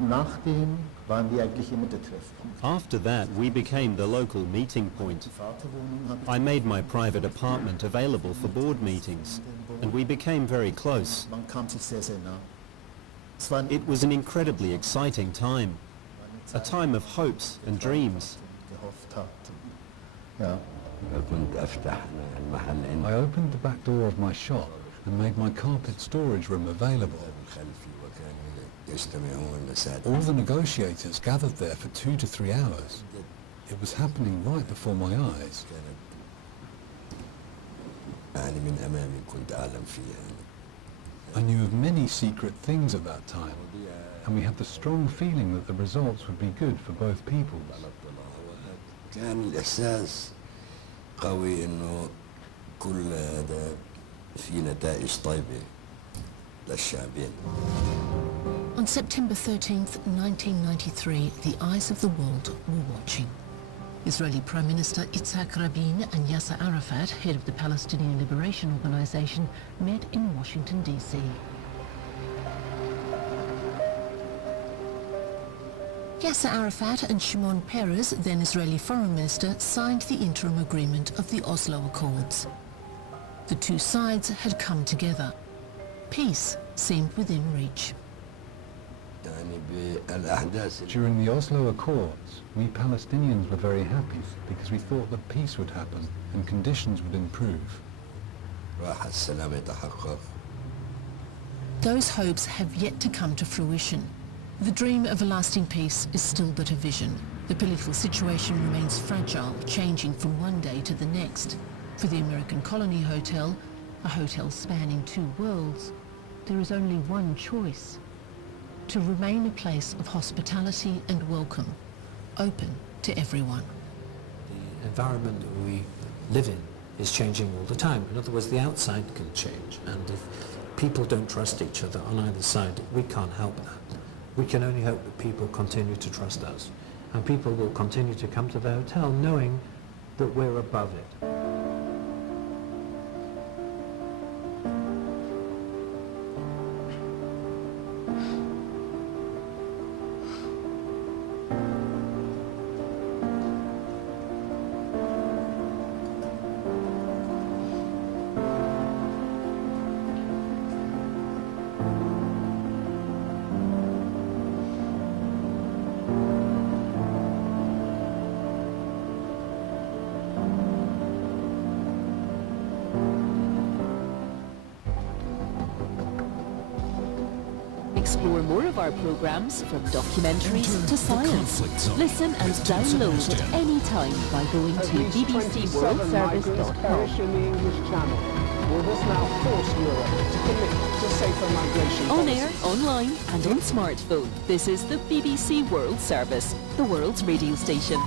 Nachdem waren wir eigentlich immer der Treffpunkt. After that, we became the local meeting point. I made my private apartment available for board meetings, and we became very close. Man kam sich sehr, sehr nah. It was an incredibly exciting time, a time of hopes and dreams. Ja. I opened the back door of my shop and made my carpet storage room available. All the negotiators gathered there for 2 to 3 hours. It was happening right before my eyes. I knew of many secret things at that time, and we had the strong feeling that the results would be good for both peoples. كان الإحساس قوي إنه كل هذا في نتائج طيبة للشعبين. On September 13th, 1993, the eyes of the world were watching. Israeli Prime Minister Yitzhak Rabin and Yasser Arafat, head of the Palestinian Liberation Organization, met in Washington, D.C. Yasser Arafat and Shimon Peres, then Israeli Foreign Minister, signed the interim agreement of the Oslo Accords. The two sides had come together. Peace seemed within reach. During the Oslo Accords, we Palestinians were very happy because we thought that peace would happen and conditions would improve. Those hopes have yet to come to fruition. The dream of a lasting peace is still but a vision. The political situation remains fragile, changing from one day to the next. For the American Colony Hotel, a hotel spanning 2 worlds, there is only one choice: to remain a place of hospitality and welcome, open to everyone. The environment that we live in is changing all the time. In other words, the outside can change, and if people don't trust each other on either side, we can't help that. We can only hope that people continue to trust us, and people will continue to come to the hotel knowing that we're above it. Explore more of our programs, from documentaries to science. Listen and download at any time by going to bbcworldservice.com. Will this now force Europe to commit to safer migration? On air, online and on smartphone, this is the BBC World Service, the world's radio station.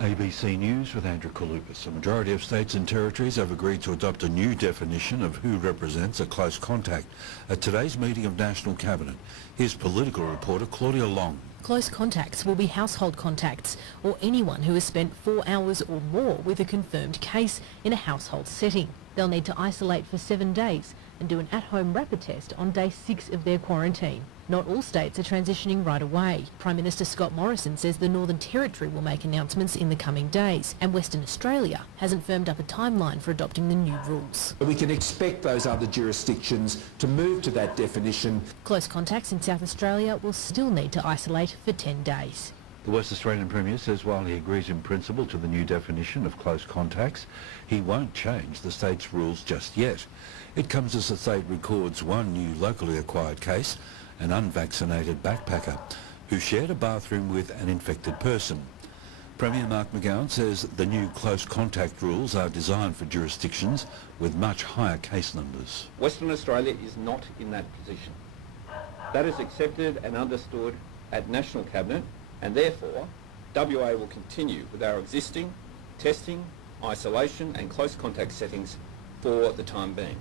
ABC News with Andrew Kalupas. A majority of states and territories have agreed to adopt a new definition of who represents a close contact at today's meeting of National Cabinet. Here's political reporter Claudia Long. Close contacts will be household contacts or anyone who has spent 4 hours or more with a confirmed case in a household setting. They'll need to isolate for 7 days and do an at-home rapid test on day 6 of their quarantine. Not all states are transitioning right away. Prime Minister Scott Morrison says the Northern Territory will make announcements in the coming days, and Western Australia hasn't firmed up a timeline for adopting the new rules. We can expect those other jurisdictions to move to that definition. Close contacts in South Australia will still need to isolate for 10 days. The West Australian Premier says while he agrees in principle to the new definition of close contacts, he won't change the state's rules just yet. It comes as the state records one new locally acquired case, an unvaccinated backpacker who shared a bathroom with an infected person. Premier Mark McGowan says the new close contact rules are designed for jurisdictions with much higher case numbers. Western Australia is not in that position. That is accepted and understood at National Cabinet, and therefore WA will continue with our existing testing, isolation and close contact settings for the time being.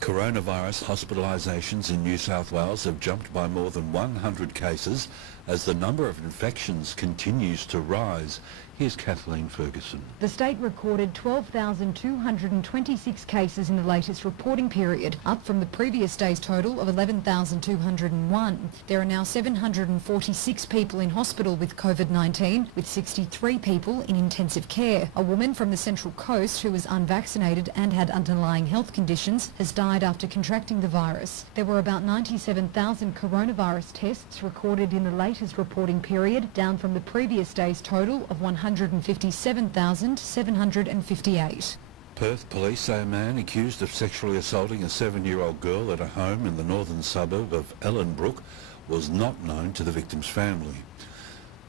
Coronavirus hospitalisations in New South Wales have jumped by more than 100 cases as the number of infections continues to rise. Here's Kathleen Ferguson. The state recorded 12,226 cases in the latest reporting period, up from the previous day's total of 11,201. There are now 746 people in hospital with COVID-19, with 63 people in intensive care. A woman from the Central Coast who was unvaccinated and had underlying health conditions has died after contracting the virus. There were about 97,000 coronavirus tests recorded in the latest reporting period, down from the previous day's total of 157,758. Perth police say a man accused of sexually assaulting a 7-year-old girl at a home in the northern suburb of Ellenbrook was not known to the victim's family.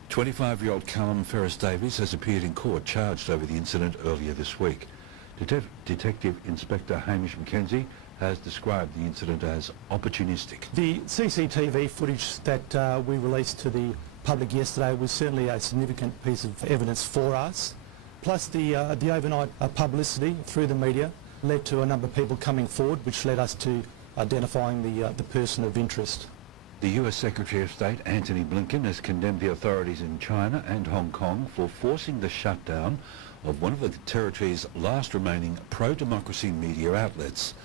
25-year-old Callum Ferris-Davies has appeared in court charged over the incident earlier this week. Detective Inspector Hamish McKenzie has described the incident as opportunistic. The CCTV footage that we released to the public yesterday was certainly a significant piece of evidence for us. Plus the overnight publicity through the media led to a number of people coming forward, which led us to identifying the person of interest. The US Secretary of State Antony Blinken has condemned the authorities in China and Hong Kong for forcing the shutdown of one of the territory's last remaining pro-democracy media outlets.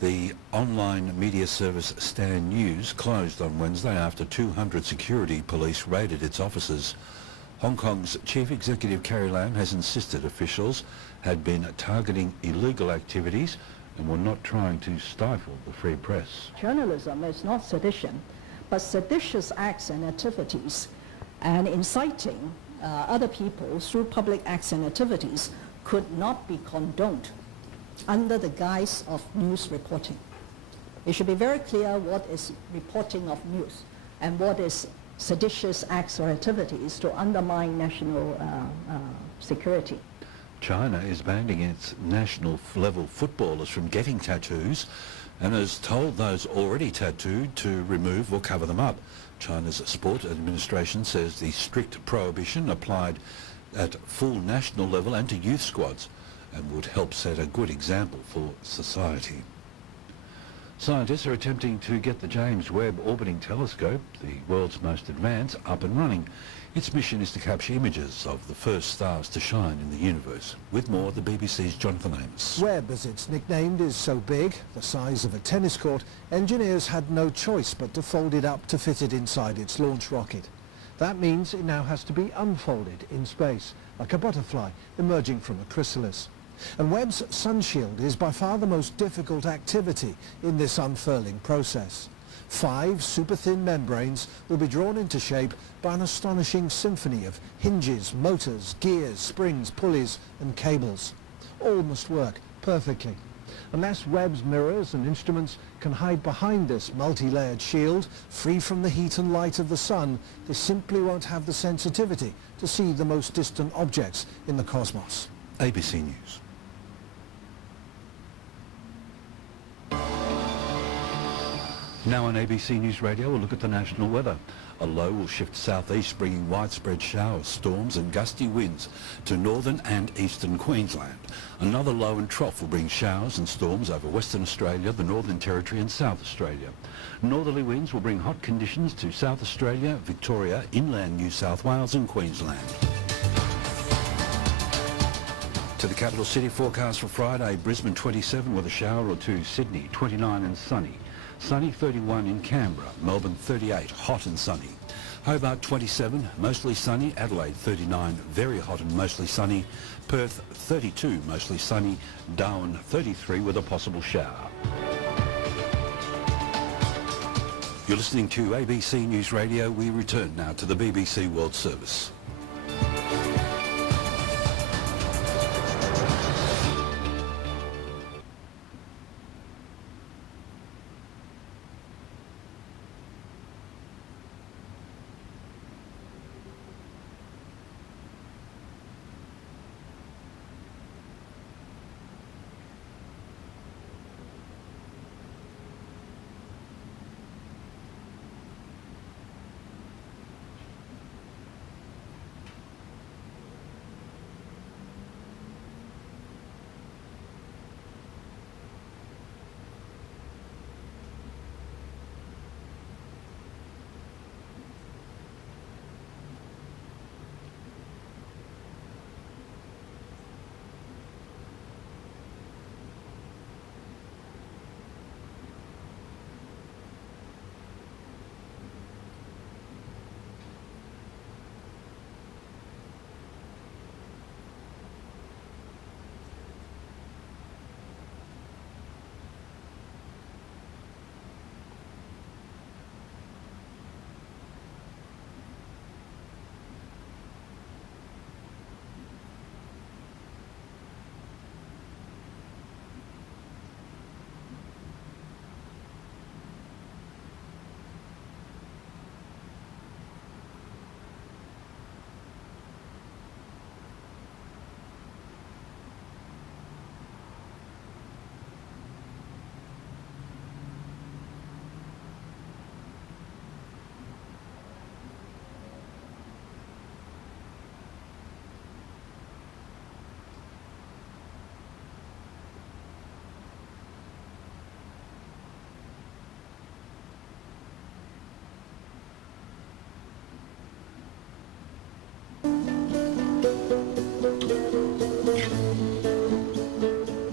The online media service Stan News closed on Wednesday after 200 security police raided its offices. Hong Kong's Chief Executive Carrie Lam has insisted officials had been targeting illegal activities and were not trying to stifle the free press. Journalism is not sedition, but seditious acts and activities and inciting other people through public acts and activities could not be condoned under the guise of news reporting. It should be very clear what is reporting of news and what is seditious acts or activities to undermine national security. China is banning its national-level footballers from getting tattoos and has told those already tattooed to remove or cover them up. China's Sport Administration says the strict prohibition applied at full national level and to youth squads and would help set a good example for society. Scientists are attempting to get the James Webb Orbiting Telescope, the world's most advanced, up and running. Its mission is to capture images of the first stars to shine in the universe. With more, the BBC's Jonathan Amos. Webb, as it's nicknamed, is so big, the size of a tennis court, engineers had no choice but to fold it up to fit it inside its launch rocket. That means it now has to be unfolded in space, like a butterfly emerging from a chrysalis. And Webb's sunshield is by far the most difficult activity in this unfurling process. 5 super-thin membranes will be drawn into shape by an astonishing symphony of hinges, motors, gears, springs, pulleys and cables. All must work perfectly. Unless Webb's mirrors and instruments can hide behind this multi-layered shield, free from the heat and light of the sun, they simply won't have the sensitivity to see the most distant objects in the cosmos. ABC News. Now on ABC News Radio, we'll look at the national weather. A low will shift southeast, bringing widespread showers, storms and gusty winds to northern and eastern Queensland. Another low and trough will bring showers and storms over Western Australia, the Northern Territory and South Australia. Northerly winds will bring hot conditions to South Australia, Victoria, inland New South Wales and Queensland. To the capital city forecast for Friday, Brisbane 27 with a shower or two, Sydney 29 and sunny. Sunny 31 in Canberra, Melbourne 38, hot and sunny. Hobart 27, mostly sunny, Adelaide 39, very hot and mostly sunny. Perth 32, mostly sunny. Darwin 33 with a possible shower. You're listening to ABC News Radio. We return now to the BBC World Service.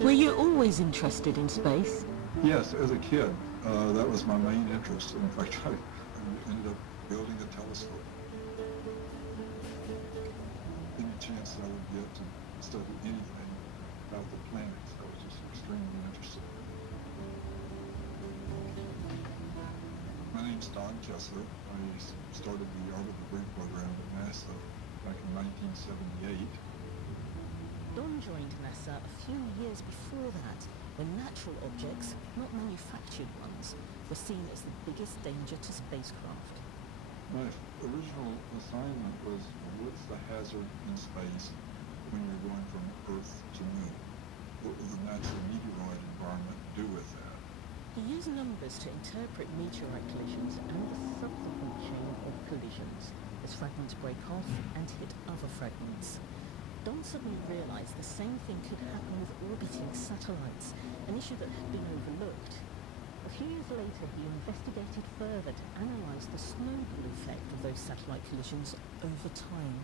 Were you always interested in space? Yes, as a kid, that was my main interest. In fact, I ended up building a telescope. Any chance that I would get to study anything about the planets, I was just extremely interested. My name's Don Kessler. I started the Art of the Bird program at NASA back in 1978. Don joined NASA a few years before that, when natural objects, not manufactured ones, were seen as the biggest danger to spacecraft. My original assignment was, what's the hazard in space when you're going from Earth to Moon? What will the natural meteoroid environment do with that? He used numbers to interpret meteorite collisions and the subsequent chain of collisions as fragments break off and hit other fragments. Don suddenly realized the same thing could happen with orbiting satellites, an issue that had been overlooked. A few years later, he investigated further to analyze the snowball effect of those satellite collisions over time.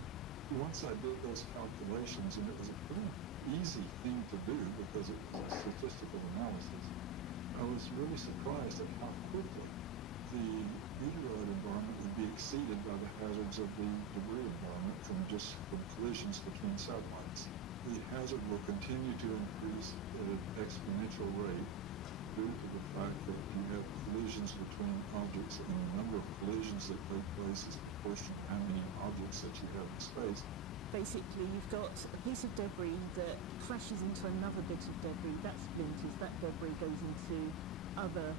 Once I did those calculations, and it was a pretty easy thing to do because it was a statistical analysis, I was really surprised at how quickly the meteoroid environment would be exceeded by the hazards of the debris environment from collisions between satellites. The hazard will continue to increase at an exponential rate due to the fact that you have collisions between objects, and the number of collisions that take place is proportional to how many objects that you have in space. Basically, you've got a piece of debris that crashes into another bit of debris, that splinters, that debris goes into other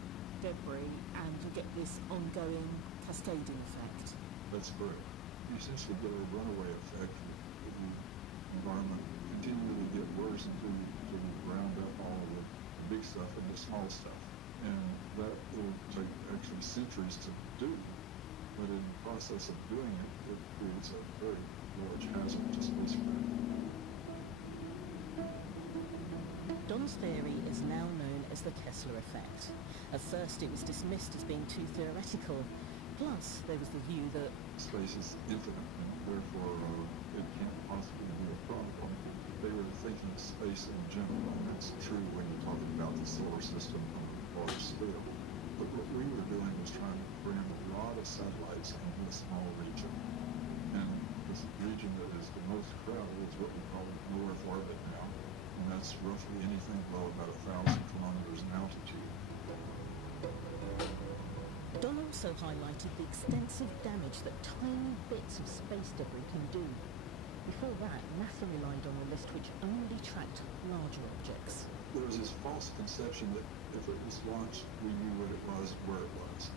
debris, and you get this ongoing cascading effect. That's correct. You essentially get a runaway effect. The environment continually get worse until you round up all of the big stuff and the small stuff. And that will take actually centuries to do. But in the process of doing it, it creates a very large hazard to spacecraft. Don's theory is now known as the Kessler effect. At first it was dismissed as being too theoretical. Plus, there was the view that space is infinite, and therefore it can't possibly be a problem. They were thinking of space in general, and that's true when you're talking about the solar system on a large scale. But what we were doing was trying to bring a lot of satellites into a small region. And this region that is the most crowded is what we call low Earth orbit now. And that's roughly anything below about 1,000 kilometers in altitude. Don also highlighted the extensive damage that tiny bits of space debris can do. Before that, NASA relied on a list which only tracked larger objects. There was this false conception that if it was launched, we knew what it was, where it was.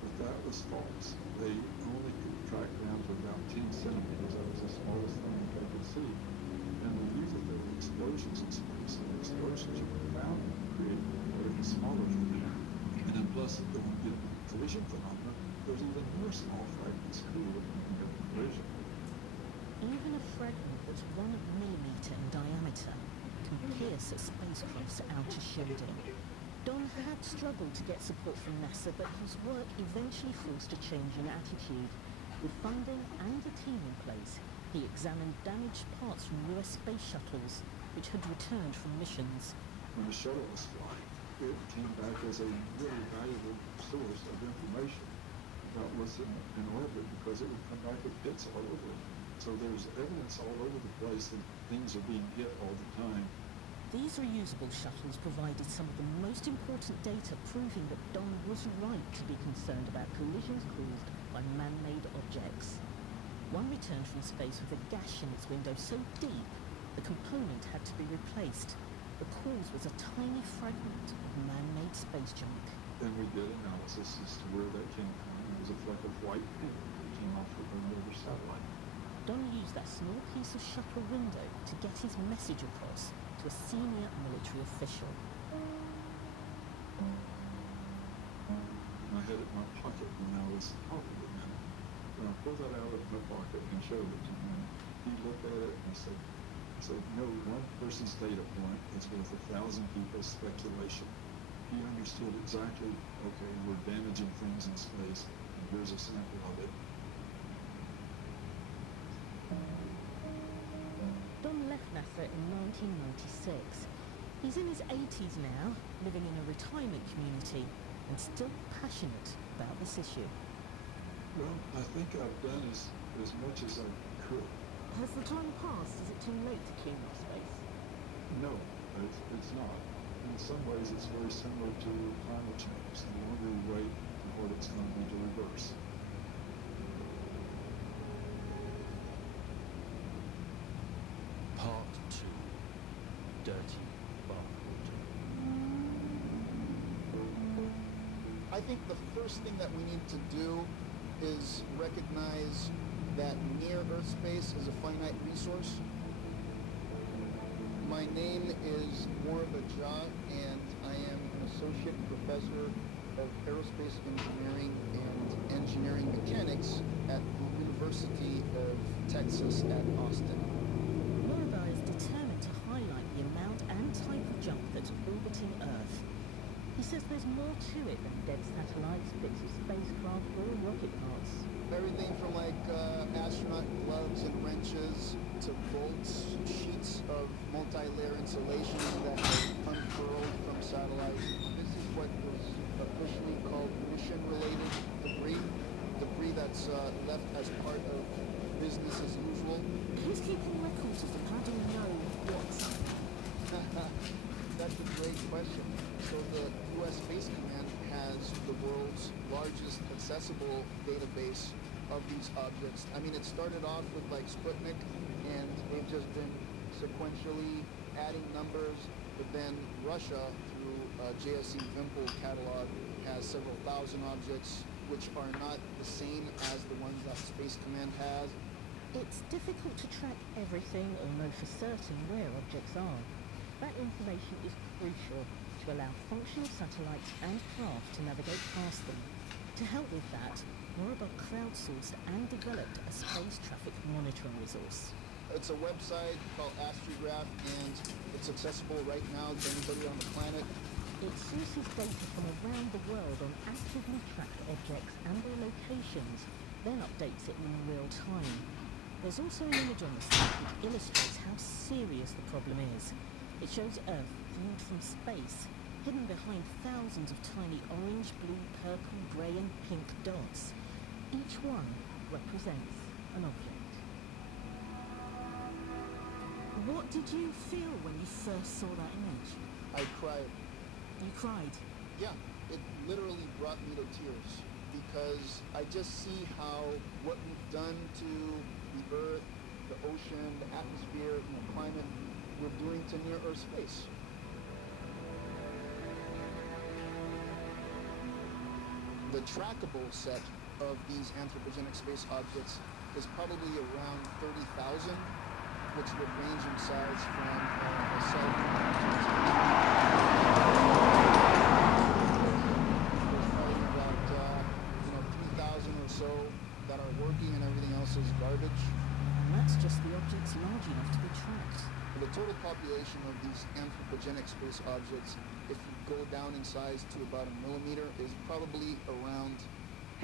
But that was false. They only could track down to about 10 centimeters. That was the smallest thing they could see. And we knew that there were explosions in space, and the explosions you found create even smaller phenomena. And then plus, when we get collision phenomena, there's even more small fragments created in the collision. Even a fragment that's 1 millimeter in diameter can pierce a spacecraft's outer shielding. Don had struggled to get support from NASA, but his work eventually forced a change in attitude. With funding and a team in place, he examined damaged parts from US space shuttles, which had returned from missions. When the shuttle was flying, it came back as a really valuable source of information about what's in orbit, because it would come back with hits all over it. So there's evidence all over the place that things are being hit all the time. These reusable shuttles provided some of the most important data proving that Don was right to be concerned about collisions caused by man-made objects. One returned from space with a gash in its window so deep the component had to be replaced. The cause was a tiny fragment of man-made space junk. And we did analysis as to where that came from. It was a fleck of white paint that came off of another satellite. Don used that small piece of shuttle window to get his message across to a senior military official. I had it in my pocket when I was talking to him. And I pulled that out of my pocket and showed it to him. He looked at it and said, no, one person's data point is worth 1,000 people's speculation. He understood exactly, okay, we're damaging things in space, and here's a sample of it. Don left NASA in 1996. He's in his 80s now, living in a retirement community, and still passionate about this issue. Well, I think I've done as much as I could. Has the time passed? Is it too late to clean up space? No, it's not. In some ways, it's very similar to climate change. The longer we wait, the harder it's going to be to reverse. Part 2. Dirty bathwater. I think the first thing that we need to do is recognize that near-Earth space is a finite resource. My name is Morva Jha, and I am an associate professor of aerospace engineering and engineering mechanics at the University of Texas at Austin. Morva is determined to highlight the amount and type of junk that's orbiting Earth. He says there's more to it than dead satellites, bits of spacecraft, or rocket parts. Everything from astronaut gloves and wrenches to bolts, sheets of multi-layer insulation that are unfurled from satellites. This is what was officially called mission-related debris that's left as part of business as usual. Who's keeping records of them? How do we know what's... That's a great question. So the U.S. Space Command has the world's largest accessible database of these objects. I mean, it started off with Sputnik, and they've just been sequentially adding numbers, but then Russia, through JSC Vimpel catalog, has several thousand objects which are not the same as the ones that Space Command has. It's difficult to track everything or know for certain where objects are. That information is crucial to to allow functional satellites and craft to navigate past them. To help with that, Moribel crowdsourced and developed a space traffic monitoring resource. It's a website called Astrigraph, and it's accessible right now to anybody on the planet. It sources data from around the world on actively tracked objects and their locations, then updates it in real time. There's also an image on the site which illustrates how serious the problem is. It shows Earth viewed from space, hidden behind thousands of tiny orange, blue, purple, grey and pink dots. Each one represents an object. What did you feel when you first saw that image? I cried. You cried? Yeah, it literally brought me to tears because I just see how what we've done to the Earth, the ocean, the atmosphere, the climate, we're doing to near-Earth space. The trackable set of these anthropogenic space objects is probably around 30,000, which would range in size from a cell phone. There's probably about 3,000 or so that are working, and everything else is garbage. And that's just the objects large enough to be tracked. The total population of these anthropogenic space objects, if you go down in size to about 1 millimeter, is probably around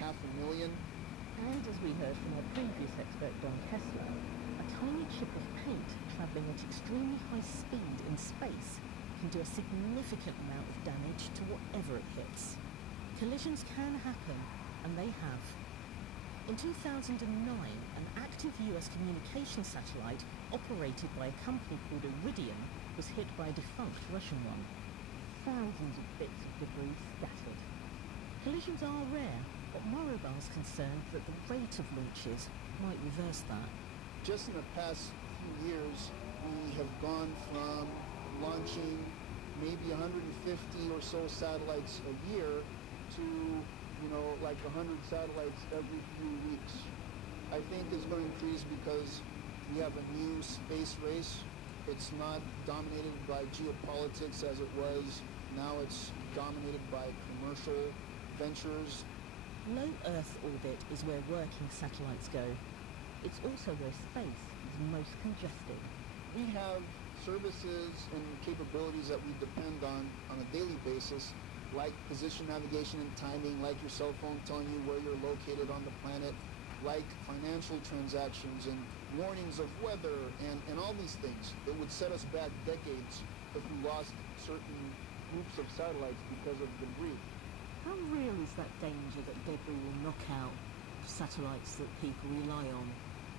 500,000. And as we heard from our previous expert, Don Kessler, a tiny chip of paint travelling at extremely high speed in space can do a significant amount of damage to whatever it hits. Collisions can happen, and they have. In 2009, an active US communication satellite operated by a company called Iridium was hit by a defunct Russian one. Thousands of bits of debris scattered. Collisions are rare, but Moribel's concerned that the rate of launches might reverse that. Just in the past few years, we have gone from launching maybe 150 or so satellites a year to like 100 satellites every few weeks. I think it's going to increase because we have a new space race. It's not dominated by geopolitics as it was. Now it's dominated by commercial ventures. Low Earth orbit is where working satellites go. It's also where space is most congested. We have services and capabilities that we depend on a daily basis, like position navigation and timing, like your cell phone telling you where you're located on the planet, like financial transactions and warnings of weather and all these things. It would set us back decades if we lost certain groups of satellites because of debris. How real is that danger that debris will knock out satellites that people rely on?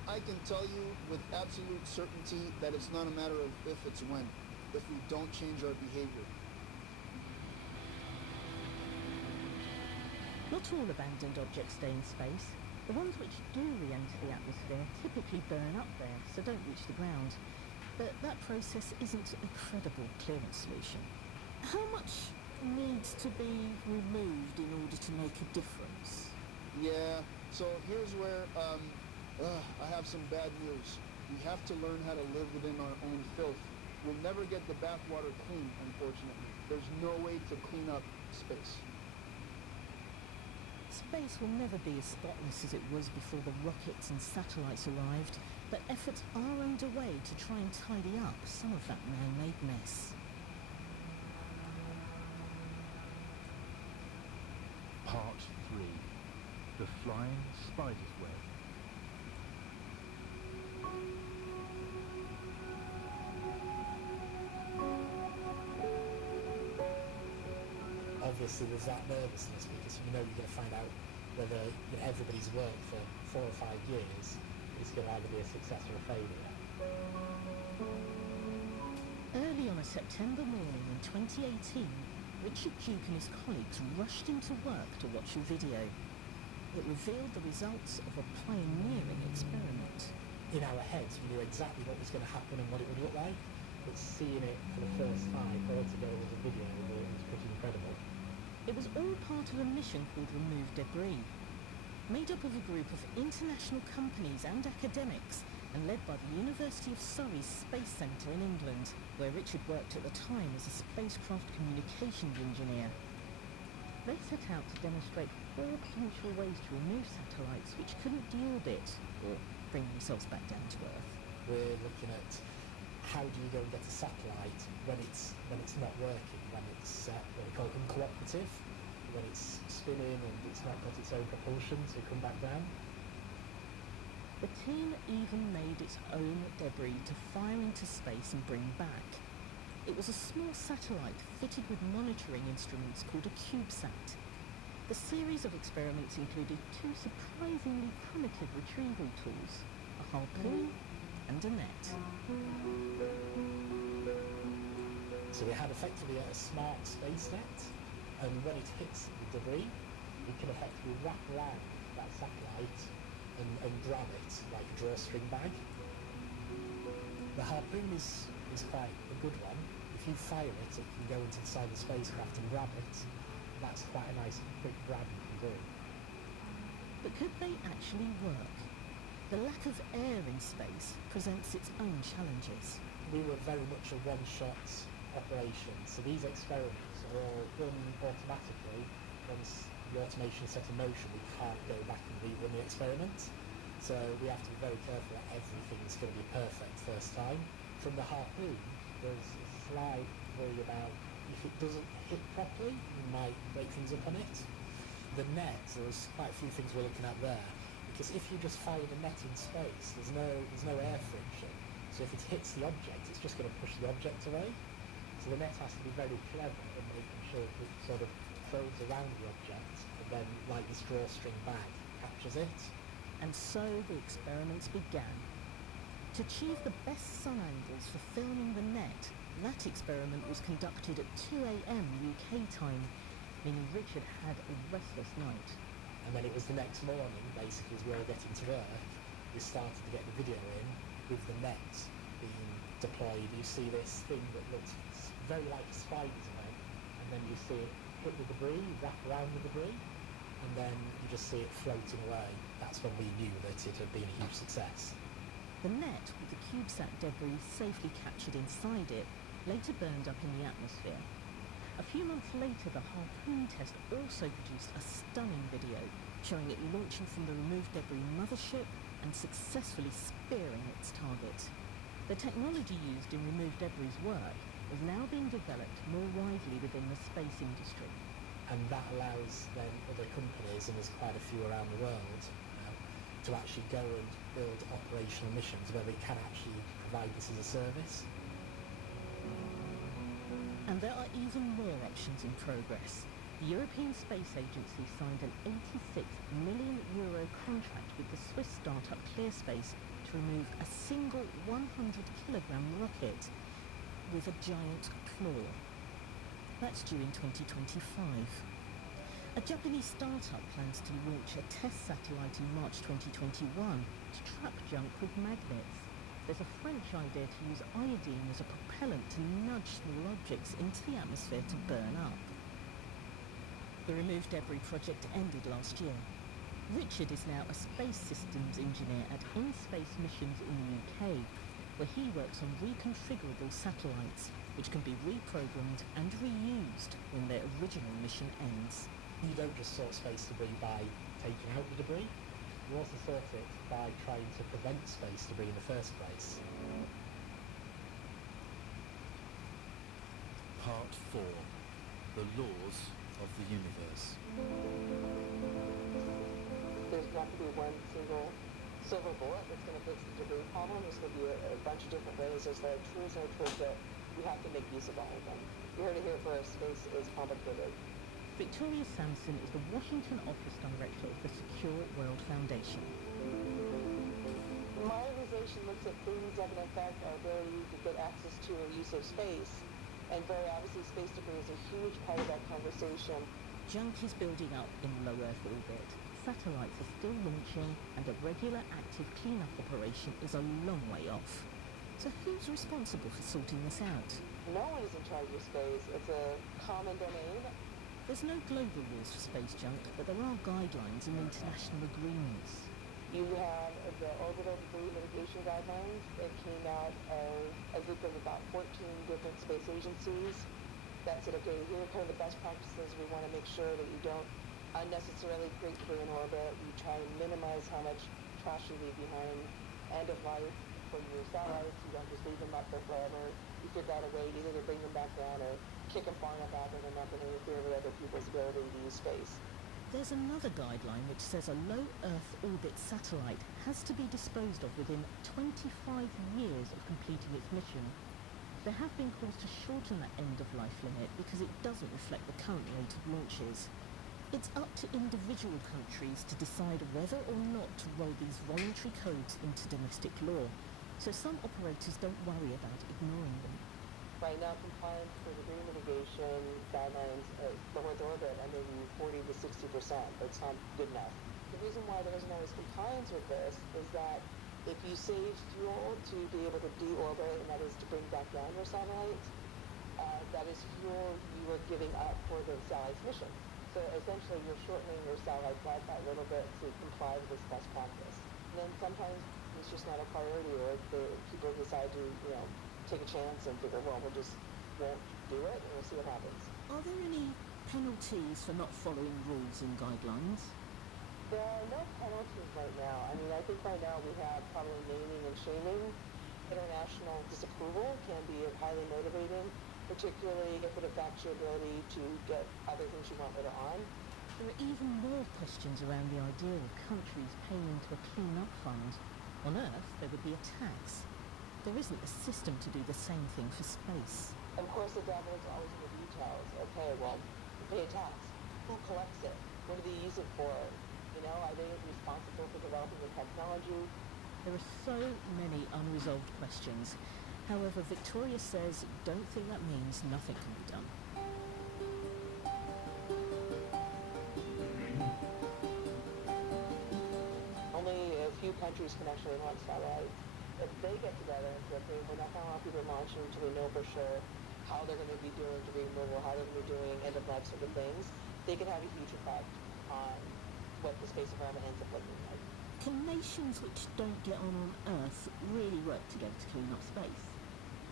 I can tell you with absolute certainty that it's not a matter of if, it's when, if we don't change our behavior. Not all abandoned objects stay in space. The ones which do re-enter the atmosphere typically burn up there, so don't reach the ground. But that process isn't a credible clearance solution. How much needs to be removed in order to make a difference? Yeah, so here's where I have some bad news. We have to learn how to live within our own filth. We'll never get the bathwater clean, unfortunately. There's no way to clean up space. Space will never be as spotless as it was before the rockets and satellites arrived, but efforts are underway to try and tidy up some of that man-made mess. Part 3. The Flying Spider's Web. Obviously there's that nervousness because you know you're going to find out whether everybody's work for 4 or 5 years is going to either be a success or a failure. Early on a September morning in 2018, Richard Duke and his colleagues rushed into work to watch a video. It revealed the results of a pioneering experiment. In our heads we knew exactly what was going to happen and what it would look like, but seeing it for the first time all together with a video was pretty incredible. It was all part of a mission called Remove Debris. Made up of a group of international companies and academics, and led by the University of Surrey's Space Centre in England, where Richard worked at the time as a spacecraft communications engineer. They set out to demonstrate 4 potential ways to remove satellites which couldn't deorbit or bring themselves back down to Earth. We're looking at how do you go and get a satellite when it's not working, when it's what we call uncooperative, when it's spinning and it's not got its own propulsion to come back down. The team even made its own debris to fire into space and bring back. It was a small satellite fitted with monitoring instruments called a CubeSat. The series of experiments included 2 surprisingly primitive retrieval tools, a harpoon and a net. So we had effectively a smart space net, and when it hits the debris, we can effectively wrap around that satellite and grab it like a drawstring bag. The harpoon is quite a good one. If you fire it, it can go into the side of the spacecraft and grab it. That's quite a nice quick grab you can do. But could they actually work? The lack of air in space presents its own challenges. We were very much a one-shot operation, so these experiments are all done automatically. Once the automation is set in motion, we can't go back and rerun the experiment. So we have to be very careful that everything's going to be perfect first time. From the harpoon, there's a slight worry about if it doesn't hit properly, you might break things up on it. The net, there's quite a few things we're looking at there, because if you just fire the net in space, there's no air friction. So if it hits the object, it's just going to push the object away. So the net has to be very clever in making sure it sort of throws around the object, and then, like this drawstring bag, captures it. And so the experiments began. To achieve the best sun angles for filming the net, that experiment was conducted at 2 a.m. UK time, meaning Richard had a restless night. And then it was the next morning, basically, as we were getting to Earth, we started to get the video in with the net being deployed. You see this thing that looks very like a spider's web, and then you see it hit the debris, wrap around the debris, and then you just see it floating away. That's when we knew that it had been a huge success. The net, with the CubeSat debris safely captured inside it, later burned up in the atmosphere. A few months later, the harpoon test also produced a stunning video showing it launching from the removed debris mothership and successfully spearing its target. The technology used in removed debris work is now being developed more widely within the space industry. And that allows then other companies, and there's quite a few around the world, to actually go and build operational missions where they can actually provide this as a service. And there are even more options in progress. The European Space Agency signed an €86 million contract with the Swiss startup ClearSpace to remove a single 100-kilogram rocket with a giant claw. That's due in 2025. A Japanese startup plans to launch a test satellite in March 2021 to trap junk with magnets. There's a French idea to use iodine as a propellant to nudge small objects into the atmosphere to burn up. The removed debris project ended last year. Richard is now a space systems engineer at In-Space Missions in the UK, where he works on reconfigurable satellites, which can be reprogrammed and reused when their original mission ends. You don't just sort space debris by taking out the debris, you also sort it by trying to prevent space debris in the first place. Part 4. The Laws of the Universe. There's not to be one single silver bullet that's going to fix the debris problem. There's going to be a bunch of different ways. There's no toolkit. We have to make use of all of them. You heard it here first. Space is complicated. Victoria Sampson is the Washington Office Director of the Secure World Foundation. My organization looks at things that can affect our ability to get access to or use of space, and very obviously space debris is a huge part of that conversation. Junk is building up in low Earth orbit. Satellites are still launching, and a regular active cleanup operation is a long way off. So who's responsible for sorting this out? No one is in charge of space. It's a common domain. There's no global rules for space junk, but there are guidelines and international agreements. You have the orbital debris mitigation guidelines. It came out of a group of about 14 different space agencies that said, okay, here are kind of the best practices. We want to make sure that you don't unnecessarily create debris in orbit. You try and minimize how much trash you leave behind. End of life for your satellites. You don't just leave them up there forever. You figure out a way either to bring them back down or kick them far enough out that they're not going to interfere with other people's ability to use space. There's another guideline which says a low Earth orbit satellite has to be disposed of within 25 years of completing its mission. There have been calls to shorten that end-of-life limit because it doesn't reflect the current rate of launches. It's up to individual countries to decide whether or not to roll these voluntary codes into domestic law, so some operators don't worry about ignoring them. Right now, compliance for debris mitigation guidelines low Earth orbit are maybe 40 to 60%, but it's not good enough. The reason why there isn't always compliance with this is that if you save fuel to be able to deorbit, and that is to bring back down your satellites, that is fuel you are giving up for the satellite's mission. So essentially, you're shortening your satellite life by a little bit to comply with this best practice. And then sometimes it's just not a priority, or people decide to, take a chance and figure, well, we'll just won't do it, and we'll see what happens. Are there any penalties for not following rules and guidelines? There are no penalties right now. I mean, I think right now we have probably naming and shaming. International disapproval can be highly motivating, particularly if it affects your ability to get other things you want later on. There are even more questions around the idea of countries paying into a clean-up fund. On Earth, there would be a tax. There isn't a system to do the same thing for space. Of course, the devil is always in the details. Okay, well, you pay a tax. Who collects it? What do they use it for? Are they responsible for developing the technology? There are so many unresolved questions. However, Victoria says, don't think that means nothing can be done. Only a few countries can actually launch satellites. If they get together and say, okay, we're not going to allow people to launch until we know for sure how they're going to be doing debris removal, how they're going to be doing end-of-life sort of things, they can have a huge effect on what the space environment ends up looking like. Can nations which don't get on Earth really work together to clean up space?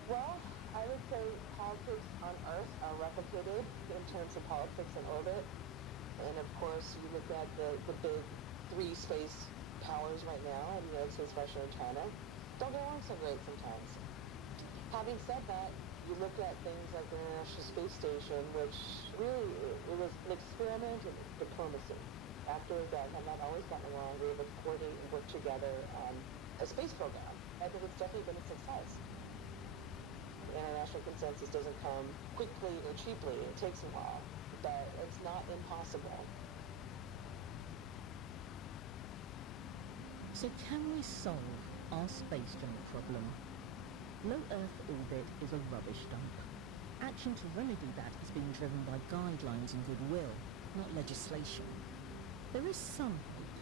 Well, I would say politics on Earth are replicated in terms of politics in orbit. And of course, you look at the big three space powers right now, in the United States, Russia, and China, don't get along so great sometimes. Having said that, you look at things like the International Space Station, which really, it was an experiment in diplomacy. After that had not always gotten along, we were able to coordinate and work together on a space program. I think it's definitely been a success. The international consensus doesn't come quickly or cheaply. It takes a while, but it's not impossible. So can we solve our space junk problem? Low Earth orbit is a rubbish dump. Action to remedy that is being driven by guidelines and goodwill, not legislation. There is some hope.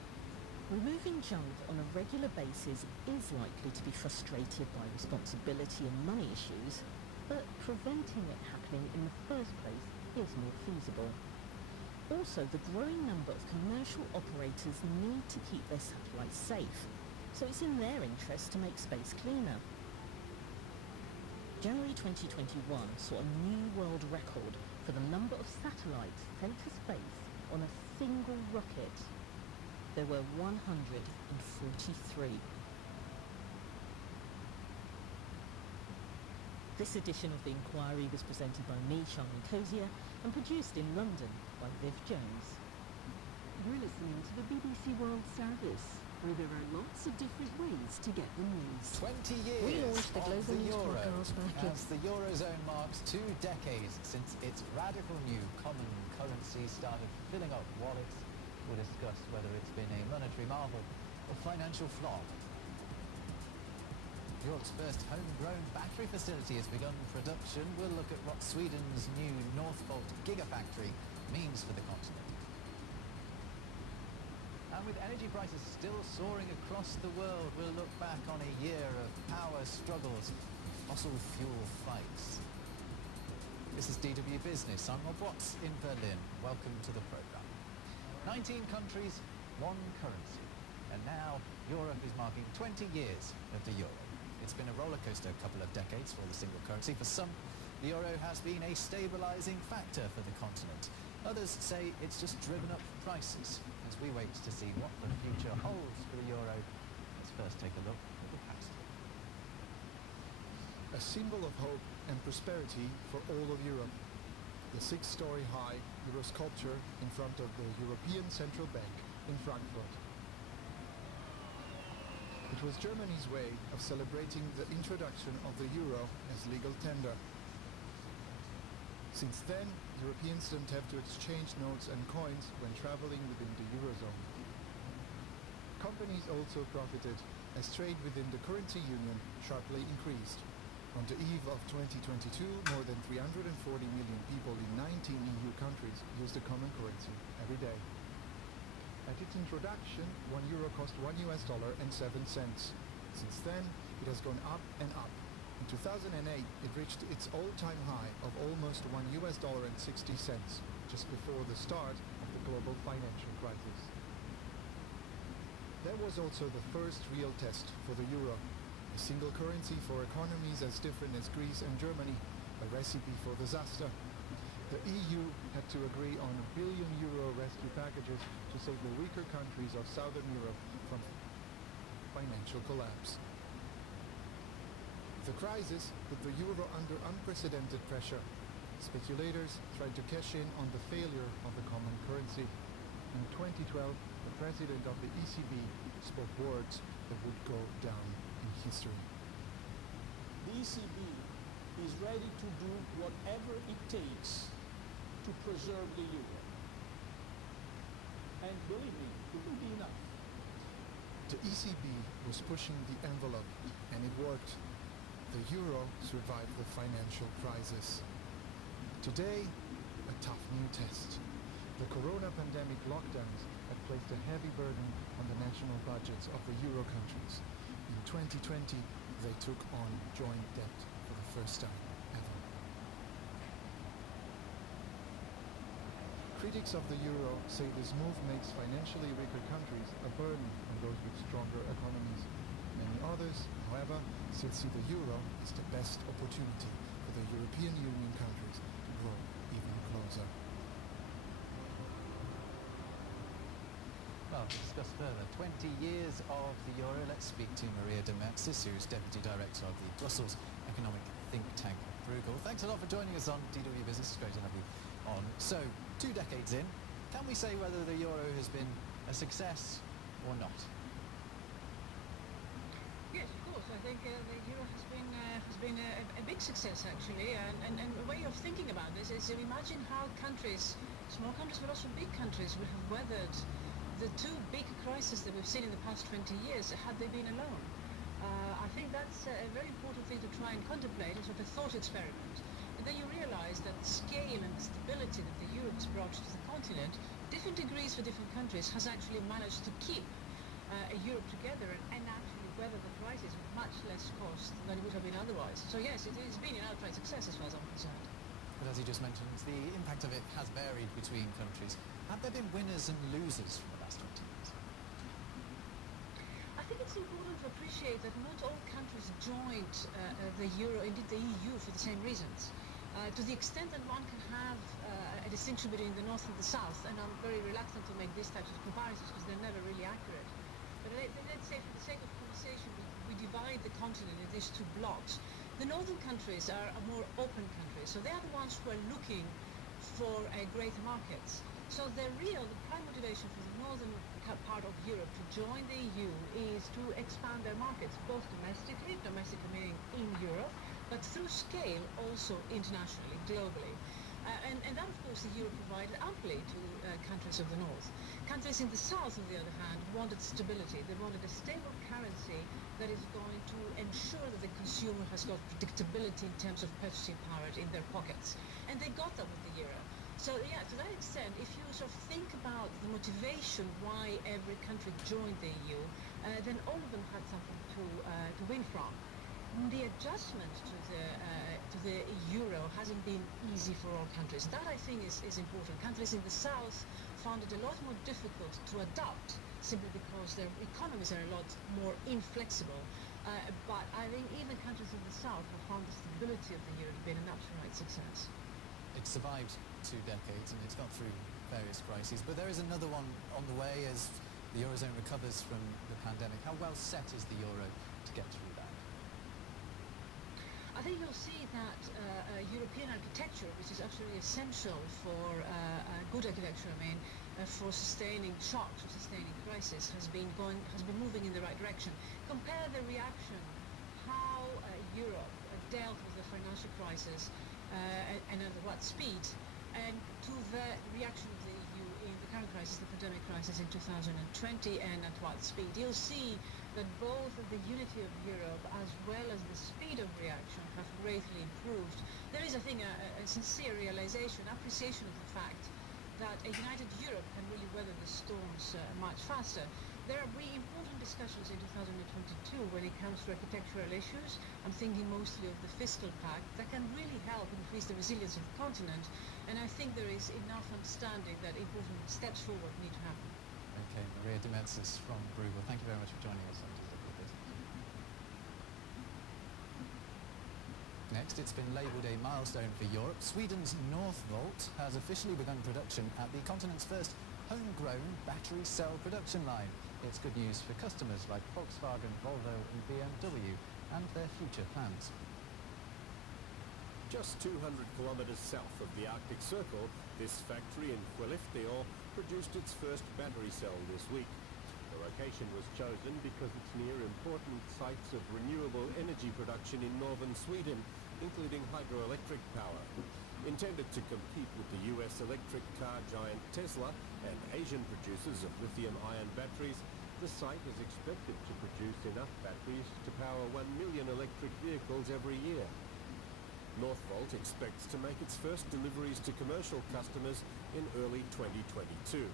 Removing junk on a regular basis is likely to be frustrated by responsibility and money issues, but preventing it happening in the first place is more feasible. Also, the growing number of commercial operators need to keep their satellites safe, so it's in their interest to make space cleaner. January 2021 saw a new world record for the number of satellites sent to space on a single rocket. There were 143. This edition of The Inquiry was presented by me, Charmaine Cozier, and produced in London by Viv Jones. You're listening to the BBC World Service, where there are lots of different ways to get the news. 20 years We launched the of Global the News Euro podcast back in... as the Eurozone marks 2 decades since its radical new common currency started filling up wallets. We'll discuss whether it's been a monetary marvel or financial flop. Europe's first homegrown battery facility has begun production. We'll look at what Sweden's new Northvolt gigafactory means for the continent. And with energy prices still soaring across the world, we'll look back on a year of power struggles and fossil fuel fights. This is DW Business. I'm Rob Watts in Berlin. Welcome to the programme. 19 countries, one currency. And now, Europe is marking 20 years of the euro. It's been a rollercoaster couple of decades for the single currency. For some, the euro has been a stabilizing factor for the continent. Others say it's just driven up prices. As we wait to see what the future holds for the euro, let's first take a look at the past. A symbol of hope and prosperity for all of Europe. The 6-story high Euro sculpture in front of the European Central Bank in Frankfurt. It was Germany's way of celebrating the introduction of the euro as legal tender. Since then, Europeans don't have to exchange notes and coins when traveling within the Eurozone. Companies also profited as trade within the currency union sharply increased. On the eve of 2022, more than 340 million people in 19 EU countries use the common currency every day. At its introduction, €1 cost $1.07. Since then, it has gone up and up. In 2008, it reached its all-time high of almost $1.60, just before the start of the global financial crisis. There was also the first real test for the euro, a single currency for economies as different as Greece and Germany, a recipe for disaster. The EU had to agree on €1 billion rescue packages to save the weaker countries of Southern Europe from financial collapse. The crisis put the euro under unprecedented pressure. Speculators tried to cash in on the failure of the common currency. In 2012, the president of the ECB spoke words that would go down in history. The ECB is ready to do whatever it takes to preserve the euro. And believe me, it will be enough. The ECB was pushing the envelope, and it worked. The euro survived the financial crisis. Today, a tough new test. The corona pandemic lockdowns have placed a heavy burden on the national budgets of the euro countries. In 2020, they took on joint debt for the first time ever. Critics of the euro say this move makes financially weaker countries a burden on those with stronger economies. Many others, however, still see the euro as the best opportunity for the European Union countries to grow even closer. Well, to discuss further 20 years of the euro, let's speak to Maria de Maxis, who's Deputy Director of the Brussels economic think tank Bruegel. Thanks a lot for joining us on DW Business. It's great to have you on. So, 2 decades in, can we say whether the euro has been a success or not? Yes, of course. I think the euro has been a big success actually, and a way of thinking about this is imagine how countries, small countries but also big countries, would have weathered the 2 big crises that we've seen in the past 20 years had they been alone. I think that's a very important thing to try and contemplate, a sort of thought experiment. And then you realize that the scale and the stability that the euro has brought to the continent, different degrees for different countries, has actually managed to keep Europe together and actually weather the crisis with much less cost than it would have been otherwise. So yes, it has been an outright success as far as I'm concerned. But as you just mentioned, the impact of it has varied between countries. Have there been winners and losers from the last 20 years? I think it's important to appreciate that not all countries joined the euro, indeed the EU, for the same reasons. To the extent that one can have a distinction between the North and the South, and I'm very reluctant to make these types of comparisons because they're never really accurate. But let's say for the sake of conversation, we divide the continent in these 2 blocks. The northern countries are more open countries, so they are the ones who are looking for greater markets. So the prime motivation for the northern part of Europe to join the EU is to expand their markets, both domestically meaning in Europe, but through scale also internationally, globally. And that, of course, the euro provided amply to countries of the north. Countries in the south, on the other hand, wanted stability. They wanted a stable currency that is going to ensure that the consumer has got predictability in terms of purchasing power in their pockets. And they got that with the euro. So yeah, to that extent, if you sort of think about the motivation why every country joined the EU, then all of them had something to win from. The adjustment to the euro hasn't been easy for all countries. That, I think, is important. Countries in the south found it a lot more difficult to adapt simply because their economies are a lot more inflexible. But I think even countries in the south have found the stability of the euro to be an outright success. It's survived 2 decades and it's got through various crises, but there is another one on the way as the Eurozone recovers from the pandemic. How well set is the euro to get through that? I think you'll see that European architecture, which is absolutely essential for good architecture, for sustaining shocks, for sustaining crisis, has been moving in the right direction. Compare the reaction, how Europe dealt with the financial crisis and at what speed, and to the reaction of the EU in the current crisis, the pandemic crisis in 2020, and at what speed. You'll see that both the unity of Europe as well as the speed of reaction have greatly improved. There is, I think, a sincere realization, appreciation of the fact that a united Europe can really weather the storms much faster. There are really important discussions in 2022 when it comes to architectural issues. I'm thinking mostly of the fiscal pact that can really help increase the resilience of the continent, and I think there is enough understanding that important steps forward need to happen. Okay, Maria de Mensis from Bruegel, thank you very much for joining us on DWB. Next, it's been labelled a milestone for Europe. Sweden's Northvolt has officially begun production at the continent's first homegrown battery cell production line. It's good news for customers like Volkswagen, Volvo and BMW and their future plans. Just 200 kilometres south of the Arctic Circle, this factory in Skellefteå produced its first battery cell this week. The location was chosen because it's near important sites of renewable energy production in northern Sweden, including hydroelectric power. Intended to compete with the US electric car giant Tesla and Asian producers of lithium-ion batteries, the site is expected to produce enough batteries to power 1 million electric vehicles every year. Northvolt expects to make its first deliveries to commercial customers in early 2022.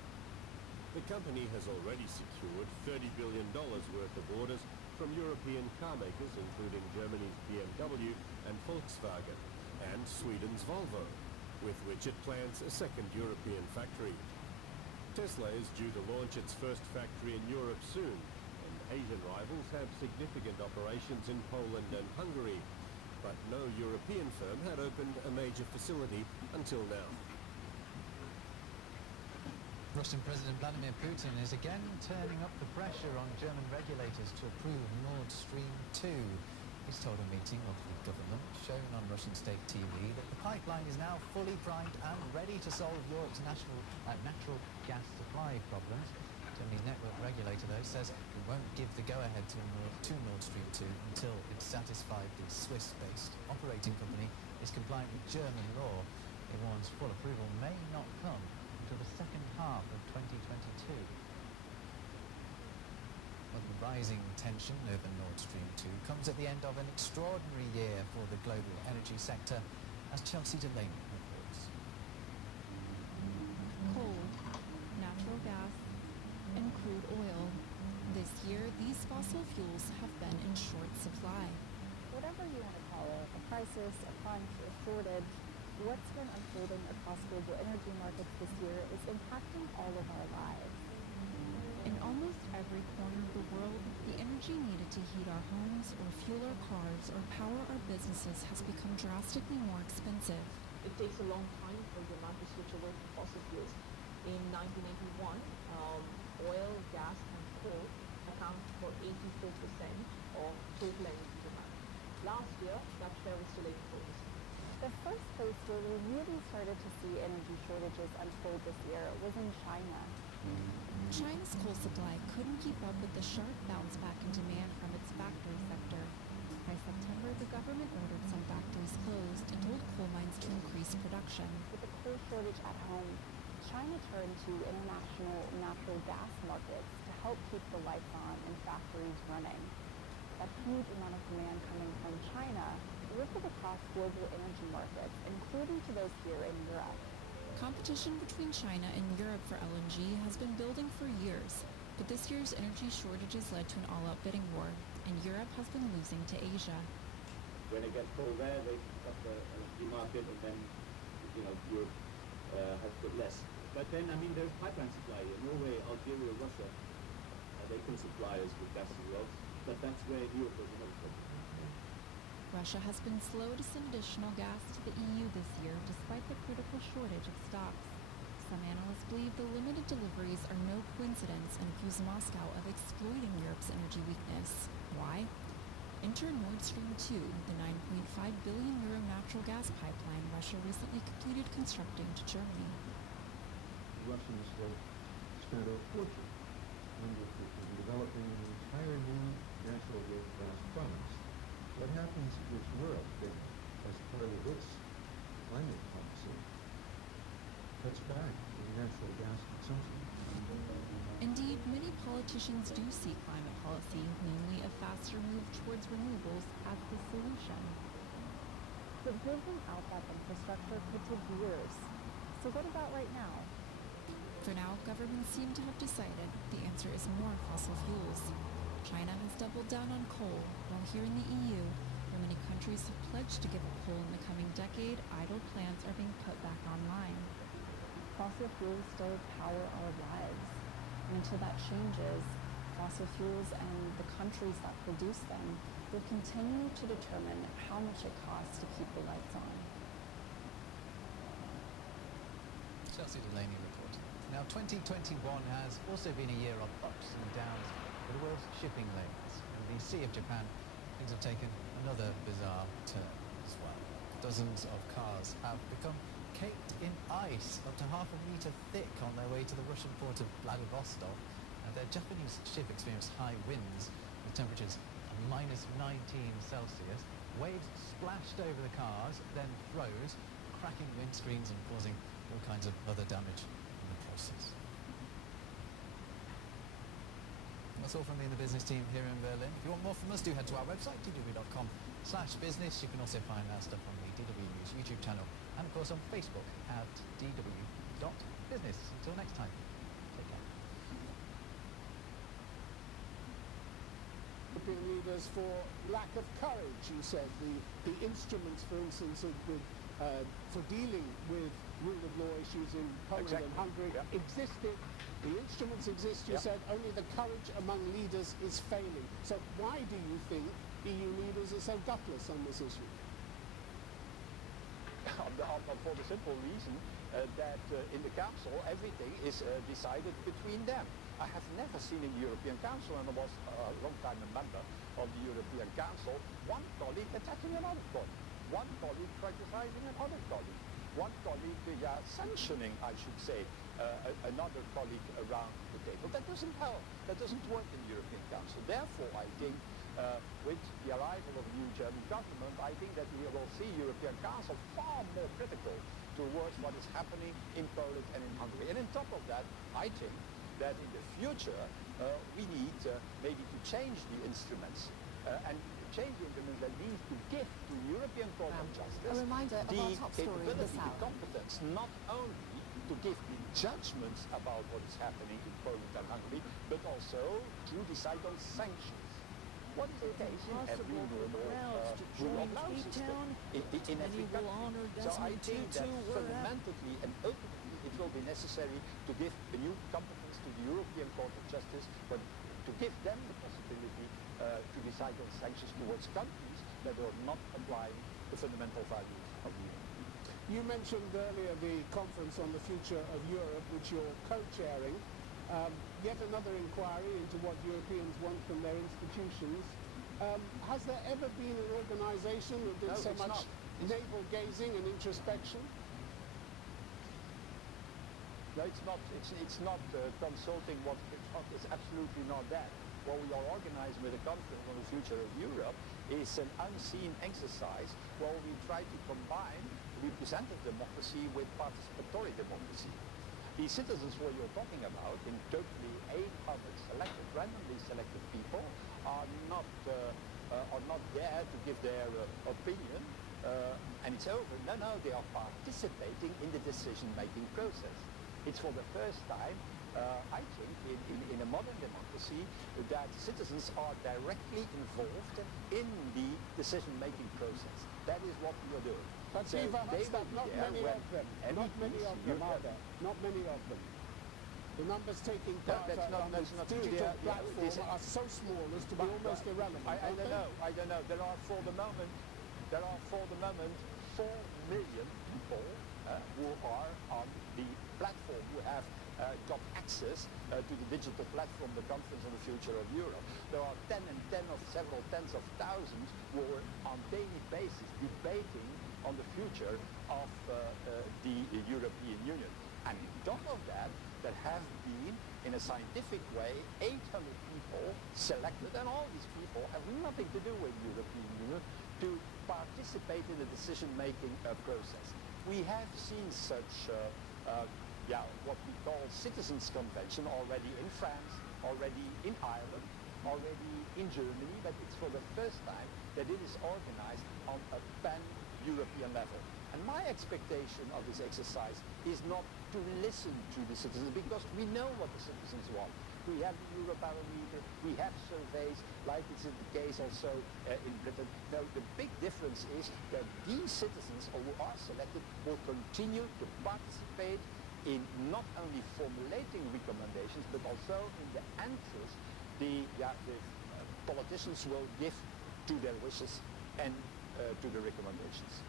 The company has already secured $30 billion worth of orders from European car makers, including Germany's BMW and Volkswagen, and Sweden's Volvo, with which it plans a second European factory. Tesla is due to launch its first factory in Europe soon, and Asian rivals have significant operations in Poland and Hungary, but no European firm had opened a major facility until now. Russian President Vladimir Putin is again turning up the pressure on German regulators to approve Nord Stream 2. He's told a meeting of the government, shown on Russian state TV, that the pipeline is now fully primed and ready to solve Europe's natural gas supply problems. Germany's network regulator, though, says it won't give the go-ahead to Nord Stream 2 until it's satisfied the Swiss-based operating company is compliant with German law. It warns full approval may not come until the second half of 2022. But the rising tension over Nord Stream 2 comes at the end of an extraordinary year for the global energy sector, as Chelsea Delaney reports. Coal, natural gas, and crude oil. This year, these fossil fuels have been in short supply. Whatever you want to call it, a crisis, a crunch, a shortage, what's been unfolding across global energy markets this year is impacting all of our lives. In almost every corner of the world, the energy needed to heat our homes or fuel our cars or power our businesses has become drastically more expensive. It takes a long time for demand to switch over to fossil fuels. In 1981, oil, gas, and coal account for 84% of total energy demand. Last year, that share was still 84%. The first place where we really started to see energy shortages unfold this year was in China. China's coal supply couldn't keep up with the sharp bounce back in demand from its factory sector. By September, the government ordered some factories closed and told coal mines to increase production. With the coal shortage at home, China turned to international natural gas markets to help keep the lights on and factories running. That huge amount of demand coming from China rippled across global energy markets, including to those here in Europe. Competition between China and Europe for LNG has been building for years, but this year's energy shortages led to an all-out bidding war, and Europe has been losing to Asia. When it gets cold there, they cut the LNG market, and then, Europe has put less But then, I mean, there's pipeline supply here. Norway, Algeria, Russia, they can supply us with gas as well. But that's where Europe is another problem. Russia has been slow to send additional gas to the EU this year, despite the critical shortage of stocks. Some analysts believe the limited deliveries are no coincidence and accuse Moscow of exploiting Europe's energy weakness. Why? Enter Nord Stream 2, the 9.5 billion euro natural gas pipeline Russia recently completed constructing to Germany. The Russians will spend a fortune in developing an entire new natural gas province. What happens if Europe, as part of its climate policy, cuts back in natural gas consumption? Indeed, many politicians do see climate policy, namely a faster move towards renewables, as the solution. But building out that infrastructure could take years. So what about right now? For now, governments seem to have decided the answer is more fossil fuels. China has doubled down on coal, while here in the EU, where many countries have pledged to give up coal in the coming decade, idle plants are being put back online. Fossil fuels still power our lives. And until that changes, fossil fuels and the countries that produce them will continue to determine how much it costs to keep the lights on. Chelsea Delaney reporting. Now, 2021 has also been a year of ups and downs for the world's shipping lanes. In the Sea of Japan, things have taken another bizarre turn as well. Dozens of cars have become caked in ice up to half a metre thick on their way to the Russian port of Vladivostok. And their Japanese ship experienced high winds with temperatures of -19 Celsius. Waves splashed over the cars, then froze, cracking windscreens and causing all kinds of other damage in the process. That's all from me and the business team here in Berlin. If you want more from us, do head to our website, dw.com/business. You can also find our stuff on the DW News YouTube channel and, of course, on Facebook at dw.business. Until next time, take care. European leaders for lack of courage, you said. The instruments, for instance, for dealing with rule of law issues in Poland and Hungary existed. The instruments exist, you said, only the courage among leaders is failing. So why do you think EU leaders are so gutless on this issue? For the simple reason that in the Council everything is decided between them. I have never seen in the European Council, and I was a long time a member of the European Council, one colleague attacking another colleague, one colleague criticizing another colleague, one colleague sanctioning, I should say, another colleague around the table. That doesn't help. That doesn't work in the European Council. Therefore, I think with the arrival of the new German government, I think that we will see European Council far more critical towards what is happening in Poland and in Hungary. And on top of that, I think that in the future we need maybe to change the instruments. And change the instruments that means to give to the European Court of Justice a reminder of the our top story capability, this the hour. competence, not only to give the judgments about what is happening in Poland and Hungary, but also to decide on sanctions. What is the case in every normal rule of law system in every country? So I think that fundamentally and ultimately it will be necessary to give a new competence to the European Court of Justice, but to give them the possibility to decide on sanctions towards countries that are not applying the fundamental values of the Union. You mentioned earlier the conference on the future of Europe, which you're co-chairing. Yet another inquiry into what Europeans want from their institutions. Has there ever been an organisation that did so much navel-gazing and introspection? No, it's not. It's not consulting what it's absolutely not that. What we are organising with the conference on the future of Europe is an unseen exercise where we try to combine representative democracy with participatory democracy. The citizens who you're talking about, in totally 800 selected, randomly selected people, are not there to give their opinion and it's over. No, they are participating in the decision-making process. It's for the first time I think, in a modern democracy, that citizens are directly involved in the decision-making process. That is what we are doing. But So Guy they Verhofstadt, will not be there many when of them. Not MEPs many of them are there. Not many of them. The numbers taking part on this digital platform are so small as to be almost irrelevant. I don't know. There are for the moment 4 million people who are on the platform, who have got access to the digital platform, the Conference on the Future of Europe. There are several tens of thousands who are on daily basis debating on the future of the European Union. And on top of that, there have been, in a scientific way, 800 people selected, and all these people have nothing to do with the European Union, to participate in the decision-making process. We have seen such, what we call citizens' convention already in France, already in Ireland, already in Germany, but it's for the first time that it is organized on a pan-European level. And my expectation of this exercise is not to listen to the citizens, because we know what the citizens want. We have the Eurobarometer, we have surveys, like it's in the case also in Britain. Now, the big difference is that these citizens who are selected will continue to participate in not only formulating recommendations, but also in the answers the politicians will give to their wishes and to the recommendations.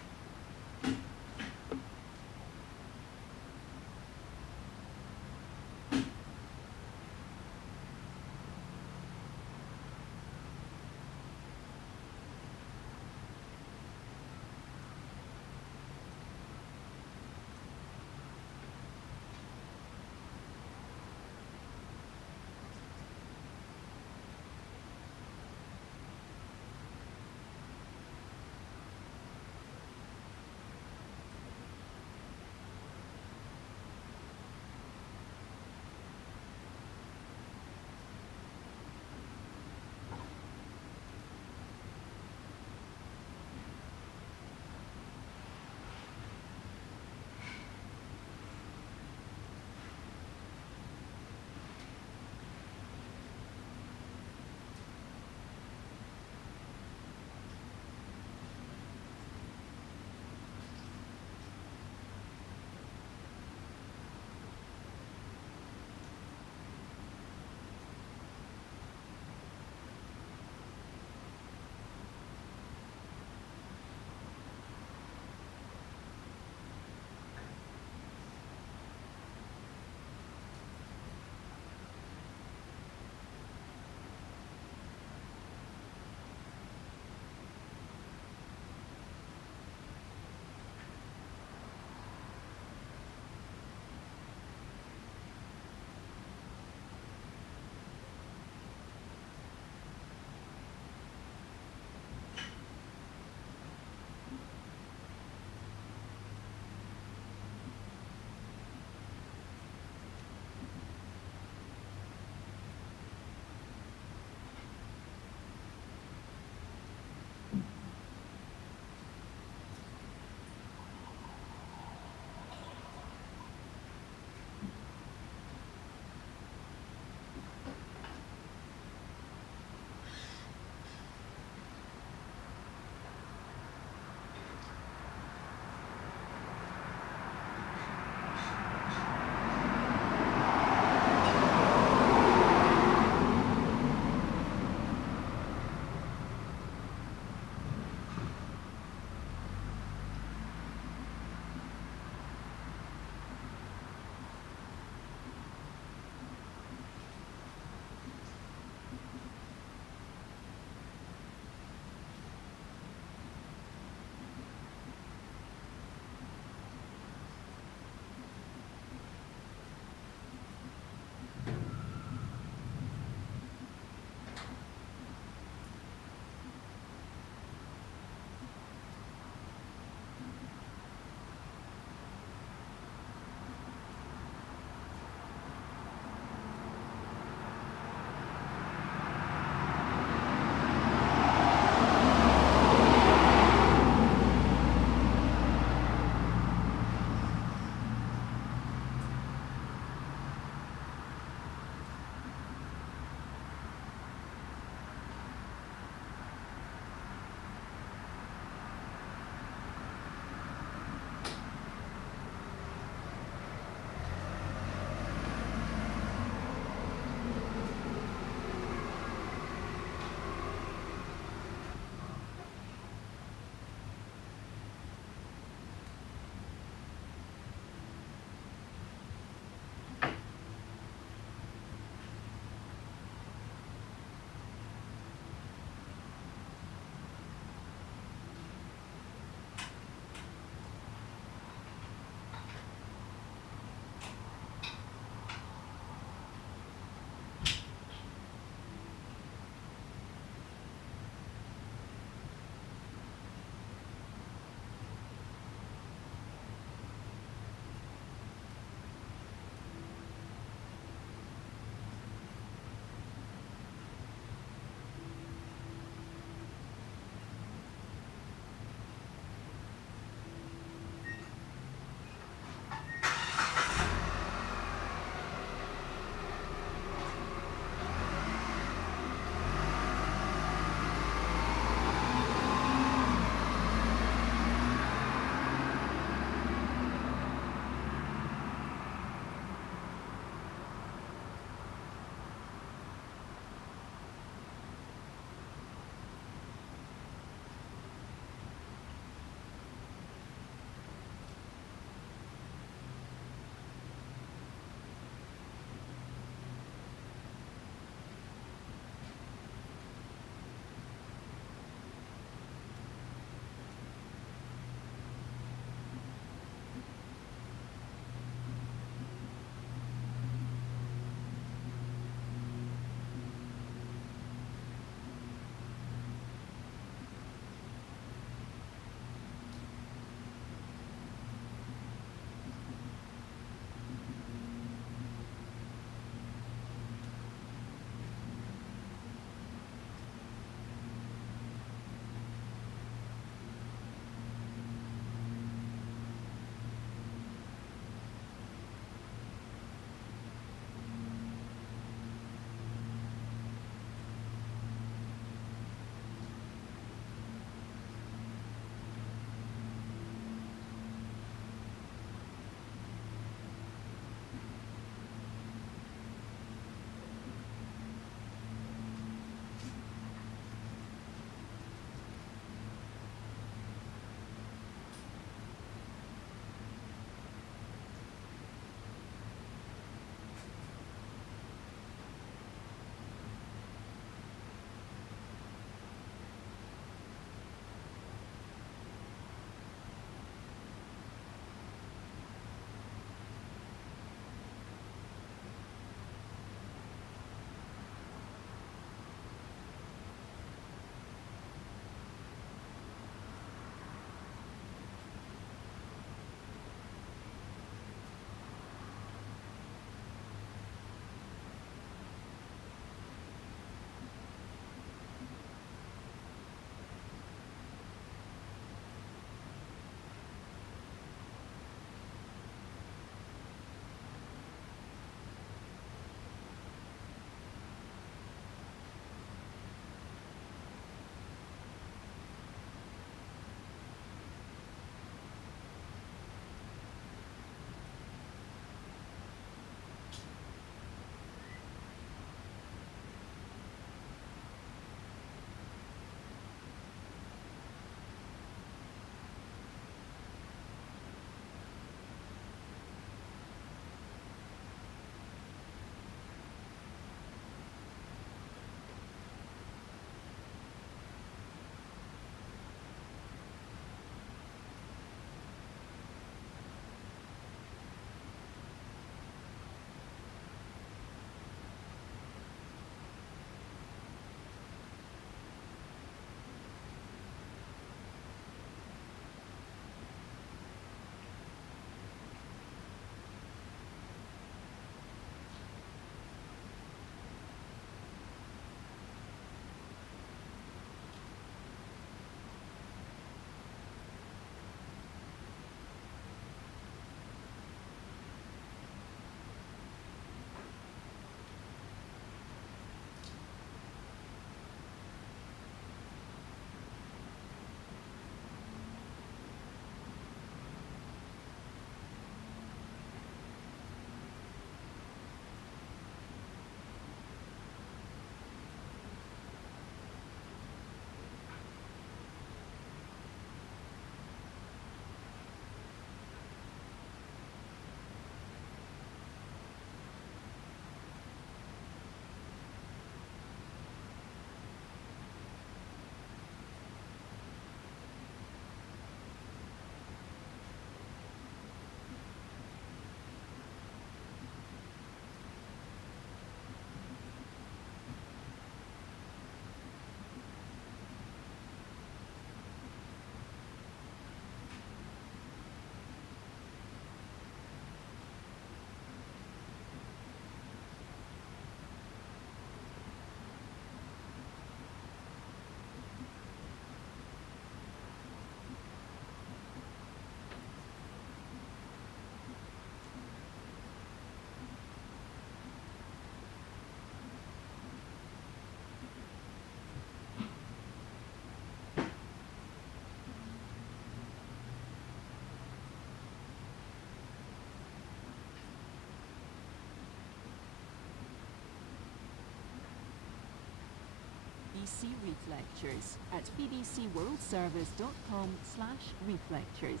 BBC Reef Lectures at bbcworldservice.com/Reef Lectures.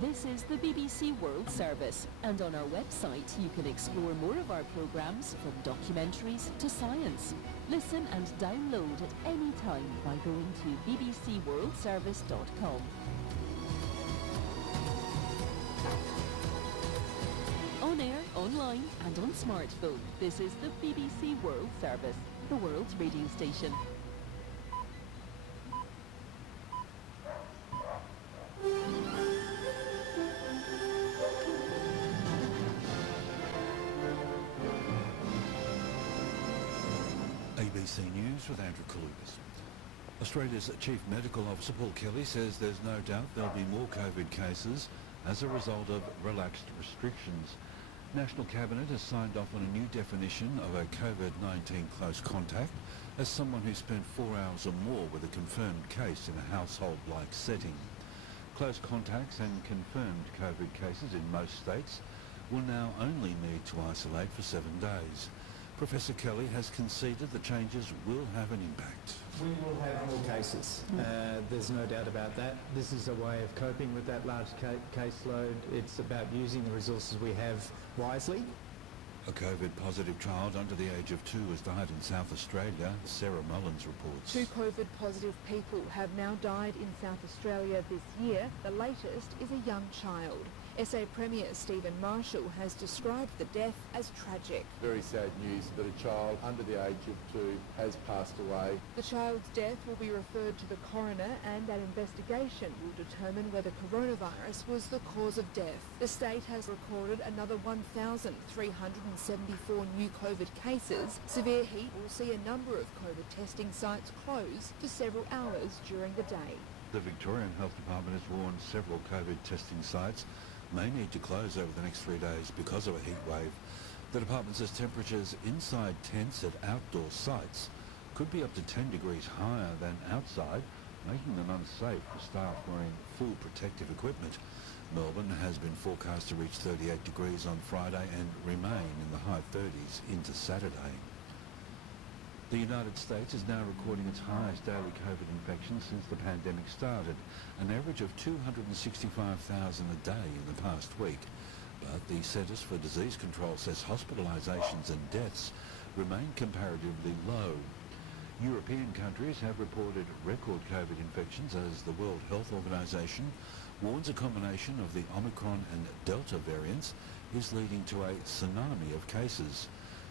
This is the BBC World Service, and on our website you can explore more of our programmes from documentaries to science. Listen and download at any time by going to bbcworldservice.com. On air, online and on smartphone, this is the BBC World Service, the world's radio station. ABC News with Andrew Kalugas. Australia's Chief Medical Officer Paul Kelly says there's no doubt there'll be more COVID cases as a result of relaxed restrictions. National Cabinet has signed off on a new definition of a COVID-19 close contact as someone who spent 4 hours or more with a confirmed case in a household-like setting. Close contacts and confirmed COVID cases in most states will now only need to isolate for 7 days. Professor Kelly has conceded the changes will have an impact. We will have more cases. There's no doubt about that. This is a way of coping with that large caseload. It's about using the resources we have wisely. A COVID-positive child under the age of 2 has died in South Australia. Sarah Mullins reports. 2 COVID-positive people have now died in South Australia this year. The latest is a young child. SA Premier Stephen Marshall has described the death as tragic. Very sad news that a child under the age of 2 has passed away. The child's death will be referred to the coroner and an investigation will determine whether coronavirus was the cause of death. The state has recorded another 1,374 new COVID cases. Severe heat will see a number of COVID testing sites close for several hours during the day. The Victorian Health Department has warned several COVID testing sites may need to close over the next 3 days because of a heat wave. The department says temperatures inside tents at outdoor sites could be up to 10 degrees higher than outside, making them unsafe for staff wearing full protective equipment. Melbourne has been forecast to reach 38 degrees on Friday and remain in the high 30s into Saturday. The United States is now recording its highest daily COVID infections since the pandemic started, an average of 265,000 a day in the past week. But the Centers for Disease Control says hospitalisations and deaths remain comparatively low. European countries have reported record COVID infections as the World Health Organization warns a combination of the Omicron and Delta variants is leading to a tsunami of cases.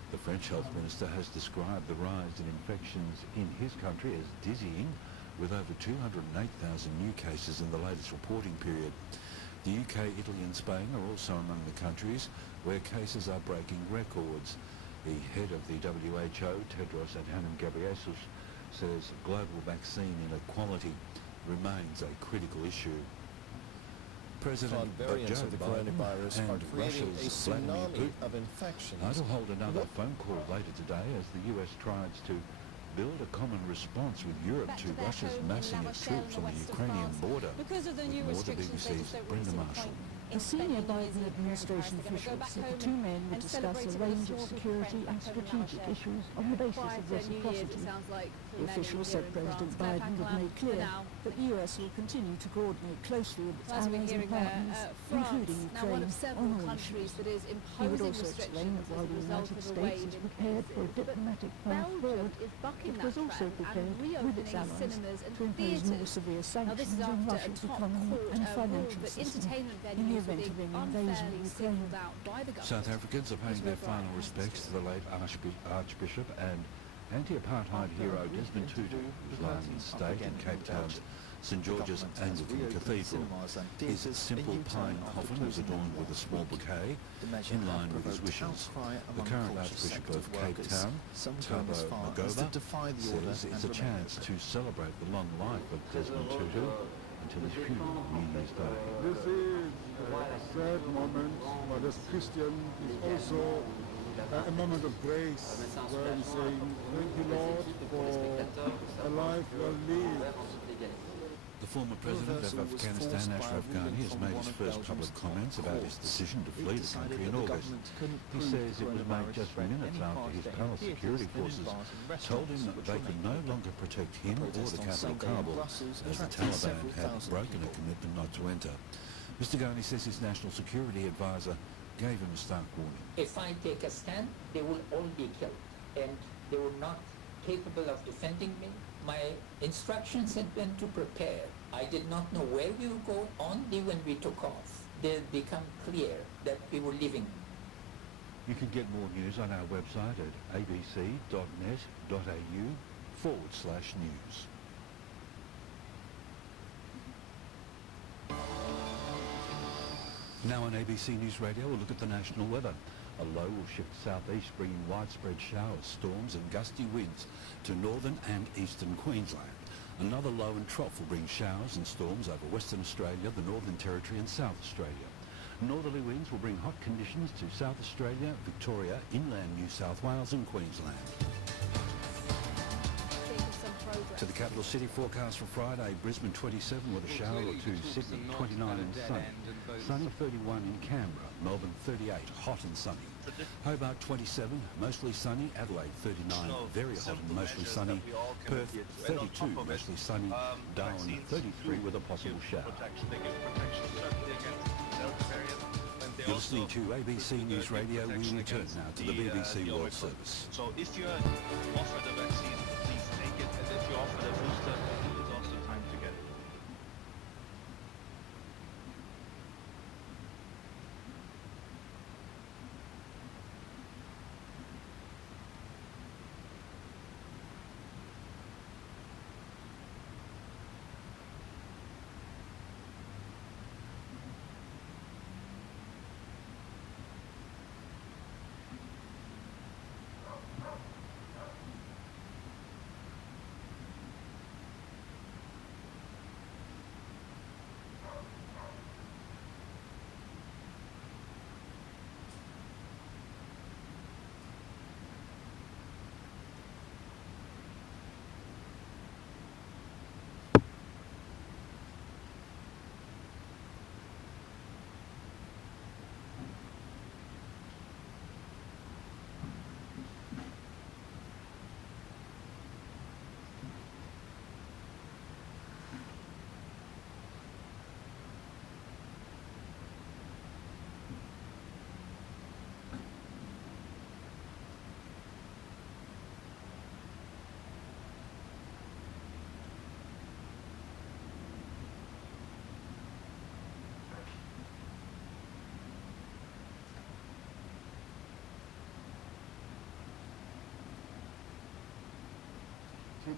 The French health minister has described the rise in infections in his country as dizzying, with over 208,000 new cases in the latest reporting period. The UK, Italy and Spain are also among the countries where cases are breaking records. The head of the WHO, Tedros Adhanom Ghebreyesus, says global vaccine inequality remains a critical issue. President variants Joe of the Biden coronavirus are and creating a Russia's Vladimir tsunami Putin of infections. are to hold another phone call later today as the US tries to build a common response with Europe to Russia's massing of troops on the Ukrainian border. Because of the new More the restrictions, they BBC's just don't Brenda really see the Marshall. point A in senior spending Biden years in administration Ukraine. They're official gonna go said back the two home men would and discuss celebrate a it with range of small group security friends and back home in strategic Russia. issues on the basis Prior of to New Year's, reciprocity. it sounds like The official said President Biden would made clear that the US will continue to coordinate closely with its As we're allies and hearing partners, including France, now one Ukraine, of several on all countries issues. that is He would imposing also explain restrictions that while as a the result United of a States wave is in prepared for a cases. diplomatic path Belgium forward, is bucking it that was also trend and prepared with its reopening allies cinemas and to impose more theatres. severe Now this sanctions is on after a Russia's top economy court and ruled financial that system entertainment in the venues were event of being an invasion unfairly of Ukraine. singled out by the government. South Africans are paying their final respects to the late Archbishop and anti-apartheid hero Desmond Tutu, whose lying in state in Cape Town's St George's Anglican Cathedral. His simple pine coffin was adorned with a small bouquet, in line with his wishes. The current Archbishop of Cape Town, Thabo Magoba, says it's a chance to celebrate the long life of Desmond Tutu until his funeral on New Year's Day. This is a sad moment, but as Christian, it's also a moment of grace where I'm saying, thank you, Lord, for a life well lived. The former president of Afghanistan, Ashraf Ghani, has made his first public comments about his decision to flee the country in August. He says it was made just minutes after his palace security forces told him that they could no longer protect him or the capital Kabul, as the Taliban had broken a commitment not to enter. Mr. Ghani says his national security advisor gave him a stark warning. If I take a stand, they will all be killed, and they were not capable of defending me. My instructions had been to prepare. I did not know where we would go. Only when we took off did it become clear that we were leaving. You can get more news on our website at abc.net.au/news. Now on ABC News Radio, we'll look at the national weather. A low will shift southeast, bringing widespread showers, storms and gusty winds to northern and eastern Queensland. Another low and trough will bring showers and storms over Western Australia, the Northern Territory and South Australia. Northerly winds will bring hot conditions to South Australia, Victoria, inland New South Wales and Queensland. To the capital city forecast for Friday: Brisbane 27 with a shower or two, Sydney 29 and sunny, sunny 31 in Canberra, Melbourne 38, hot and sunny, Hobart 27, mostly sunny, Adelaide 39, very hot and mostly sunny, Perth 32, mostly sunny, Darwin 33 with a possible shower. You're listening to ABC News Radio. We return now to the BBC World Service. So if you're offered a vaccine, please take it, and if you're offered a booster, it's also time to get it.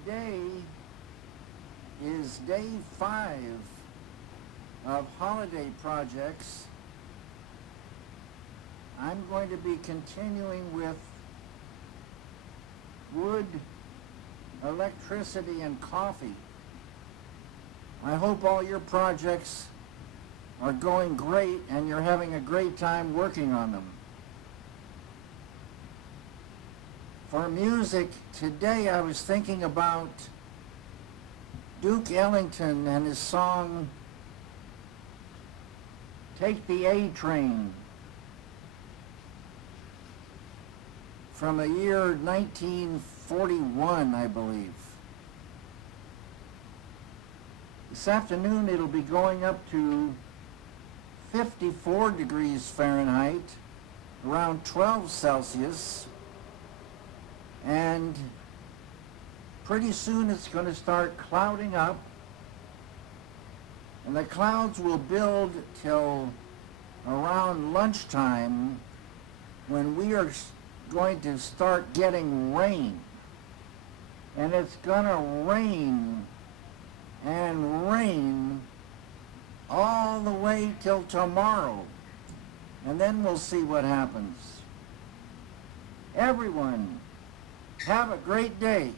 Today is day 5 of holiday projects. I'm going to be continuing with wood, electricity, and coffee. I hope all your projects are going great and you're having a great time working on them. For music, today I was thinking about Duke Ellington and his song, Take the A Train, from the year 1941, I believe. This afternoon it'll be going up to 54 degrees Fahrenheit, around 12 Celsius, and pretty soon it's going to start clouding up, and the clouds will build till around lunchtime, when we are going to start getting rain. And it's going to rain and rain all the way till tomorrow, and then we'll see what happens. Everyone, have a great day.